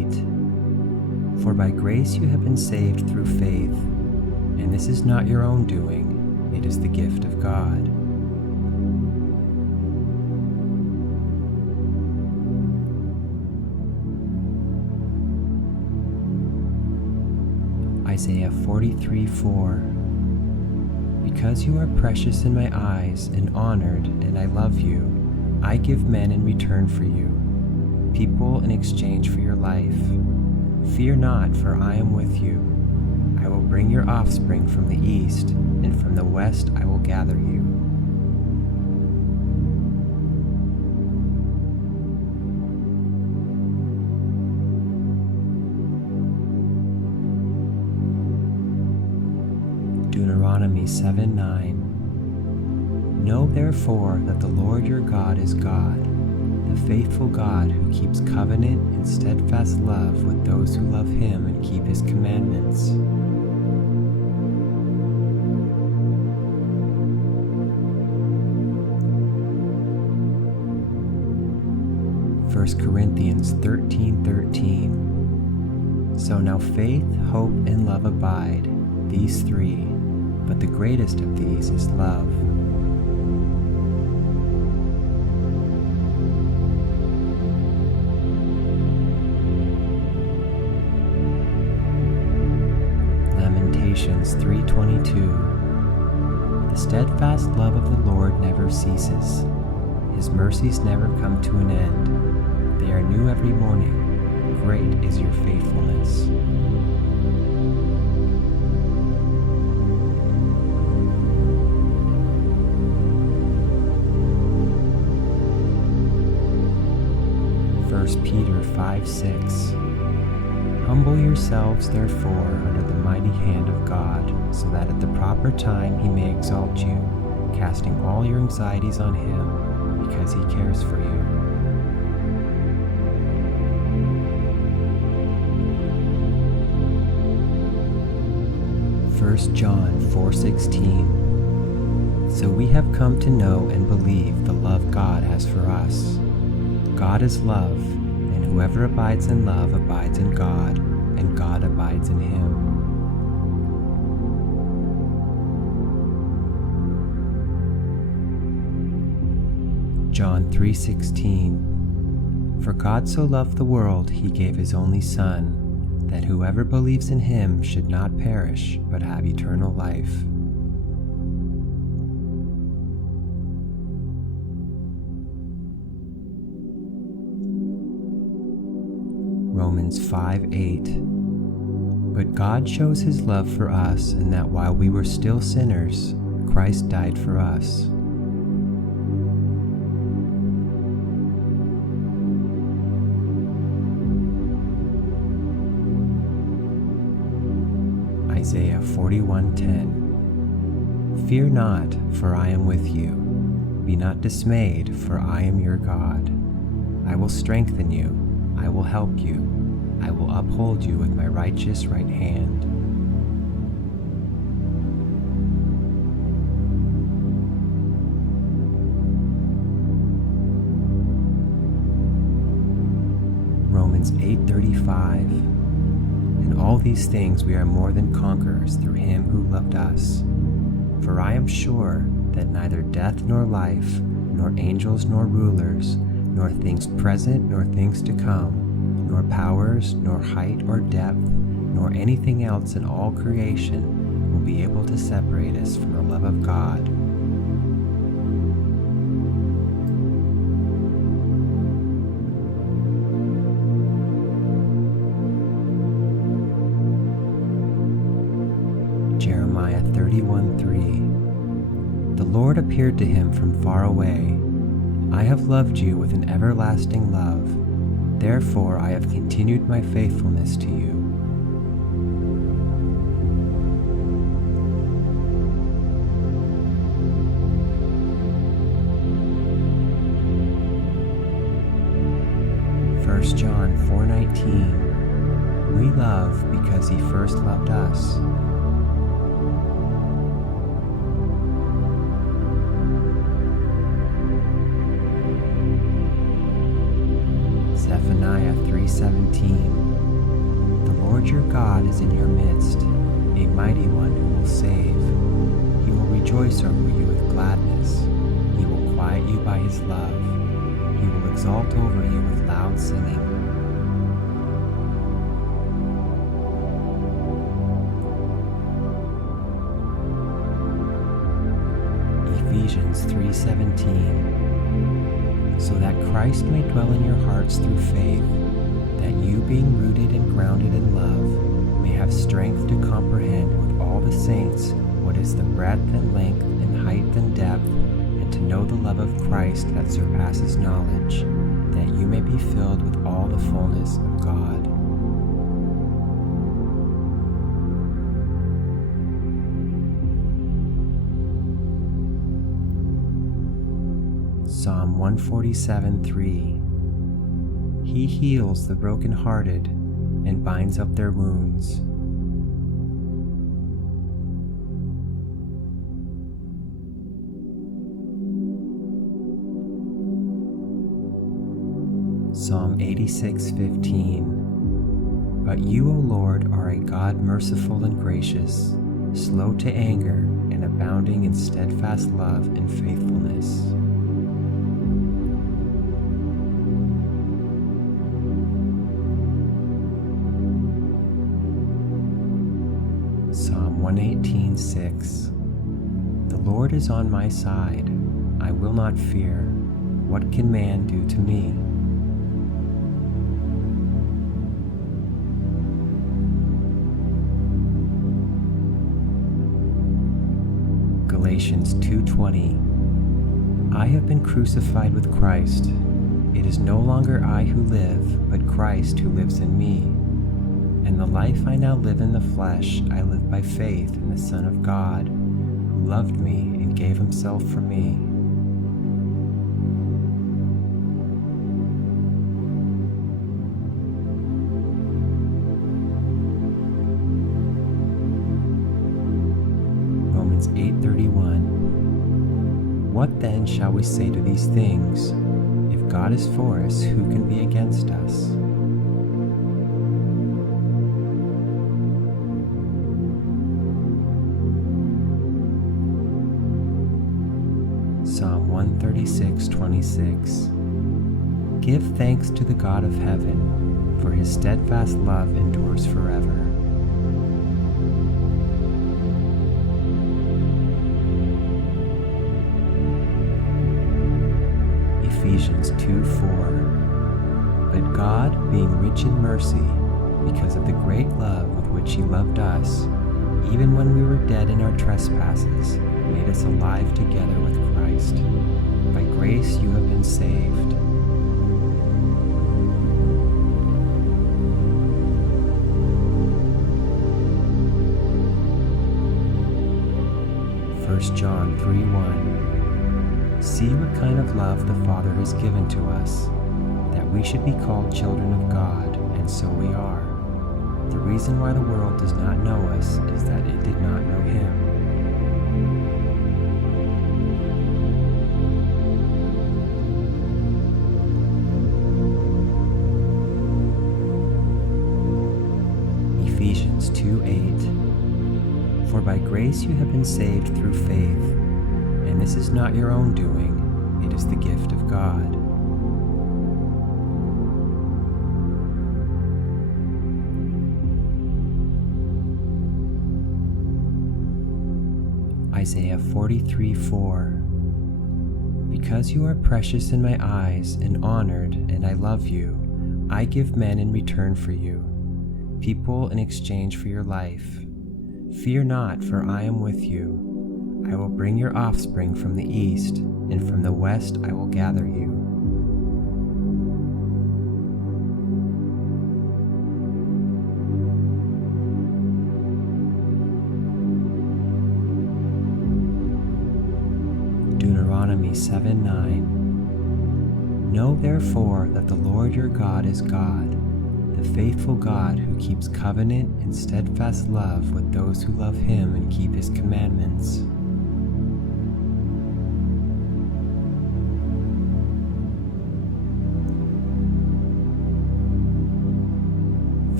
by grace you have been saved through faith, and this is not your own doing, it is the gift of God. Isaiah 43:4. Because you are precious in my eyes and honored, and I love you, I give men in return for you, people in exchange for your life. Fear not, for I am with you. I will bring your offspring from the east, and from the west I will gather you. Deuteronomy 7:9. Know therefore that the Lord your God is God, the faithful God who keeps covenant and steadfast love with those who love him and keep his commandments. First Corinthians 13:13. So now faith, hope, and love abide, these three, but the greatest of these is love. Lamentations 3:22. The steadfast love of the Lord never ceases. His mercies never come to an end. They are new every morning. Great is your faithfulness. Peter 5:6. Humble yourselves therefore under the mighty hand of God, so that at the proper time he may exalt you, casting all your anxieties on him, because he cares for you. First John 4:16. So we have come to know and believe the love God has for us. God is love, and whoever abides in love abides in God, and God abides in him. John 3:16. For God so loved the world, he gave his only Son, that whoever believes in him should not perish, but have eternal life. Romans 5:8. But God shows his love for us in that while we were still sinners, Christ died for us. Isaiah 41:10. Fear not, for I am with you. Be not dismayed, for I am your God. I will strengthen you. I will help you. I will uphold you with my righteous right hand. Romans 8:35. In all these things we are more than conquerors through him who loved us. For I am sure that neither death nor life, nor angels nor rulers, nor things present nor things to come, nor powers, nor height or depth, nor anything else in all creation will be able to separate us from the love of God. Jeremiah 31:3. The Lord appeared to him from far away. I have loved you with an everlasting love. Therefore I have continued my faithfulness to you. First John 4:19. We love because he first loved us. Zephaniah 3:17. The Lord your God is in your midst, a mighty one who will save. He will rejoice over you with gladness. He will quiet you by his love. He will exalt over you with loud singing. Ephesians 3:17. So that Christ may dwell in your hearts through faith, that you, being rooted and grounded in love, may have strength to comprehend with all the saints what is the breadth and length and height and depth, and to know the love of Christ that surpasses knowledge, that you may be filled with all the fullness of God. Psalm 147:3. He heals the brokenhearted and binds up their wounds. Psalm 86:15. But you, O Lord, are a God merciful and gracious, slow to anger, and abounding in steadfast love and faithfulness. Psalm 118:6. The Lord is on my side. I will not fear. What can man do to me? Galatians 2:20. I have been crucified with Christ. It is no longer I who live, but Christ who lives in me. And the life I now live in the flesh, I live by faith in the Son of God, who loved me and gave himself for me. Romans 8:31. What then shall we say to these things? If God is for us, who can be against us? Psalm 136:26. Give thanks to the God of heaven, for his steadfast love endures forever. Ephesians 2:4. But God, being rich in mercy, because of the great love with which he loved us, even when we were dead in our trespasses, made us alive together with Christ. By grace you have been saved. First John 3:1. See what kind of love the Father has given to us, that we should be called children of God, and so we are. The reason why the world does not know us is that it did not know him. Ephesians 2:8. For by grace you have been saved through faith, and this is not your own doing, it is the gift of God. Isaiah 43:4. Because you are precious in my eyes and honored, and I love you, I give men in return for you, people in exchange for your life. Fear not, for I am with you. I will bring your offspring from the east, and from the west I will gather you. Deuteronomy 7:9. Know therefore that the Lord your God is God, the faithful God who keeps covenant and steadfast love with those who love him and keep his commandments. 1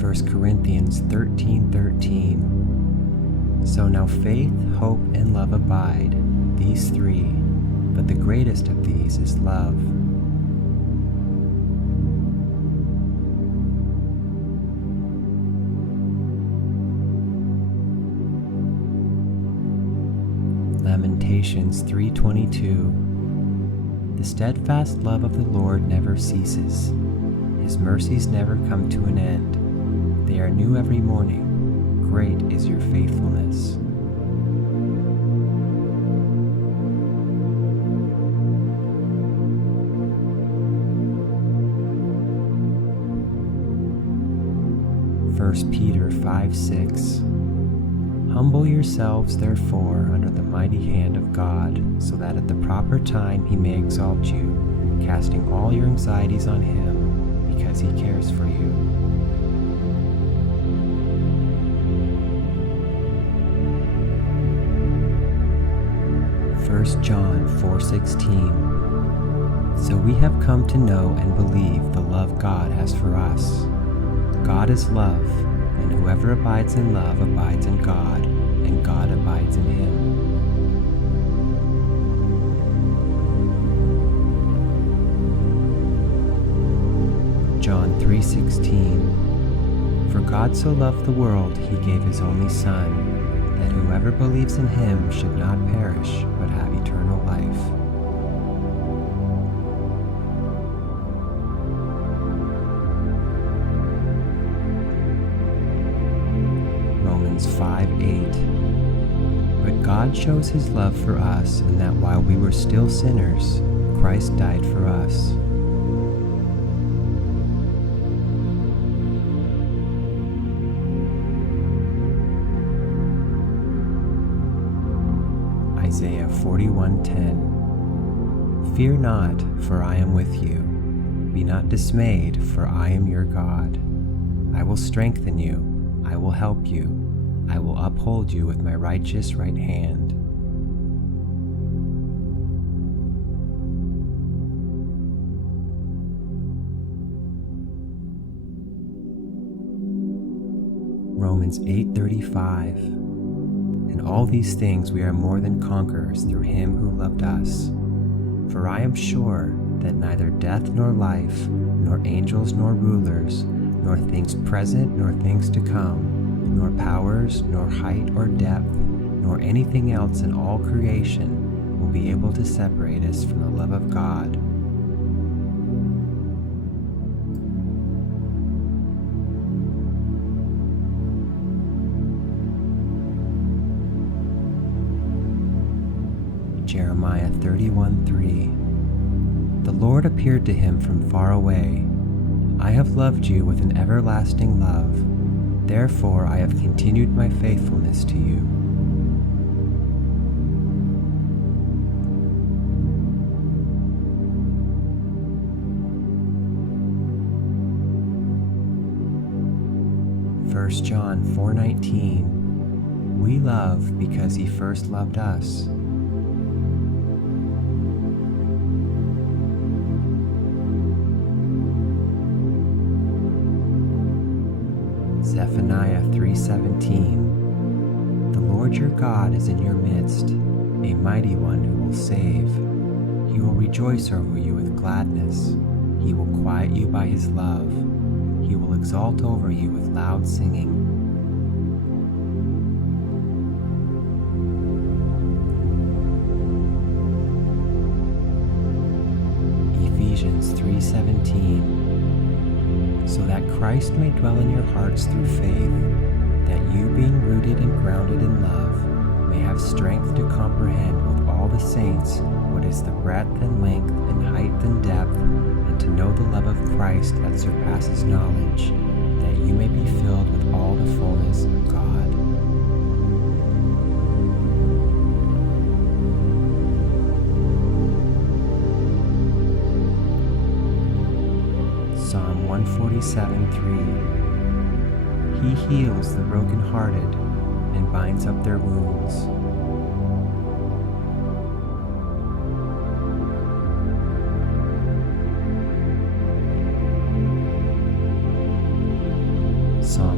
1 Corinthians 13:13. So now faith, hope, and love abide, these three, but the greatest of these is love. Lamentations 3:22. The steadfast love of the Lord never ceases. His mercies never come to an end. They are new every morning. Great is your faithfulness. First Peter 5:6. Humble yourselves, therefore, under the mighty hand of God, so that at the proper time he may exalt you, casting all your anxieties on him, because he cares for you. First John 4:16. So we have come to know and believe the love God has for us. God is love, and whoever abides in love abides in God, and God abides in him. John 3:16. For God so loved the world, he gave his only Son, that whoever believes in him should not perish, but have eternal life. Romans 5:8. But God shows his love for us in that while we were still sinners, Christ died for us. Isaiah 41:10. Fear not, for I am with you. Be not dismayed, for I am your God. I will strengthen you. I will help you. I will uphold you with my righteous right hand. Romans 8:35. In all these things we are more than conquerors through him who loved us. For I am sure that neither death nor life, nor angels nor rulers, nor things present nor things to come, nor powers, nor height or depth, nor anything else in all creation will be able to separate us from the love of God. Jeremiah 31:3. The Lord appeared to him from far away. I have loved you with an everlasting love. Therefore I have continued my faithfulness to you. First John 4:19. We love because he first loved us. Zephaniah 3:17. The Lord your God is in your midst, a mighty one who will save. He will rejoice over you with gladness. He will quiet you by his love. He will exalt over you with loud singing. Ephesians 3:17. So that Christ may dwell in your hearts through faith, that you, being rooted and grounded in love, may have strength to comprehend with all the saints what is the breadth and length and height and depth, and to know the love of Christ that surpasses knowledge, that you may be filled with all the fullness of God. Psalm 147:3. He heals the brokenhearted and binds up their wounds. Psalm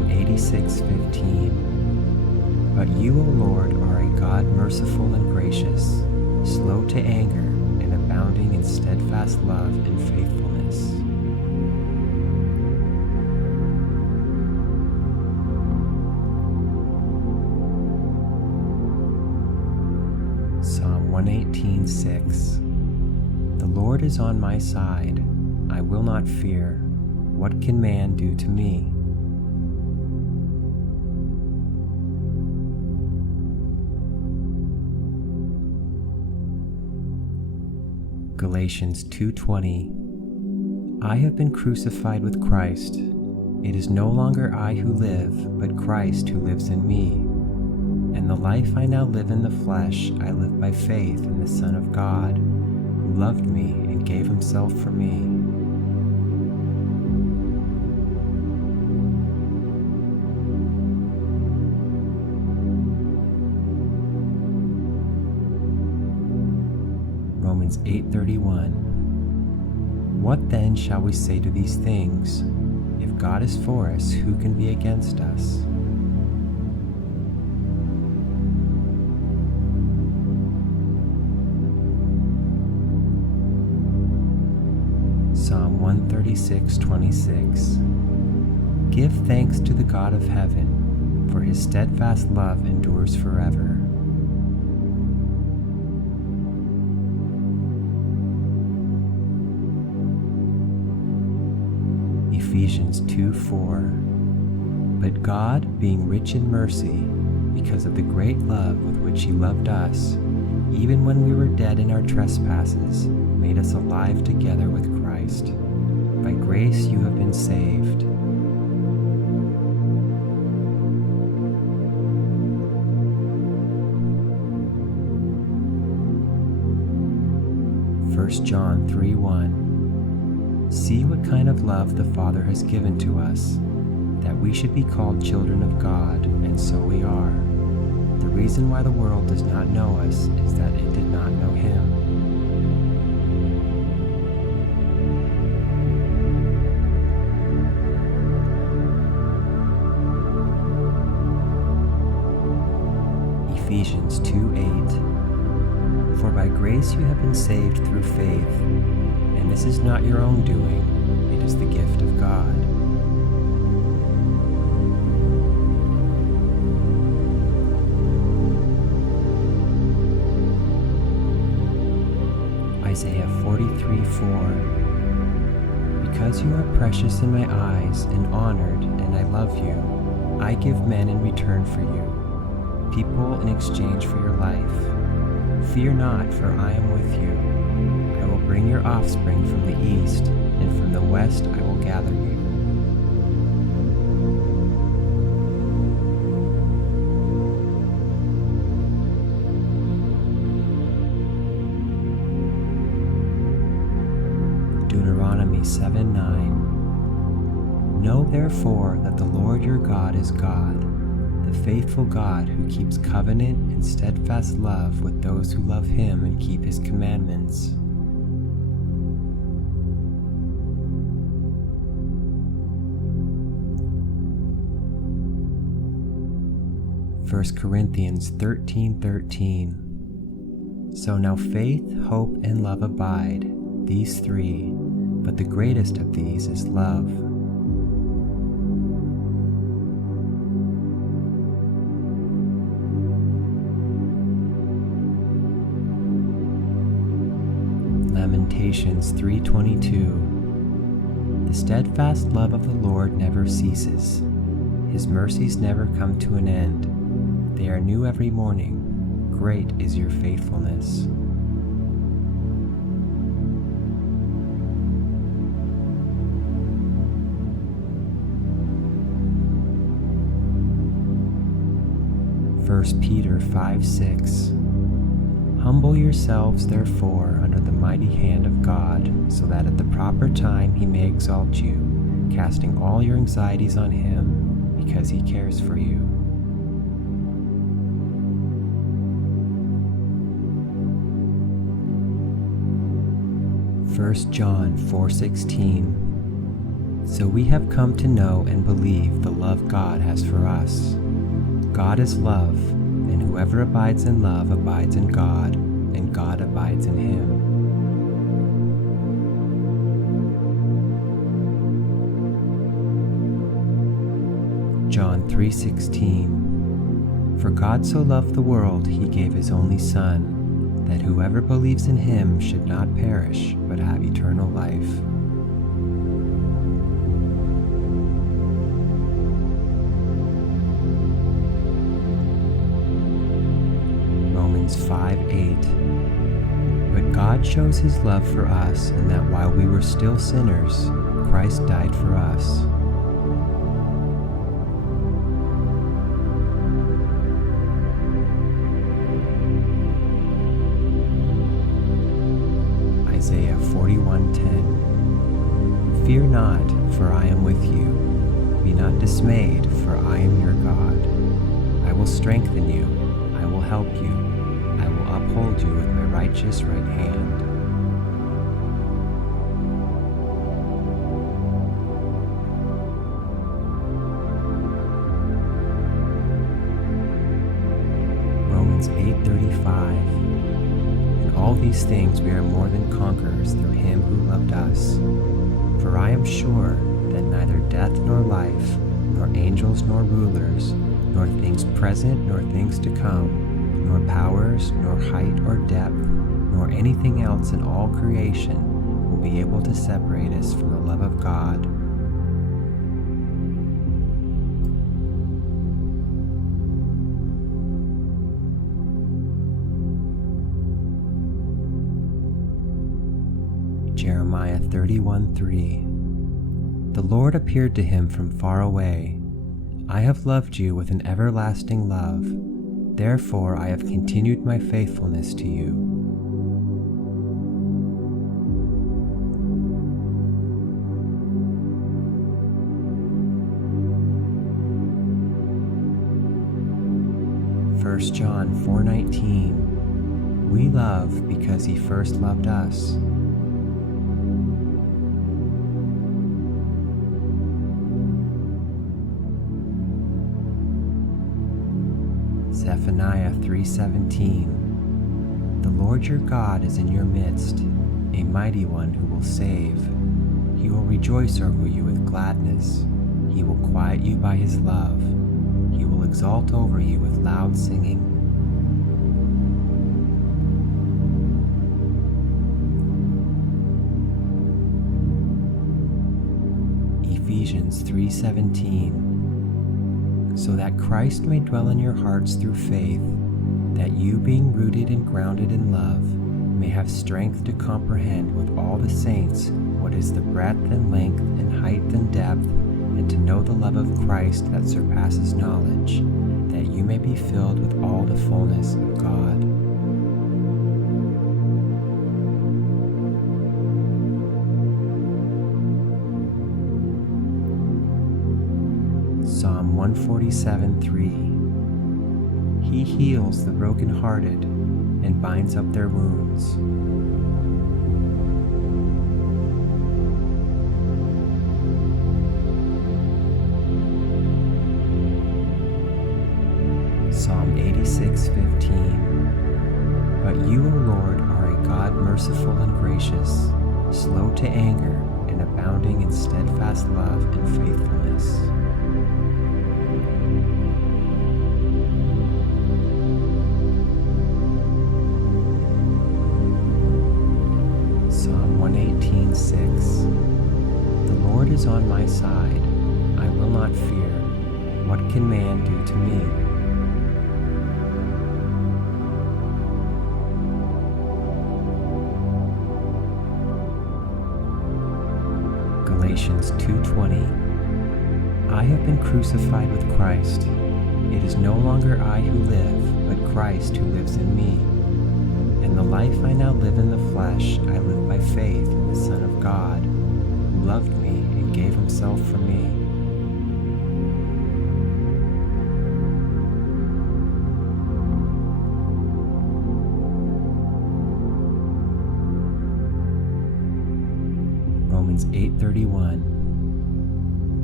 36:15. But you, O Lord, are a God merciful and gracious, slow to anger, and abounding in steadfast love and faithfulness. Psalm 118:6. The Lord is on my side. I will not fear. What can man do to me? Galatians 2:20. I have been crucified with Christ. It is no longer I who live, but Christ who lives in me. And the life I now live in the flesh, I live by faith in the Son of God, who loved me and gave himself for me. Romans 8:31. What then shall we say to these things? If God is for us, who can be against us? Psalm 136:26. Give thanks to the God of heaven, for his steadfast love endures forever. Ephesians 2:4. But God, being rich in mercy, because of the great love with which he loved us, even when we were dead in our trespasses, made us alive together with Christ. By grace you have been saved. First John 3:1. See what kind of love the Father has given to us, that we should be called children of God, and so we are. The reason why the world does not know us is that it did not know him. Ephesians 2:8. For by grace you have been saved through faith, and this is not your own doing, it is the gift of God. Isaiah 43:4. Because you are precious in my eyes and honored, and I love you, I give men in return for you, people in exchange for your life. Fear not, for I am with you. I will bring your offspring from the east, and from the west I will gather you. Deuteronomy 7:9. Know therefore that the Lord your God is God, the faithful God who keeps covenant and steadfast love with those who love him and keep his commandments. First Corinthians 13:13. So now faith, hope, and love abide, these three, but the greatest of these is love. Lamentations 3:22. The steadfast love of the Lord never ceases. His mercies never come to an end. They are new every morning. Great is your faithfulness. First Peter 5:6. Humble yourselves, therefore, under the mighty hand of God, so that at the proper time he may exalt you, casting all your anxieties on him, because he cares for you. First John 4:16. So we have come to know and believe the love God has for us. God is love, and whoever abides in love abides in God, and God abides in him. John 3:16. For God so loved the world, he gave his only Son, that whoever believes in him should not perish, but have eternal life. Romans 5:8. But God shows his love for us in that while we were still sinners, Christ died for us. Isaiah 41:10. Fear not, for I am with you. Be not dismayed, for I am your God. I will strengthen you. I will help you. I will uphold you with my righteous right hand. Romans 8:35. In all these things we are more than conquerors through him who loved us. For I am sure that neither death nor life, nor angels nor rulers, nor things present nor things to come, nor powers, nor height or depth, nor anything else in all creation will be able to separate us from the love of God. Jeremiah 31:3. The Lord appeared to him from far away. I have loved you with an everlasting love. Therefore I have continued my faithfulness to you. First John 4:19. We love because he first loved us. Zephaniah 3:17. The Lord your God is in your midst, a mighty one who will save. He will rejoice over you with gladness. He will quiet you by his love. He will exalt over you with loud singing. Ephesians 3:17. So that Christ may dwell in your hearts through faith, that you, being rooted and grounded in love, may have strength to comprehend with all the saints what is the breadth and length and height and depth, and to know the love of Christ that surpasses knowledge, that you may be filled with all the fullness of God. Psalm 147:3. He heals the brokenhearted and binds up their wounds. Psalm 86:15. But you, O Lord, are a God merciful and gracious, slow to anger, and abounding in steadfast love and faithfulness. Psalm 118:6. The Lord is on my side. I will not fear. What can man do to me? Galatians 2:20. I have been crucified with Christ. It is no longer I who live, but Christ who lives in me. And the life I now live in the flesh, I live by faith in the Son of God, who loved me and gave himself for me. Romans 8:31.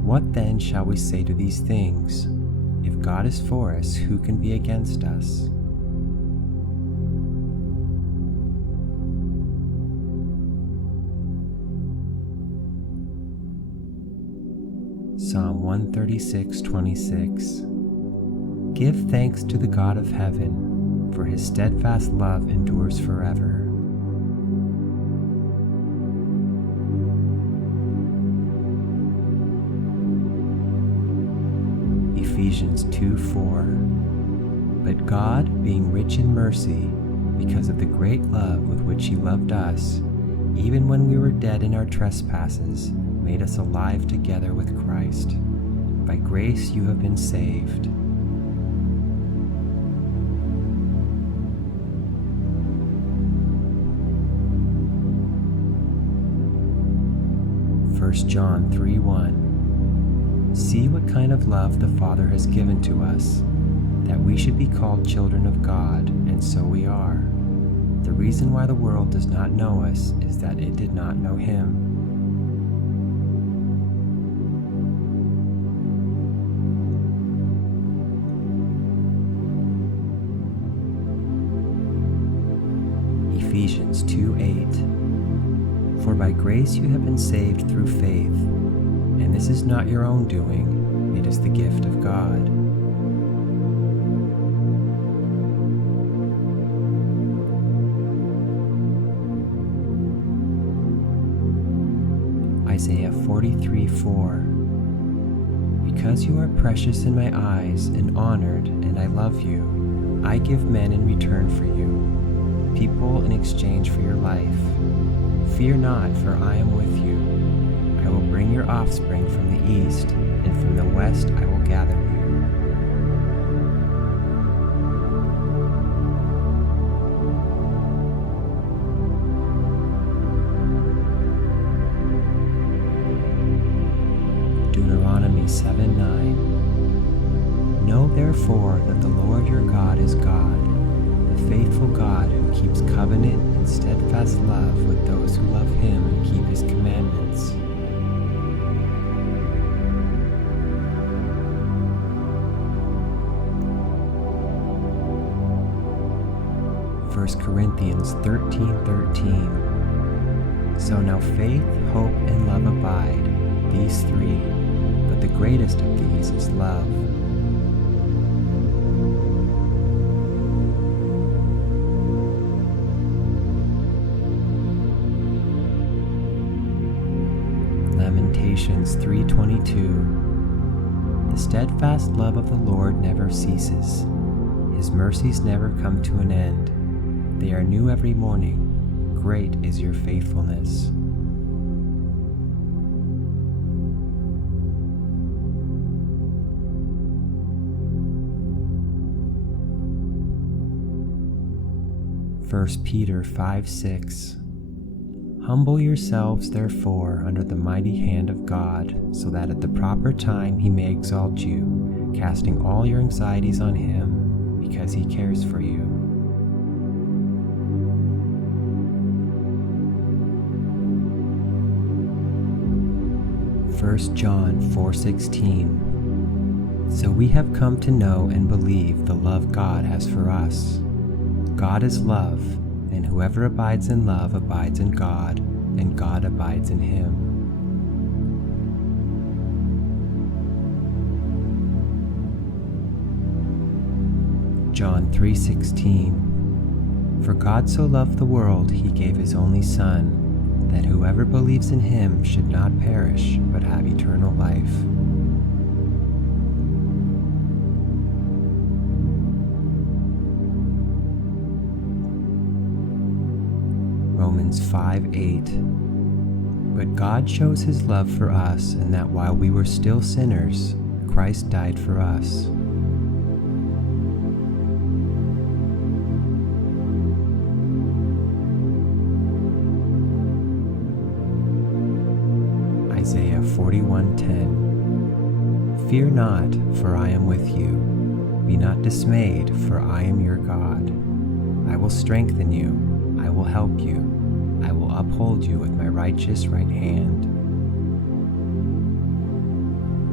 What then shall we say to these things? If God is for us, who can be against us? Psalm 136:26. Give thanks to the God of heaven, for his steadfast love endures forever. Ephesians 2:4. But God, being rich in mercy, because of the great love with which he loved us, even when we were dead in our trespasses, made us alive together with Christ. By grace you have been saved. First John 3:1. See what kind of love the Father has given to us, that we should be called children of God, and so we are. The reason why the world does not know us is that it did not know him. Ephesians 2:8. For by grace you have been saved through faith, and this is not your own doing, it is the gift of God. Isaiah 43:4. Because you are precious in my eyes and honored, and I love you, I give men in return for you, people in exchange for your life. Fear not, for I am with you. I will bring your offspring from the east, and from the west I will gather you. Deuteronomy 7:9. Know therefore that the Lord your God is God, the faithful God who keeps covenant and steadfast love with those who love him and keep his commandments. First Corinthians 13:13. So now faith, hope, and love abide, these three, but the greatest of these is love. Lamentations 3:22. The steadfast love of the Lord never ceases. His mercies never come to an end. They are new every morning. Great is your faithfulness. First Peter 5:6. Humble yourselves, therefore, under the mighty hand of God, so that at the proper time he may exalt you, casting all your anxieties on him, because he cares for you. First John 4:16. So we have come to know and believe the love God has for us. God is love, and whoever abides in love abides in God, and God abides in him. John 3:16. For God so loved the world, he gave his only Son, that whoever believes in him should not perish, but have eternal life. Romans 5:8. But God shows his love for us in that while we were still sinners, Christ died for us. Isaiah 41:10. Fear not, for I am with you. Be not dismayed, for I am your God. I will strengthen you. I will help you. I will uphold you with my righteous right hand.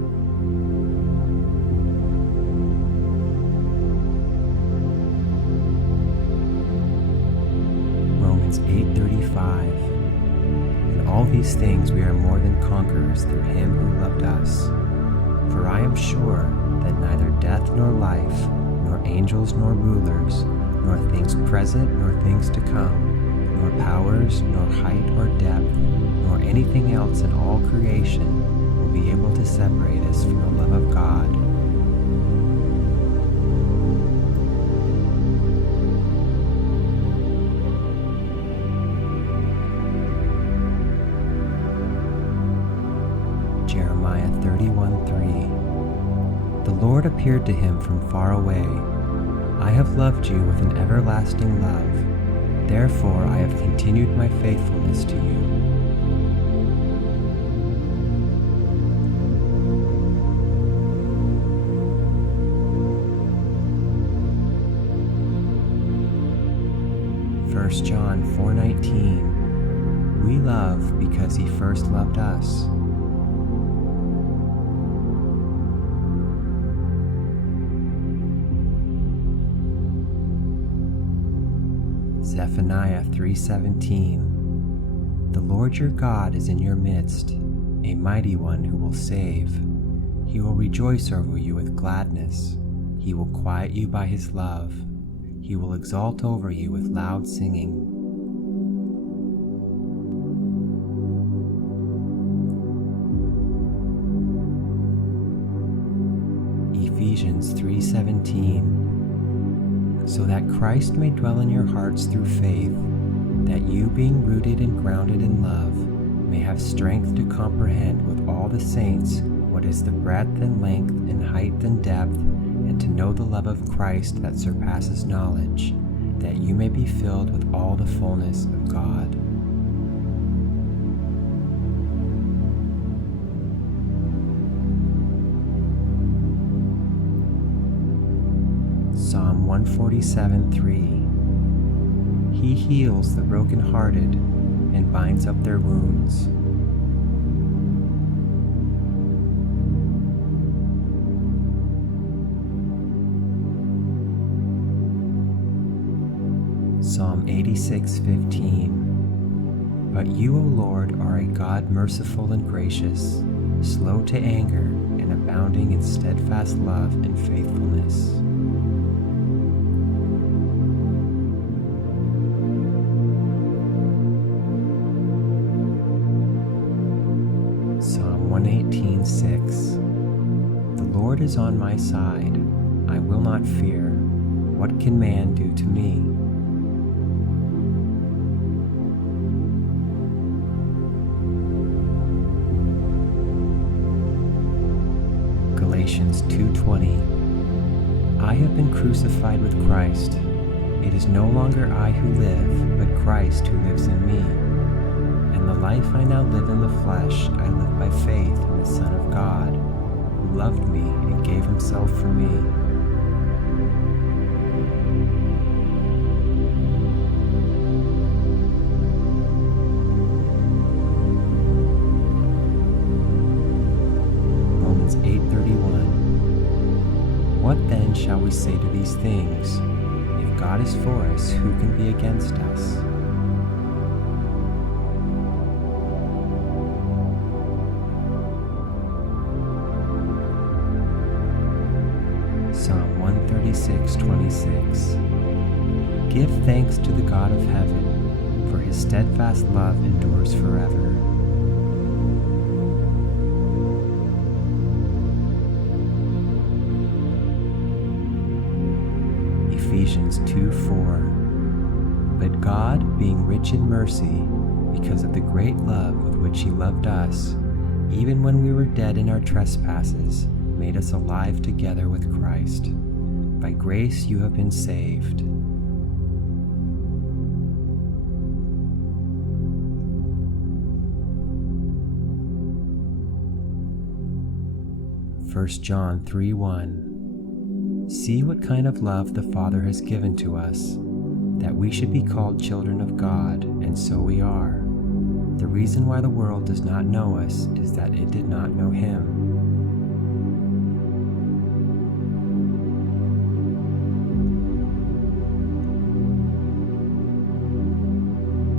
Romans 8:35. In all these things we are more than conquerors through him who loved us. For I am sure that neither death nor life, nor angels nor rulers, nor things present nor things to come, nor powers, nor height or depth, nor anything else in all creation will be able to separate us from the love of God. Jeremiah 31:3. The Lord appeared to him from far away. I have loved you with an everlasting love. Therefore I have continued my faithfulness to you. First John 4:19. We love because he first loved us. Zephaniah 3:17. The Lord your God is in your midst, a mighty one who will save. He will rejoice over you with gladness. He will quiet you by his love. He will exalt over you with loud singing. Ephesians 3:17. So that Christ may dwell in your hearts through faith, that you, being rooted and grounded in love, may have strength to comprehend with all the saints what is the breadth and length and height and depth, and to know the love of Christ that surpasses knowledge, that you may be filled with all the fullness of God. Psalm 147:3. He heals the brokenhearted and binds up their wounds. Psalm 86:15. But you, O Lord, are a God merciful and gracious, slow to anger and abounding in steadfast love and faithfulness. Psalm 118:6. The Lord is on my side. I will not fear. What can man do to me? Galatians 2:20. I have been crucified with Christ. It is no longer I who live, but Christ who lives in me. And the life I now live in the flesh, I live by faith in the Son of God, who loved me and gave himself for me. Romans 8:31. What then shall we say to these things? If God is for us, who can be against us? Psalm 136:26. Give thanks to the God of heaven, for his steadfast love endures forever. Ephesians 2:4. But God, being rich in mercy, because of the great love with which he loved us, even when we were dead in our trespasses, made us alive together with Christ. By grace you have been saved. First John 3:1. See what kind of love the Father has given to us, that we should be called children of God, and so we are. The reason why the world does not know us is that it did not know him.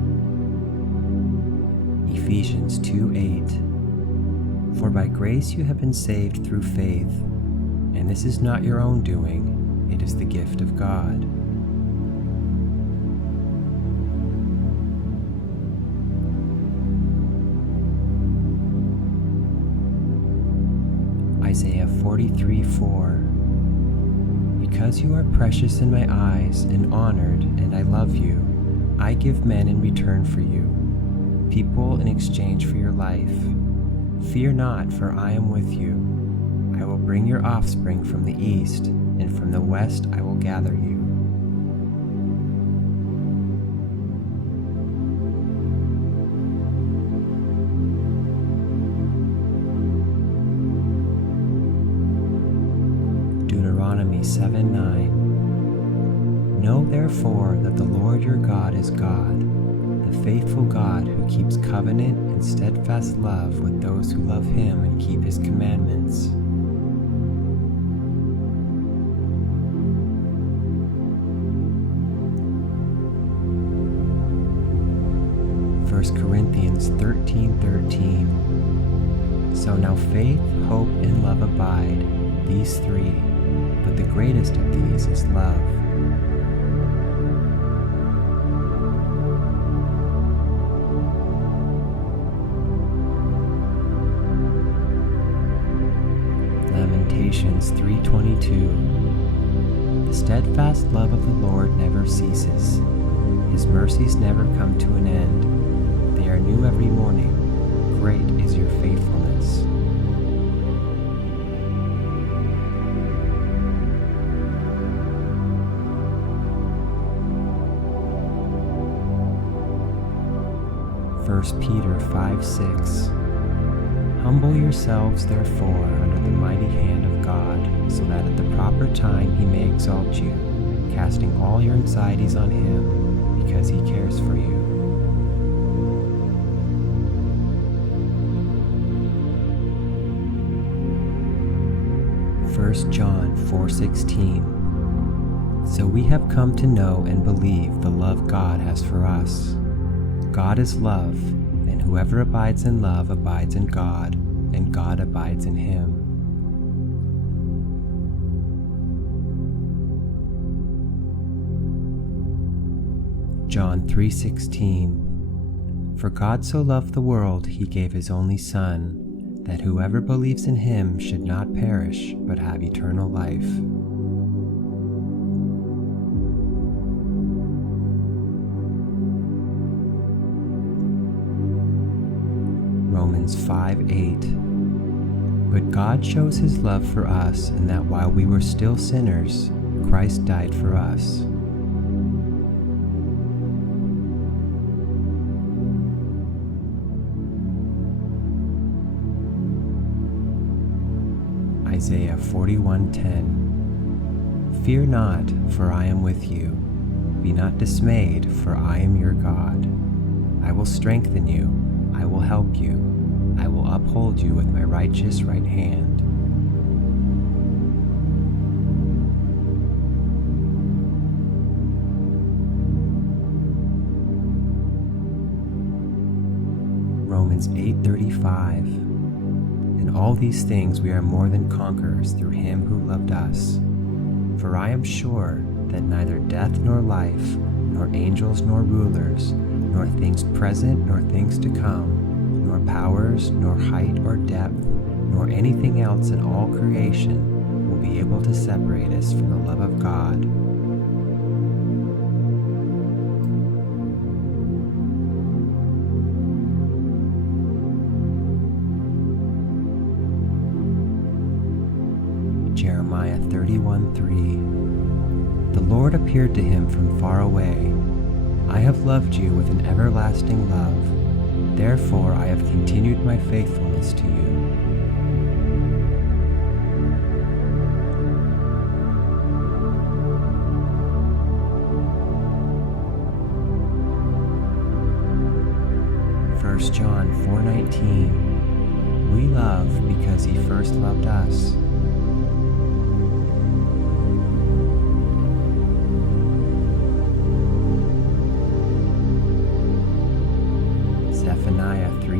Ephesians 2:8. For by grace you have been saved through faith, and this is not your own doing, it is the gift of God. Isaiah 43:4. Because you are precious in my eyes and honored, and I love you, I give men in return for you, people in exchange for your life. Fear not, for I am with you. I will bring your offspring from the east, and from the west I will gather you. Deuteronomy 7:9. Know therefore that the Lord your God is God, the faithful God who keeps covenant and steadfast love with those who love him and keep his commandments. First Corinthians 13:13. So now faith, hope, and love abide, these three, but the greatest of these is love. Lamentations 3:22. The steadfast love of the Lord never ceases. His mercies never come to an end. They are new every morning. Great is your faithfulness. First Peter 5:6. Humble yourselves therefore under the mighty hand of God, so that at the proper time he may exalt you, casting all your anxieties on him, because he cares for you. First John 4:16. So we have come to know and believe the love God has for us. God is love, and whoever abides in love abides in God, and God abides in him. John 3:16. For God so loved the world, he gave his only Son, that whoever believes in him should not perish, but have eternal life. Romans 5:8. But God shows his love for us in that while we were still sinners, Christ died for us. Isaiah 41:10. Fear not, for I am with you. Be not dismayed, for I am your God. I will strengthen you. I will help you. I will uphold you with my righteous right hand. Romans 8:35. In all these things we are more than conquerors through him who loved us. For I am sure that neither death nor life, nor angels nor rulers, nor things present nor things to come, nor powers, nor height or depth, nor anything else in all creation will be able to separate us from the love of God. Jeremiah 31:3. The Lord appeared to him from far away. I have loved you with an everlasting love. Therefore I have continued my faithfulness to you. First John 4:19. We love because he first loved us. Zephaniah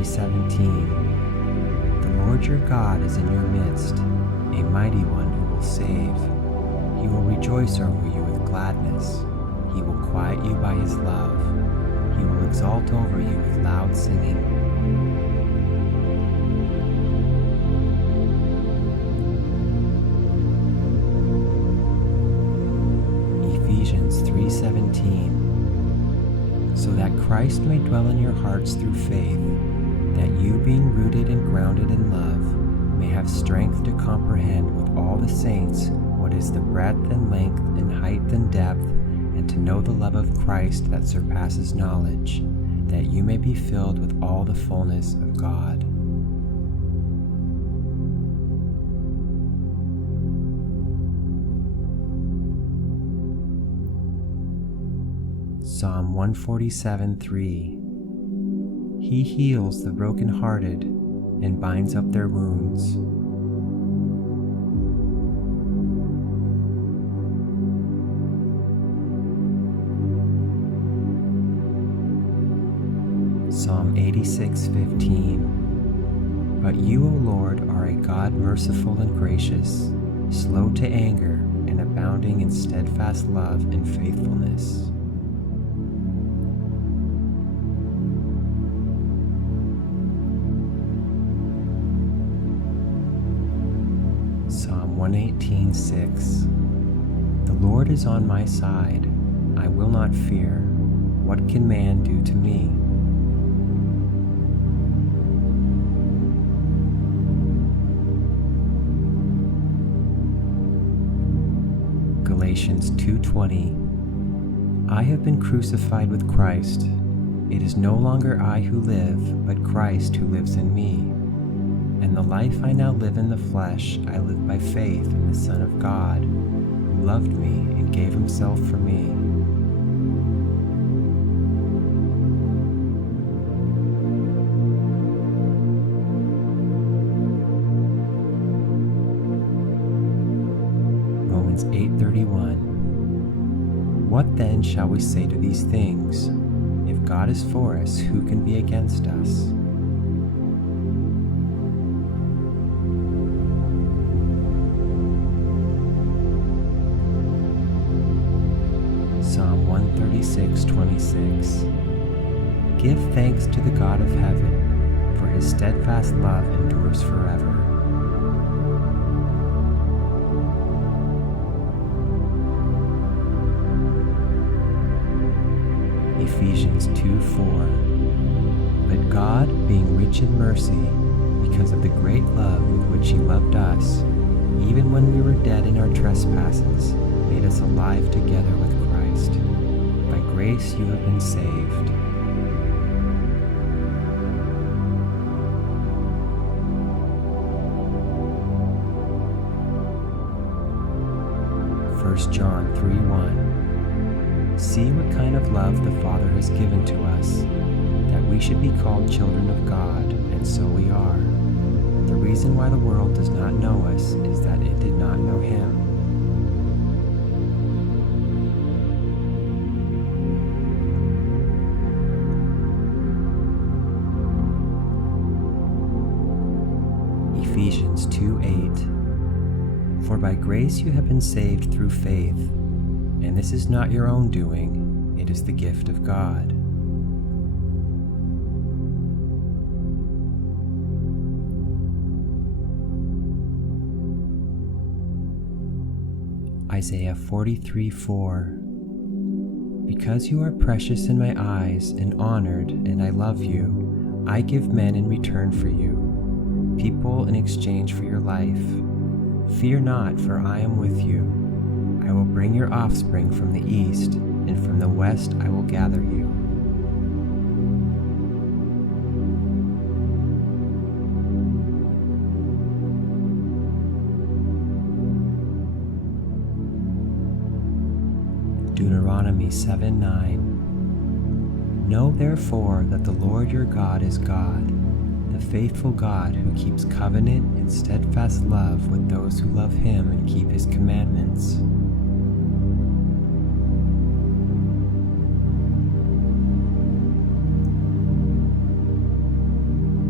3:17. The Lord your God is in your midst, a mighty one who will save. He will rejoice over you with gladness. He will quiet you by his love. He will exalt over you with loud singing. Ephesians 3:17. So that Christ may dwell in your hearts through faith, that you, being rooted and grounded in love, may have strength to comprehend with all the saints what is the breadth and length and height and depth, and to know the love of Christ that surpasses knowledge, that you may be filled with all the fullness of God. Psalm 147:3. He heals the brokenhearted and binds up their wounds. Psalm 86:15. But you, O Lord, are a God merciful and gracious, slow to anger, and abounding in steadfast love and faithfulness. Psalm 118:6. The Lord is on my side. I will not fear. What can man do to me? Galatians 2:20. I have been crucified with Christ. It is no longer I who live, but Christ who lives in me. And the life I now live in the flesh, I live by faith in the Son of God, who loved me and gave himself for me. Romans 8:31. What then shall we say to these things? If God is for us, who can be against us? Psalm 136:26. Give thanks to the God of heaven, for his steadfast love endures forever. Ephesians 2:4. But God, being rich in mercy, because of the great love with which he loved us, even when we were dead in our trespasses, made us alive together with Christ. By grace you have been saved. First John 3:1. See what kind of love the Father has given to us, that we should be called children of God, and so we are. The reason why the world does not know us is that it did not know him. Ephesians 2:8. For by grace you have been saved through faith, and this is not your own doing, it is the gift of God. Isaiah 43:4. Because you are precious in my eyes and honored, and I love you, I give men in return for you, people in exchange for your life. Fear not, for I am with you. I will bring your offspring from the east, and from the west I will gather you. Deuteronomy 7:9. Know therefore that the Lord your God is God, the faithful God who keeps covenant and steadfast love with those who love him and keep his commandments.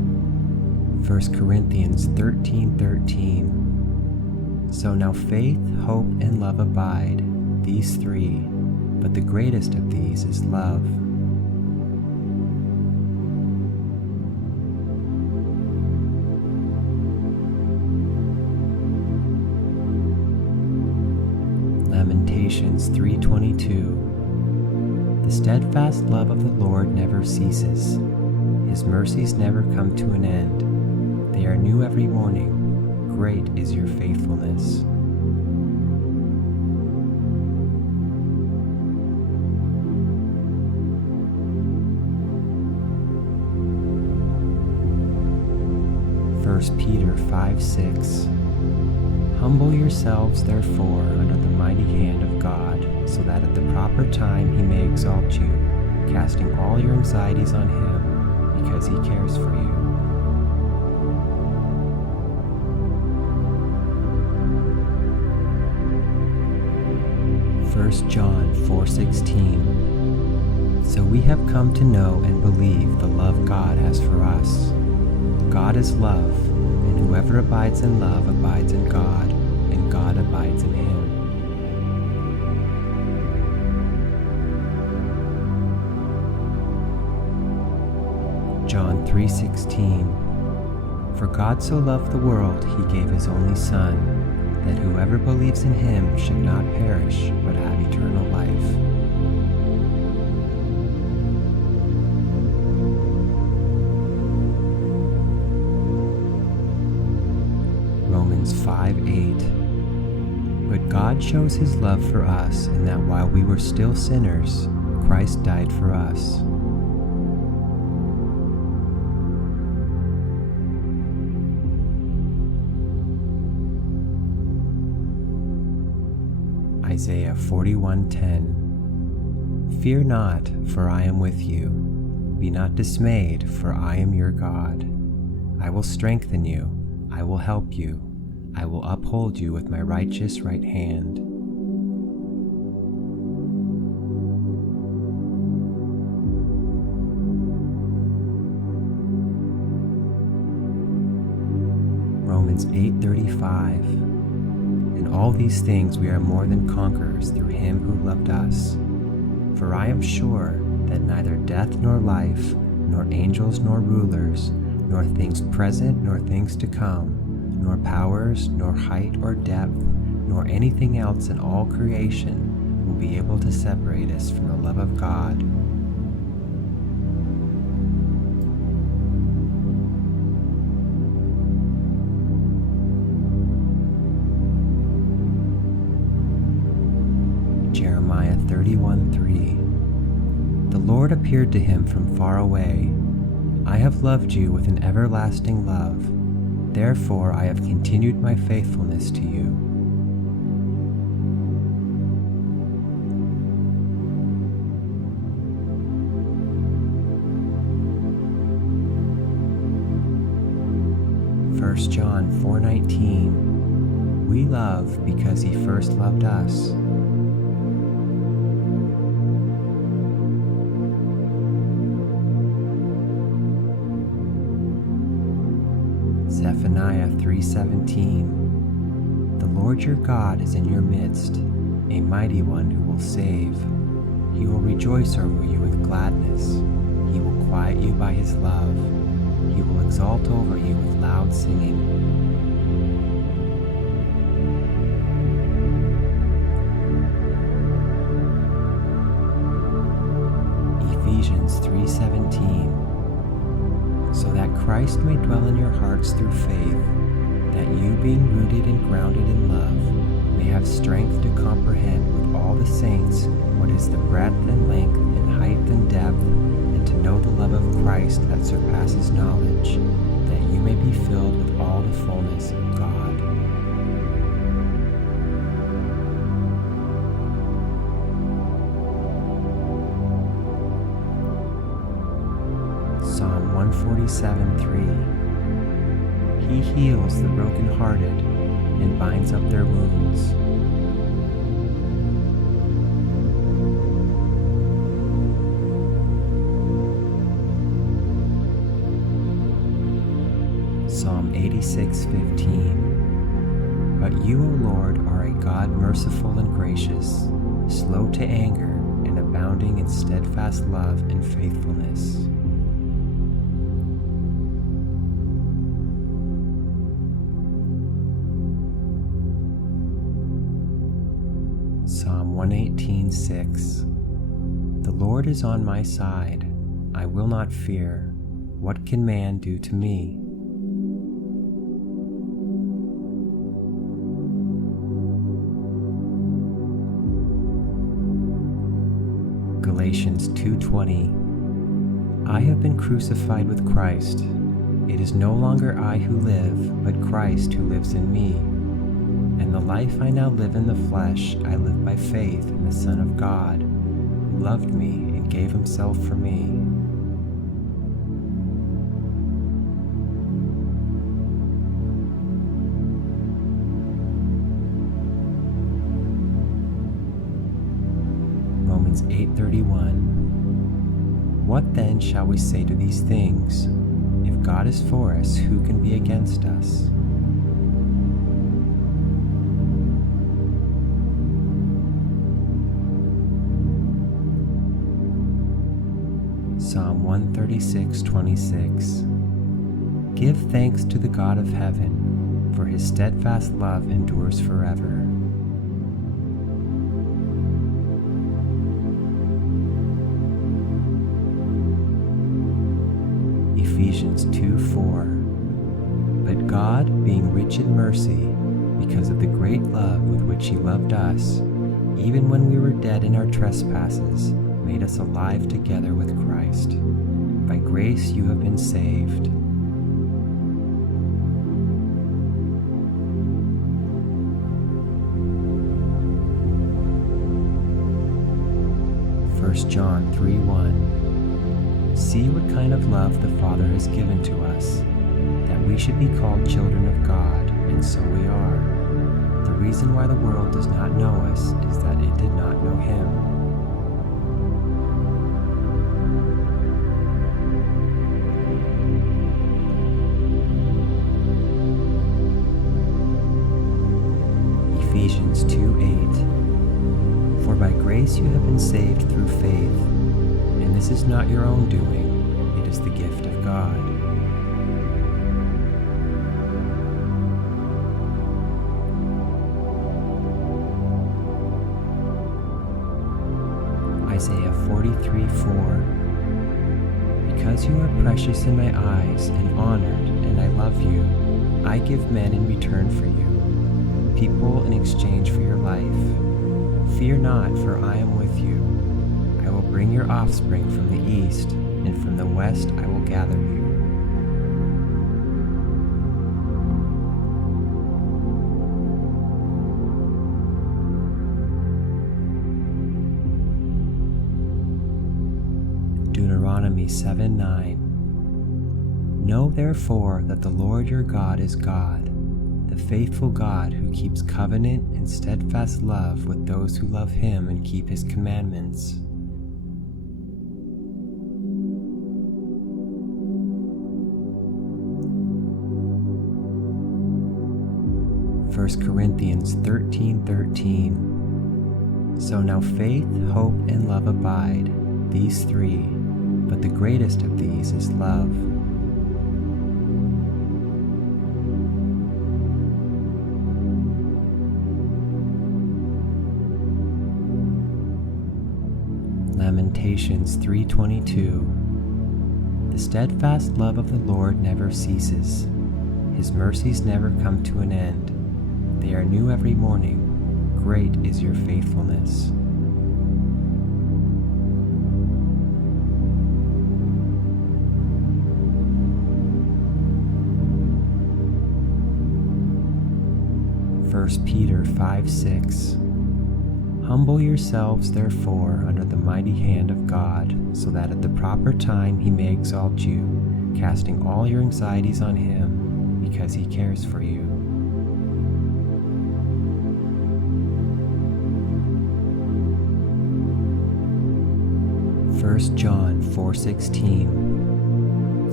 1 Corinthians 13:13. So now faith, hope, and love abide, these three, but the greatest of these is love. Lamentations 3:22. The steadfast love of the Lord never ceases. His mercies never come to an end. They are new every morning. Great is your faithfulness. First Peter 5:6. Humble yourselves, therefore, under the mighty hand of God, so that at the proper time he may exalt you, casting all your anxieties on him, because he cares for you. First John 4:16. So we have come to know and believe the love God has for us. God is love, and whoever abides in love abides in God, and God abides in him. John 3:16. For God so loved the world, he gave his only Son, that whoever believes in him should not perish, but have eternal life. Romans 5:8. But God shows his love for us in that while we were still sinners, Christ died for us. Isaiah 41:10. Fear not, for I am with you. Be not dismayed, for I am your God. I will strengthen you. I will help you. I will uphold you with my righteous right hand. Romans 8:35. In all these things we are more than conquerors through him who loved us. For I am sure that neither death nor life, nor angels nor rulers, nor things present nor things to come, nor powers, nor height or depth, nor anything else in all creation will be able to separate us from the love of God. Jeremiah 31:3. The Lord appeared to him from far away. I have loved you with an everlasting love. Therefore I have continued my faithfulness to you. First John 4:19. We love because he first loved us. Zephaniah 3:17. The Lord your God is in your midst, a mighty one who will save. He will rejoice over you with gladness. He will quiet you by his love. He will exalt over you with loud singing. Ephesians 3:17. So that Christ may dwell in your hearts through faith, that you, being rooted and grounded in love, may have strength to comprehend with all the saints what is the breadth and length and height and depth, and to know the love of Christ that surpasses knowledge, that you may be filled with all the fullness of God. Psalm 147:3. He heals the brokenhearted and binds up their wounds. Psalm 96:15. But you, O Lord, are a God merciful and gracious, slow to anger, and abounding in steadfast love and faithfulness. Psalm 118:6. The Lord is on my side. I will not fear. What can man do to me? Galatians 2:20. I have been crucified with Christ. It is no longer I who live, but Christ who lives in me. And the life I now live in the flesh, I live by faith in the Son of God, who loved me and gave himself for me. Romans 8:31. What then shall we say to these things? If God is for us, who can be against us? Psalm 136:26. Give thanks to the God of heaven, for his steadfast love endures forever. Ephesians 2:4. But God, being rich in mercy, because of the great love with which he loved us, even when we were dead in our trespasses, made us alive together with Christ. By grace you have been saved. First John 3:1. See what kind of love the Father has given to us, that we should be called children of God, and so we are. The reason why the world does not know us is that it did not know him. Ephesians 2:8. For by grace you have been saved through faith, and this is not your own doing, it is the gift of God. Isaiah 43:4. Because you are precious in my eyes and honored, and I love you, I give men in return for you, people in exchange for your life. Fear not, for I am with you. I will bring your offspring from the east, and from the west I will gather you. Deuteronomy 7:9. Know therefore that the Lord your God is God, the faithful God who keeps covenant and steadfast love with those who love him and keep his commandments. First Corinthians 13:13. So now faith, hope, and love abide, these three, but the greatest of these is love. Lamentations 3:22. The steadfast love of the Lord never ceases. His mercies never come to an end. They are new every morning. Great is your faithfulness. First Peter 5:6. Humble yourselves, therefore, under the mighty hand of God, so that at the proper time he may exalt you, casting all your anxieties on him, because he cares for you. First John 4:16.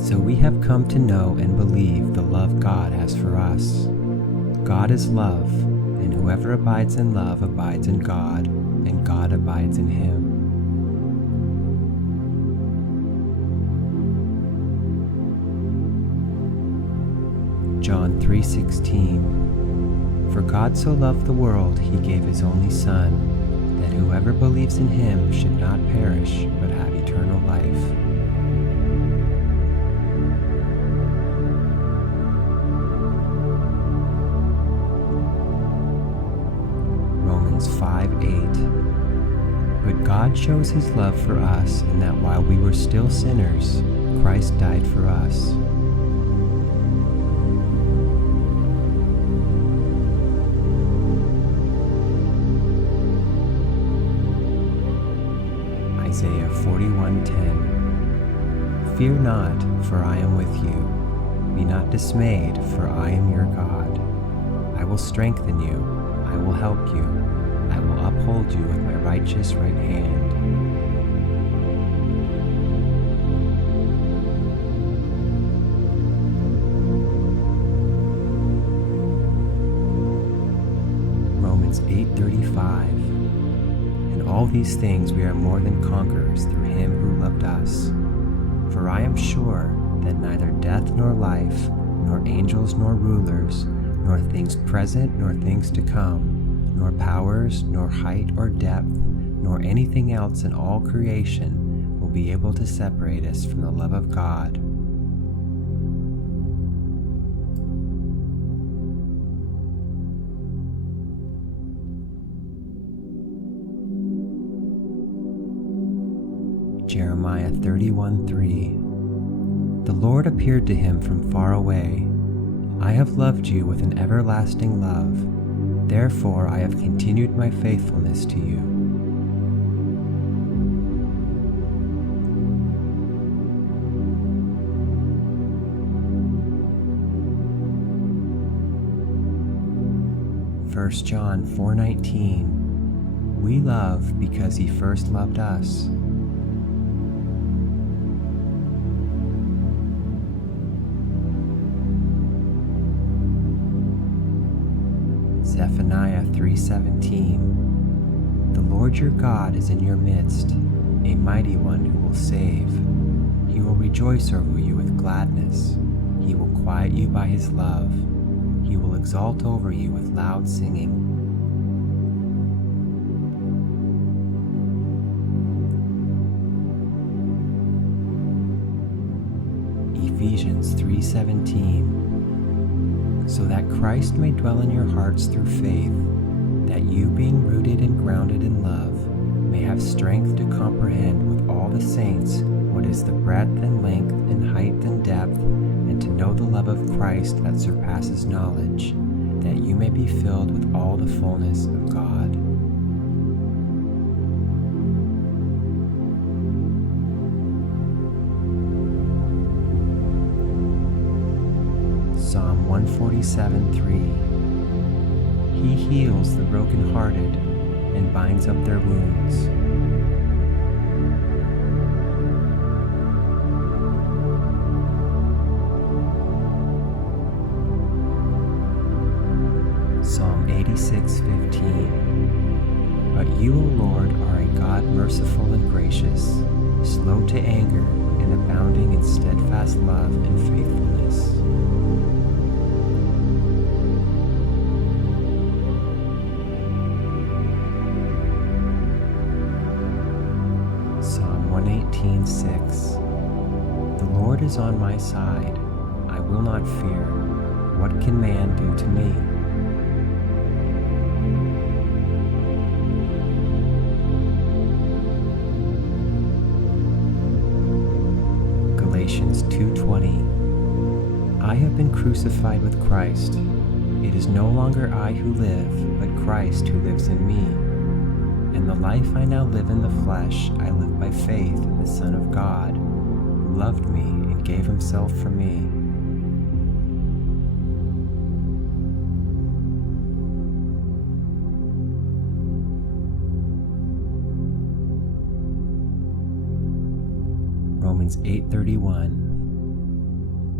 So we have come to know and believe the love God has for us. God is love, and whoever abides in love abides in God, and God abides in him. John 3:16. For God so loved the world, he gave his only Son, that whoever believes in him should not perish, but have eternal life. Romans 5:8. But God shows his love for us in that while we were still sinners, Christ died for us. Isaiah 41:10. Fear not, for I am with you. Be not dismayed, for I am your God. I will strengthen you. I will help you. I will uphold you with my righteous right hand. Romans 8:35. In all these things we are more than conquerors through him who loved us. For I am sure that neither death nor life, nor angels nor rulers, nor things present nor things to come, nor powers, nor height or depth, nor anything else in all creation will be able to separate us from the love of God. Jeremiah 31:3. The Lord appeared to him from far away. I have loved you with an everlasting love. Therefore I have continued my faithfulness to you. First John 4:19. We love because he first loved us. Zephaniah 3:17. The Lord your God is in your midst, a mighty one who will save. He will rejoice over you with gladness. He will quiet you by his love. He will exalt over you with loud singing. Ephesians 3:17. So that Christ may dwell in your hearts through faith, that you, being rooted and grounded in love, may have strength to comprehend with all the saints what is the breadth and length and height and depth, and to know the love of Christ that surpasses knowledge, that you may be filled with all the fullness of God. Psalm 147:3. He heals the brokenhearted and binds up their wounds. Psalm 86:15. But you, O Lord, are a God merciful and gracious, slow to anger, and abounding in steadfast love and faithfulness. Psalm 118:6. The Lord is on my side. I will not fear. What can man do to me? Galatians 2:20. I have been crucified with Christ. It is no longer I who live, but Christ who lives in me. And the life I now live in the flesh, I live by faith in the Son of God, who loved me and gave himself for me. Romans 8:31.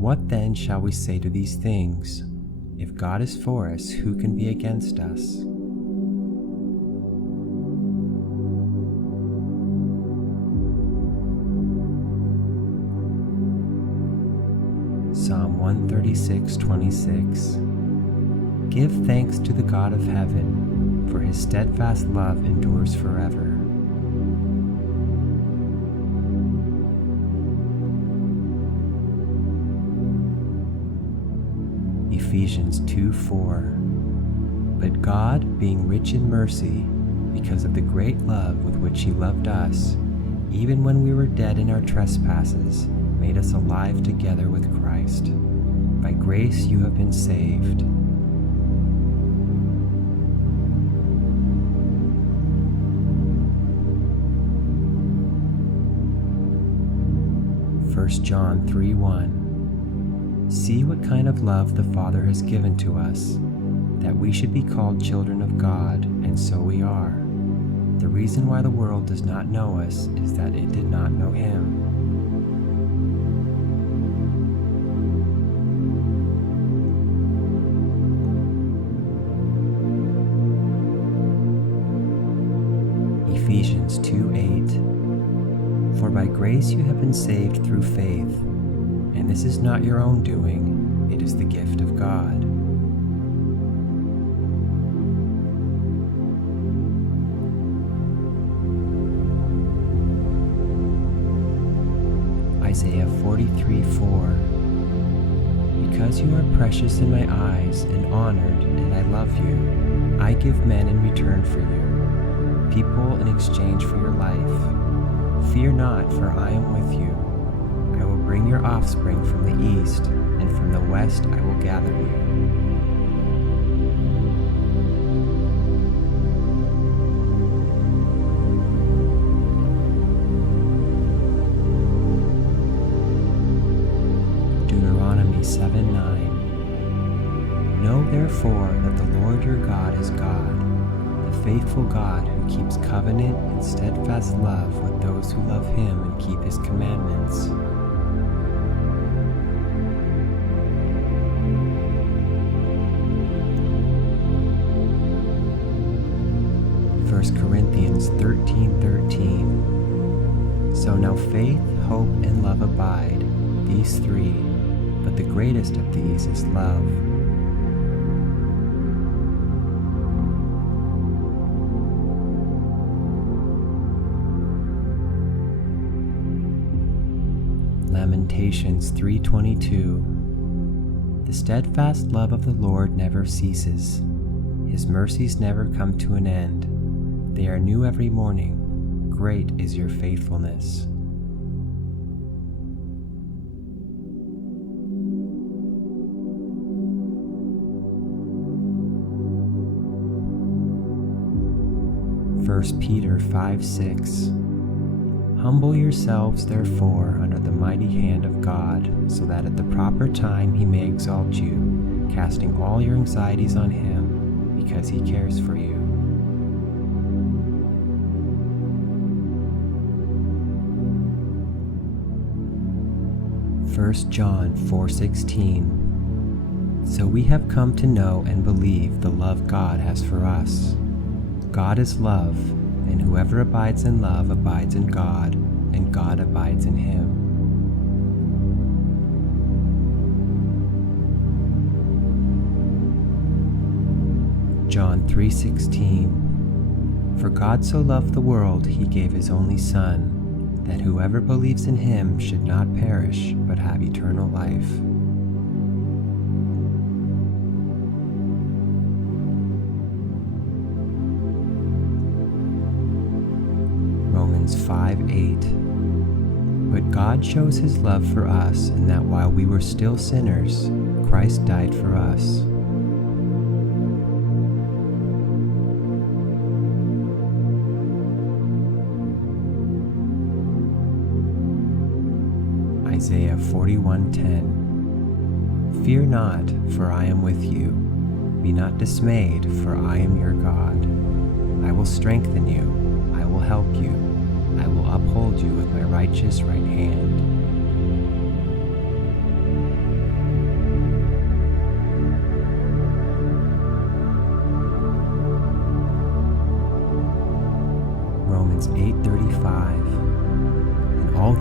What then shall we say to these things? If God is for us, who can be against us? Psalm 136:26. Give thanks to the God of heaven, for his steadfast love endures forever. Ephesians 2:4. But God, being rich in mercy, because of the great love with which he loved us, even when we were dead in our trespasses, made us alive together with Christ. By grace you have been saved. First John 3:1. See what kind of love the Father has given to us, that we should be called children of God, and so we are. The reason why the world does not know us is that it did not know him. Ephesians 2:8. For by grace you have been saved through faith, and this is not your own doing, it is the gift of God. Isaiah 43:4. Because you are precious in my eyes and honored, and I love you, I give men in return for you, people in exchange for your life. Fear not, for I am with you. I will bring your offspring from the east, and from the west I will gather you. Deuteronomy 7:9. Know therefore that the Lord your God is God, the faithful God who keeps covenant and steadfast love with those who love him and keep his commandments. First Corinthians 13:13. So now faith, hope, and love abide, these three, but the greatest of these is love. Lamentations 3:22. The steadfast love of the Lord never ceases. His mercies never come to an end. They are new every morning. Great is your faithfulness. First Peter 5:6. Humble yourselves, therefore, under the mighty hand of God, so that at the proper time he may exalt you, casting all your anxieties on him, because he cares for you. First John 4:16. So we have come to know and believe the love God has for us. God is love, and whoever abides in love abides in God, and God abides in him. John 3:16. For God so loved the world, he gave his only Son, that whoever believes in him should not perish, but have eternal life. Romans 5:8. But God shows his love for us in that while we were still sinners, Christ died for us. Isaiah 41:10. Fear not, for I am with you. Be not dismayed, for I am your God. I will strengthen you. I will help you. I will uphold you with my righteous right hand.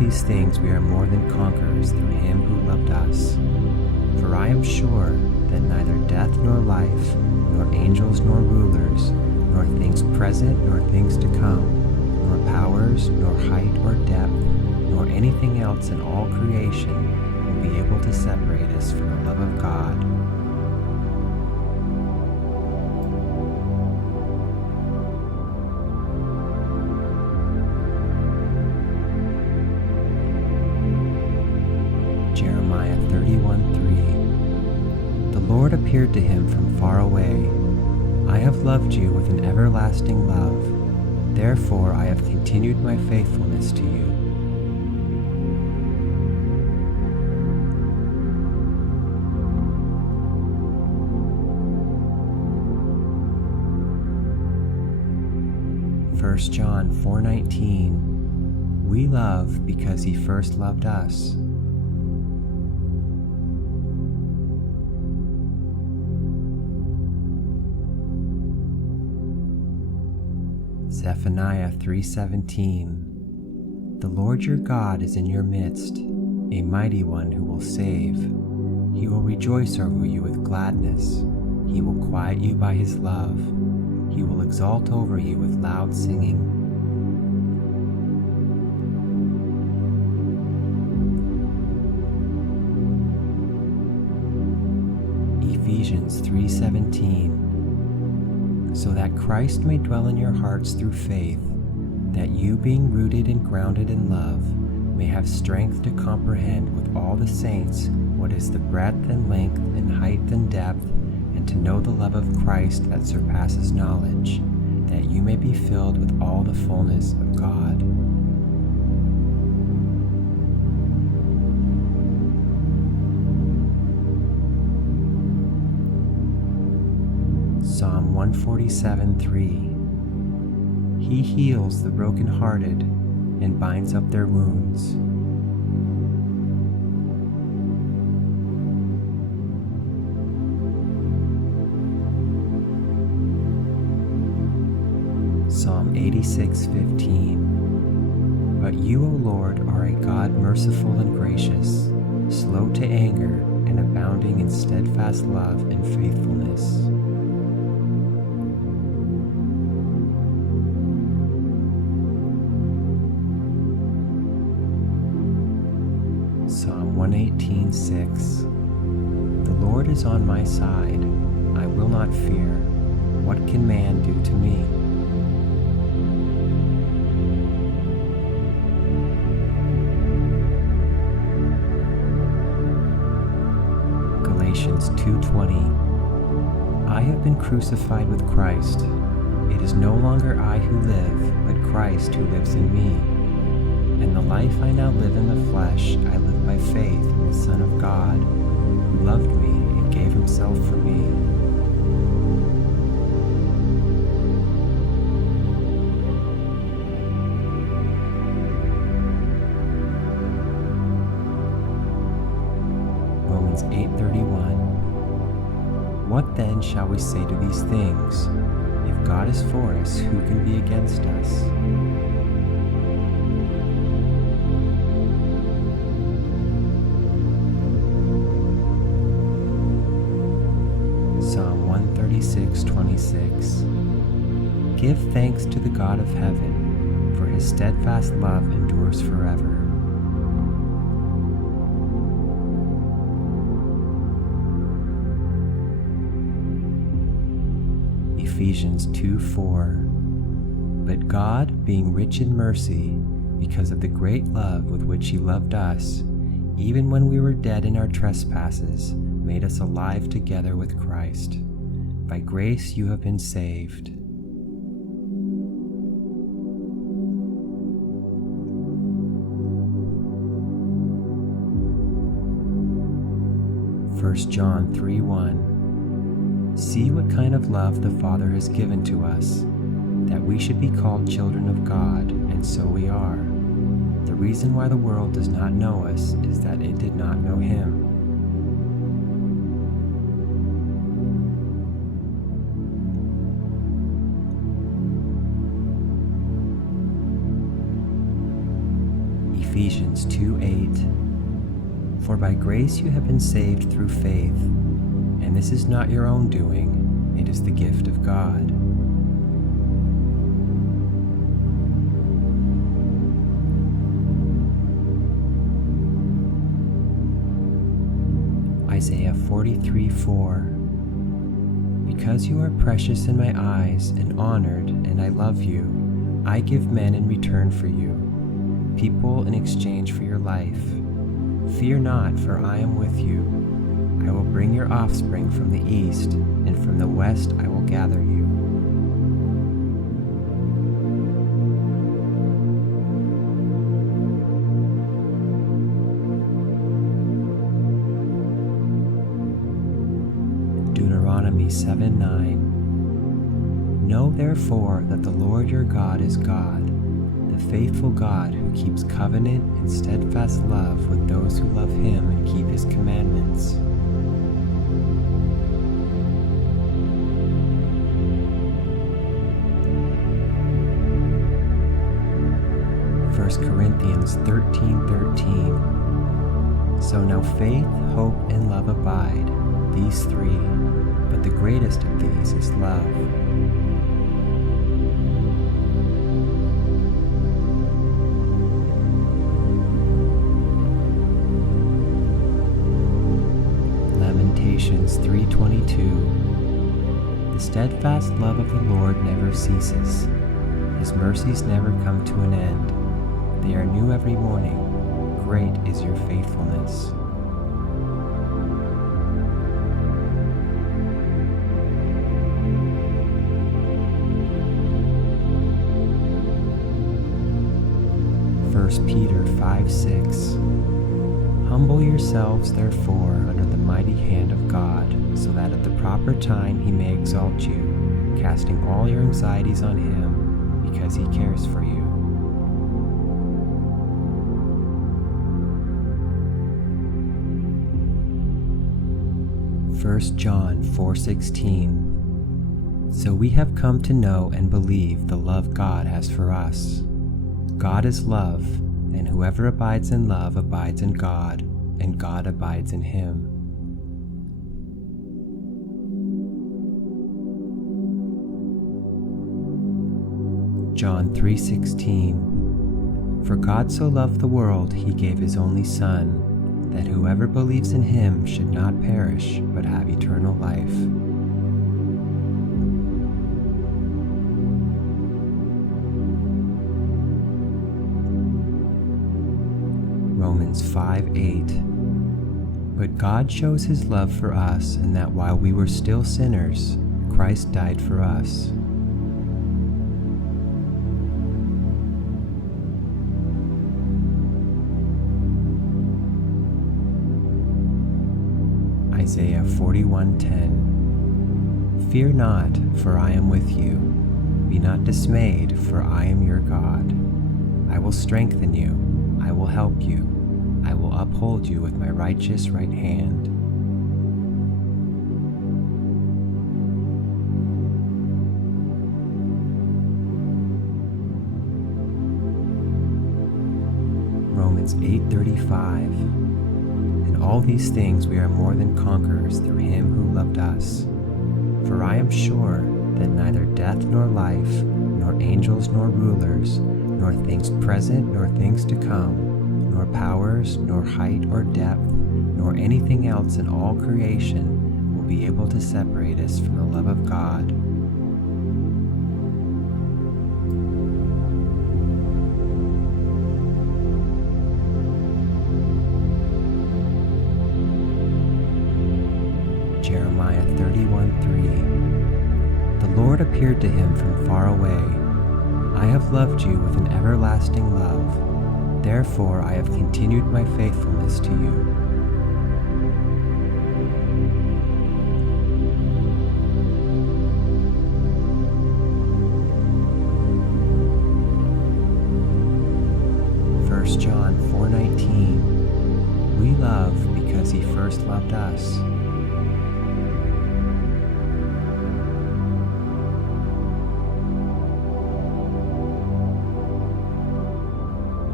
these things we are more than conquerors through him who loved us. For I am sure that neither death nor life, nor angels nor rulers, nor things present nor things to come, nor powers, nor height or depth, nor anything else in all creation will be able to separate us from the love of God. Jeremiah 31:3. The Lord appeared to him from far away. I have loved you with an everlasting love. Therefore I have continued my faithfulness to you. First John 4:19. We love because he first loved us. Zephaniah 3:17. The Lord your God is in your midst, a mighty one who will save. He will rejoice over you with gladness. He will quiet you by his love. He will exalt over you with loud singing. Ephesians 3:17. So that Christ may dwell in your hearts through faith, that you, being rooted and grounded in love, may have strength to comprehend with all the saints what is the breadth and length and height and depth, and to know the love of Christ that surpasses knowledge, that you may be filled with all the fullness of God. Psalm 147:3. He heals the brokenhearted and binds up their wounds. Psalm 86:15. But you, O Lord, are a God merciful and gracious, slow to anger and abounding in steadfast love and faithfulness. Psalm 118:6. The Lord is on my side. I will not fear. What can man do to me? Galatians 2:20. I have been crucified with Christ. It is no longer I who live, but Christ who lives in me. And the life I now live in the flesh, I live by faith in the Son of God, who loved me and gave himself for me. Romans 8:31. What then shall we say to these things? If God is for us, who can be against us? Psalm 136:26. Give thanks to the God of heaven, for his steadfast love endures forever. Ephesians 2:4. But God, being rich in mercy, because of the great love with which he loved us, even when we were dead in our trespasses, made us alive together with Christ. By grace you have been saved. First John 3:1. See what kind of love the Father has given to us, that we should be called children of God, and so we are. The reason why the world does not know us is that it did not know him. Ephesians 2:8. For by grace you have been saved through faith, and this is not your own doing, it is the gift of God. Isaiah 43:4. Because you are precious in my eyes and honored, and I love you, I give men in return for you, people in exchange for your life. Fear not, for I am with you. I will bring your offspring from the east, and from the west I will gather you. Deuteronomy 7:9. Know therefore that the Lord your God is God, the faithful God who keeps covenant and steadfast love with those who love him and keep his commandments. Corinthians 13:13. So now faith, hope, and love abide, these three, but the greatest of these is love. Lamentations 3:22. The steadfast love of the Lord never ceases. His mercies never come to an end. They are new every morning. Great is your faithfulness. First Peter 5:6. Humble yourselves, therefore, under the mighty hand of God, so that at the proper time he may exalt you, casting all your anxieties on him, because he cares for you. 1 John 4:16. So we have come to know and believe the love God has for us. God is love, and whoever abides in love abides in God, and God abides in him. John 3:16. For God so loved the world, he gave his only Son, that whoever believes in him should not perish, but have eternal life. Romans 5:8. But God shows his love for us in that while we were still sinners, Christ died for us. Isaiah 41:10. Fear not, for I am with you. Be not dismayed, for I am your God. I will strengthen you. I will help you. I will uphold you with my righteous right hand. Romans 8:35. In all these things we are more than conquerors through him who loved us. For I am sure that neither death nor life, nor angels nor rulers, nor things present nor things to come, nor powers, nor height or depth, nor anything else in all creation will be able to separate us from the love of God. Jeremiah 31:3. The Lord appeared to him from far away. I have loved you with an everlasting love. Therefore I have continued my faithfulness to you. First John 4:19. We love because he first loved us.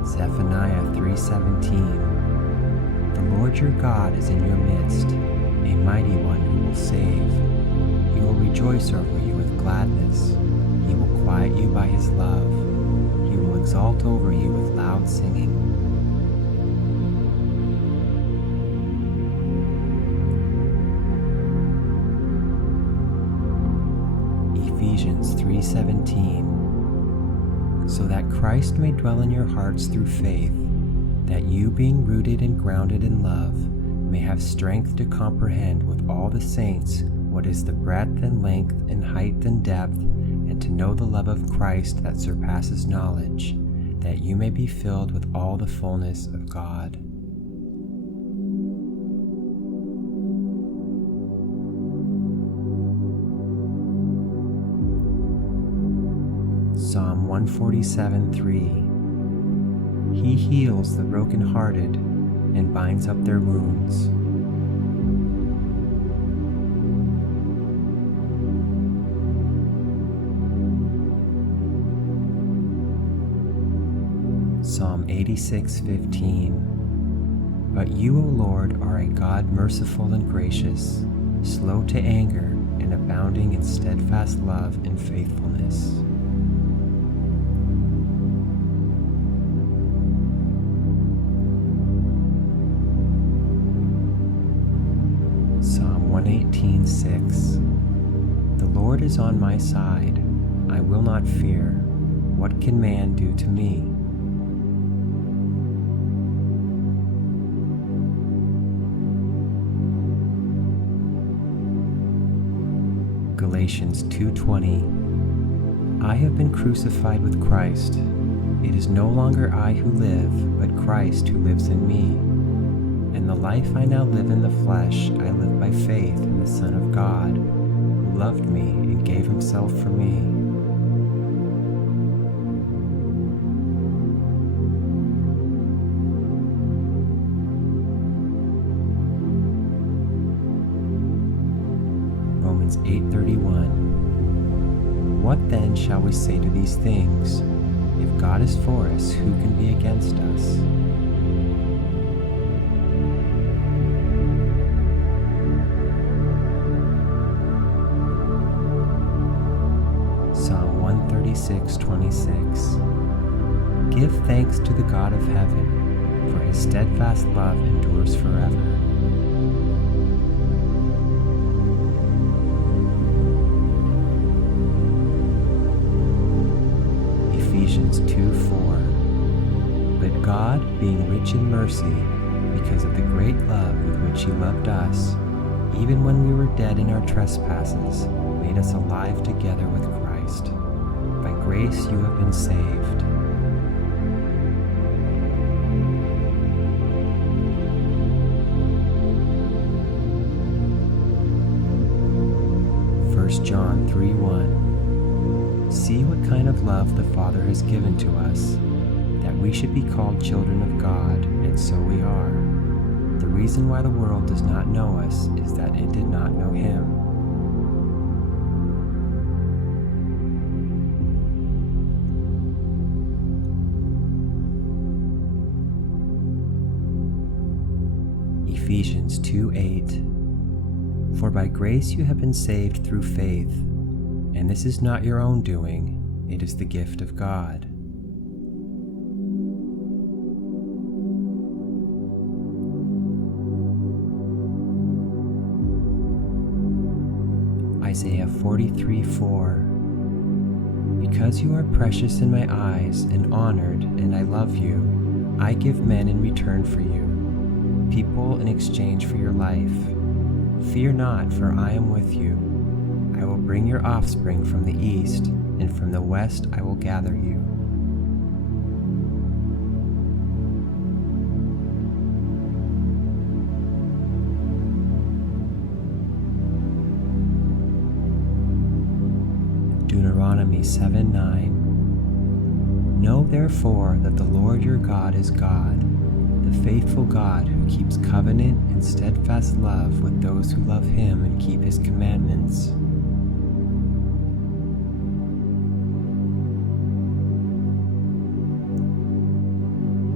Zephaniah 3:17. The Lord your God is in your midst, a mighty one who will save. He will rejoice over you with gladness. He will quiet you by his love. He will exalt over you with loud singing. Ephesians 3:17. So that Christ may dwell in your hearts through faith, that you, being rooted and grounded in love, may have strength to comprehend with all the saints what is the breadth and length and height and depth, and to know the love of Christ that surpasses knowledge, that you may be filled with all the fullness of God. Psalm 147:3. He heals the brokenhearted and binds up their wounds. Psalm 86:15. But you, O Lord, are a God merciful and gracious, slow to anger, and abounding in steadfast love and faithfulness. Psalm 118:6. The Lord is on my side. I will not fear. What can man do to me? Galatians 2:20. I have been crucified with Christ. It is no longer I who live, but Christ who lives in me. And the life I now live in the flesh, I live by faith in the Son of God, who loved me and gave himself for me. Romans 8:31. What then shall we say to these things? If God is for us, who can be against us? Psalm 136:26. Give thanks to the God of heaven, for his steadfast love endures forever. Ephesians 2:4. But God, being rich in mercy, because of the great love with which he loved us, even when we were dead in our trespasses, made us alive together with Christ. By grace you have been saved. First John 3:1. See what kind of love the Father has given to us, that we should be called children of God, and so we are. The reason why the world does not know us is that it did not know him. Ephesians 2:8. For by grace you have been saved through faith, and this is not your own doing, it is the gift of God. Isaiah 43:4. Because you are precious in my eyes and honored, and I love you, I give men in return for you, people in exchange for your life. Fear not, for I am with you. I will bring your offspring from the east, and from the west I will gather you. Deuteronomy 7:9. Know therefore that the Lord your God is God, the faithful God who keeps covenant and steadfast love with those who love him and keep his commandments.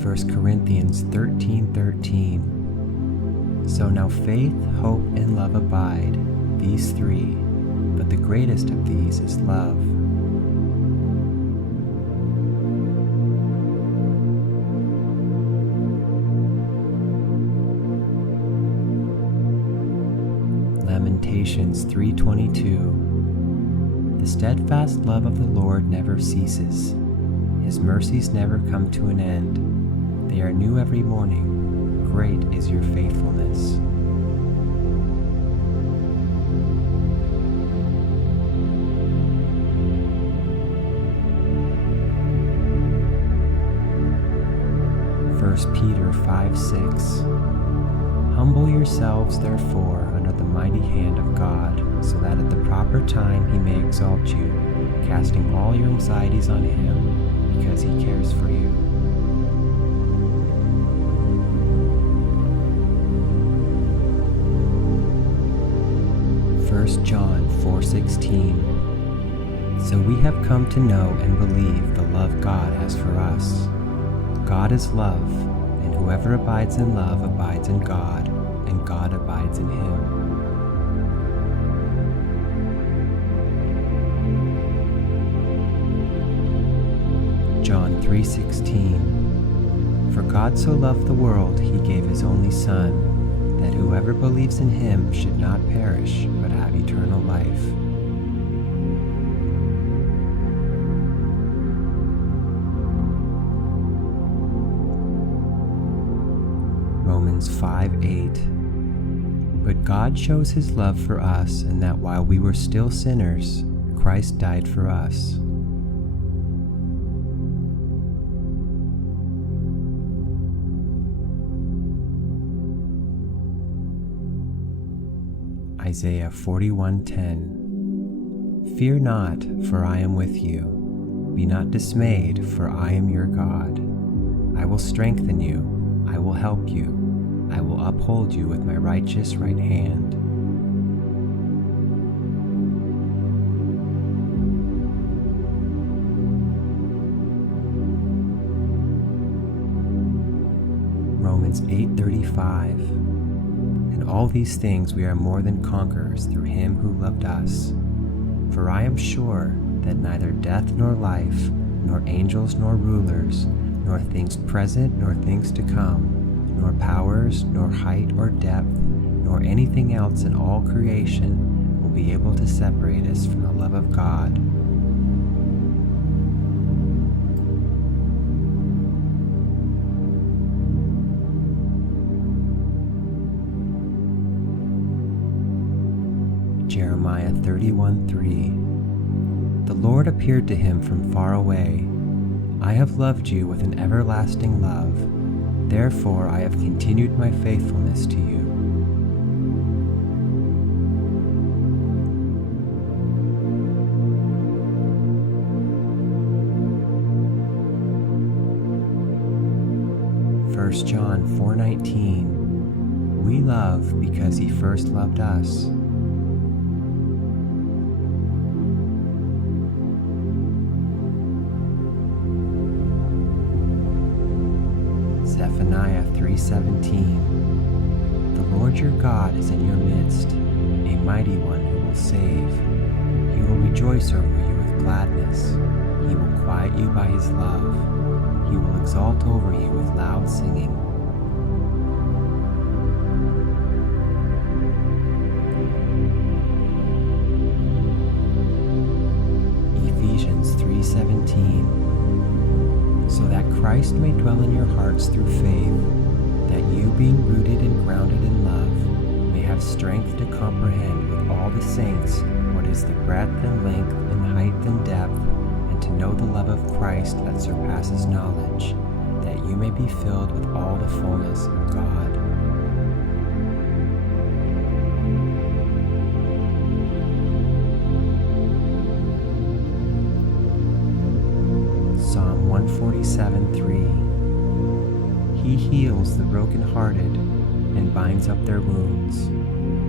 1 Corinthians 13:13. So now faith, hope, and love abide, these three, but the greatest of these is love. Lamentations 3:22. The steadfast love of the Lord never ceases. His mercies never come to an end. They are new every morning. Great is your faithfulness. First Peter 5:6. Humble yourselves, therefore, under the mighty hand of God, so that at the proper time he may exalt you, casting all your anxieties on him, because he cares for you. First John 4:16. So we have come to know and believe the love God has for us. God is love, and whoever abides in love abides in God, and God abides in him. John 3:16. For God so loved the world, he gave his only Son, that whoever believes in him should not perish, but have eternal life. Romans 5:8. But God shows his love for us in that while we were still sinners, Christ died for us. Isaiah 41:10. Fear not, for I am with you. Be not dismayed, for I am your God. I will strengthen you. I will help you. I will uphold you with my righteous right hand. Romans 8:35. In all these things we are more than conquerors through him who loved us. For I am sure that neither death nor life, nor angels nor rulers, nor things present nor things to come, nor powers, nor height or depth, nor anything else in all creation will be able to separate us from the love of God. Jeremiah 31:3. The Lord appeared to him from far away. I have loved you with an everlasting love. Therefore I have continued my faithfulness to you. First John 4:19. We love because he first loved us. Zephaniah 3:17. The Lord your God is in your midst, a mighty one who will save. He will rejoice over you with gladness. He will quiet you by his love. He will exalt over you with loud singing. Ephesians 3:17. So that Christ may dwell in your hearts through faith, that you, being rooted and grounded in love, may have strength to comprehend with all the saints what is the breadth and length and height and depth, and to know the love of Christ that surpasses knowledge, that you may be filled with all the fullness of God. Psalm 147:3. He heals the brokenhearted and binds up their wounds.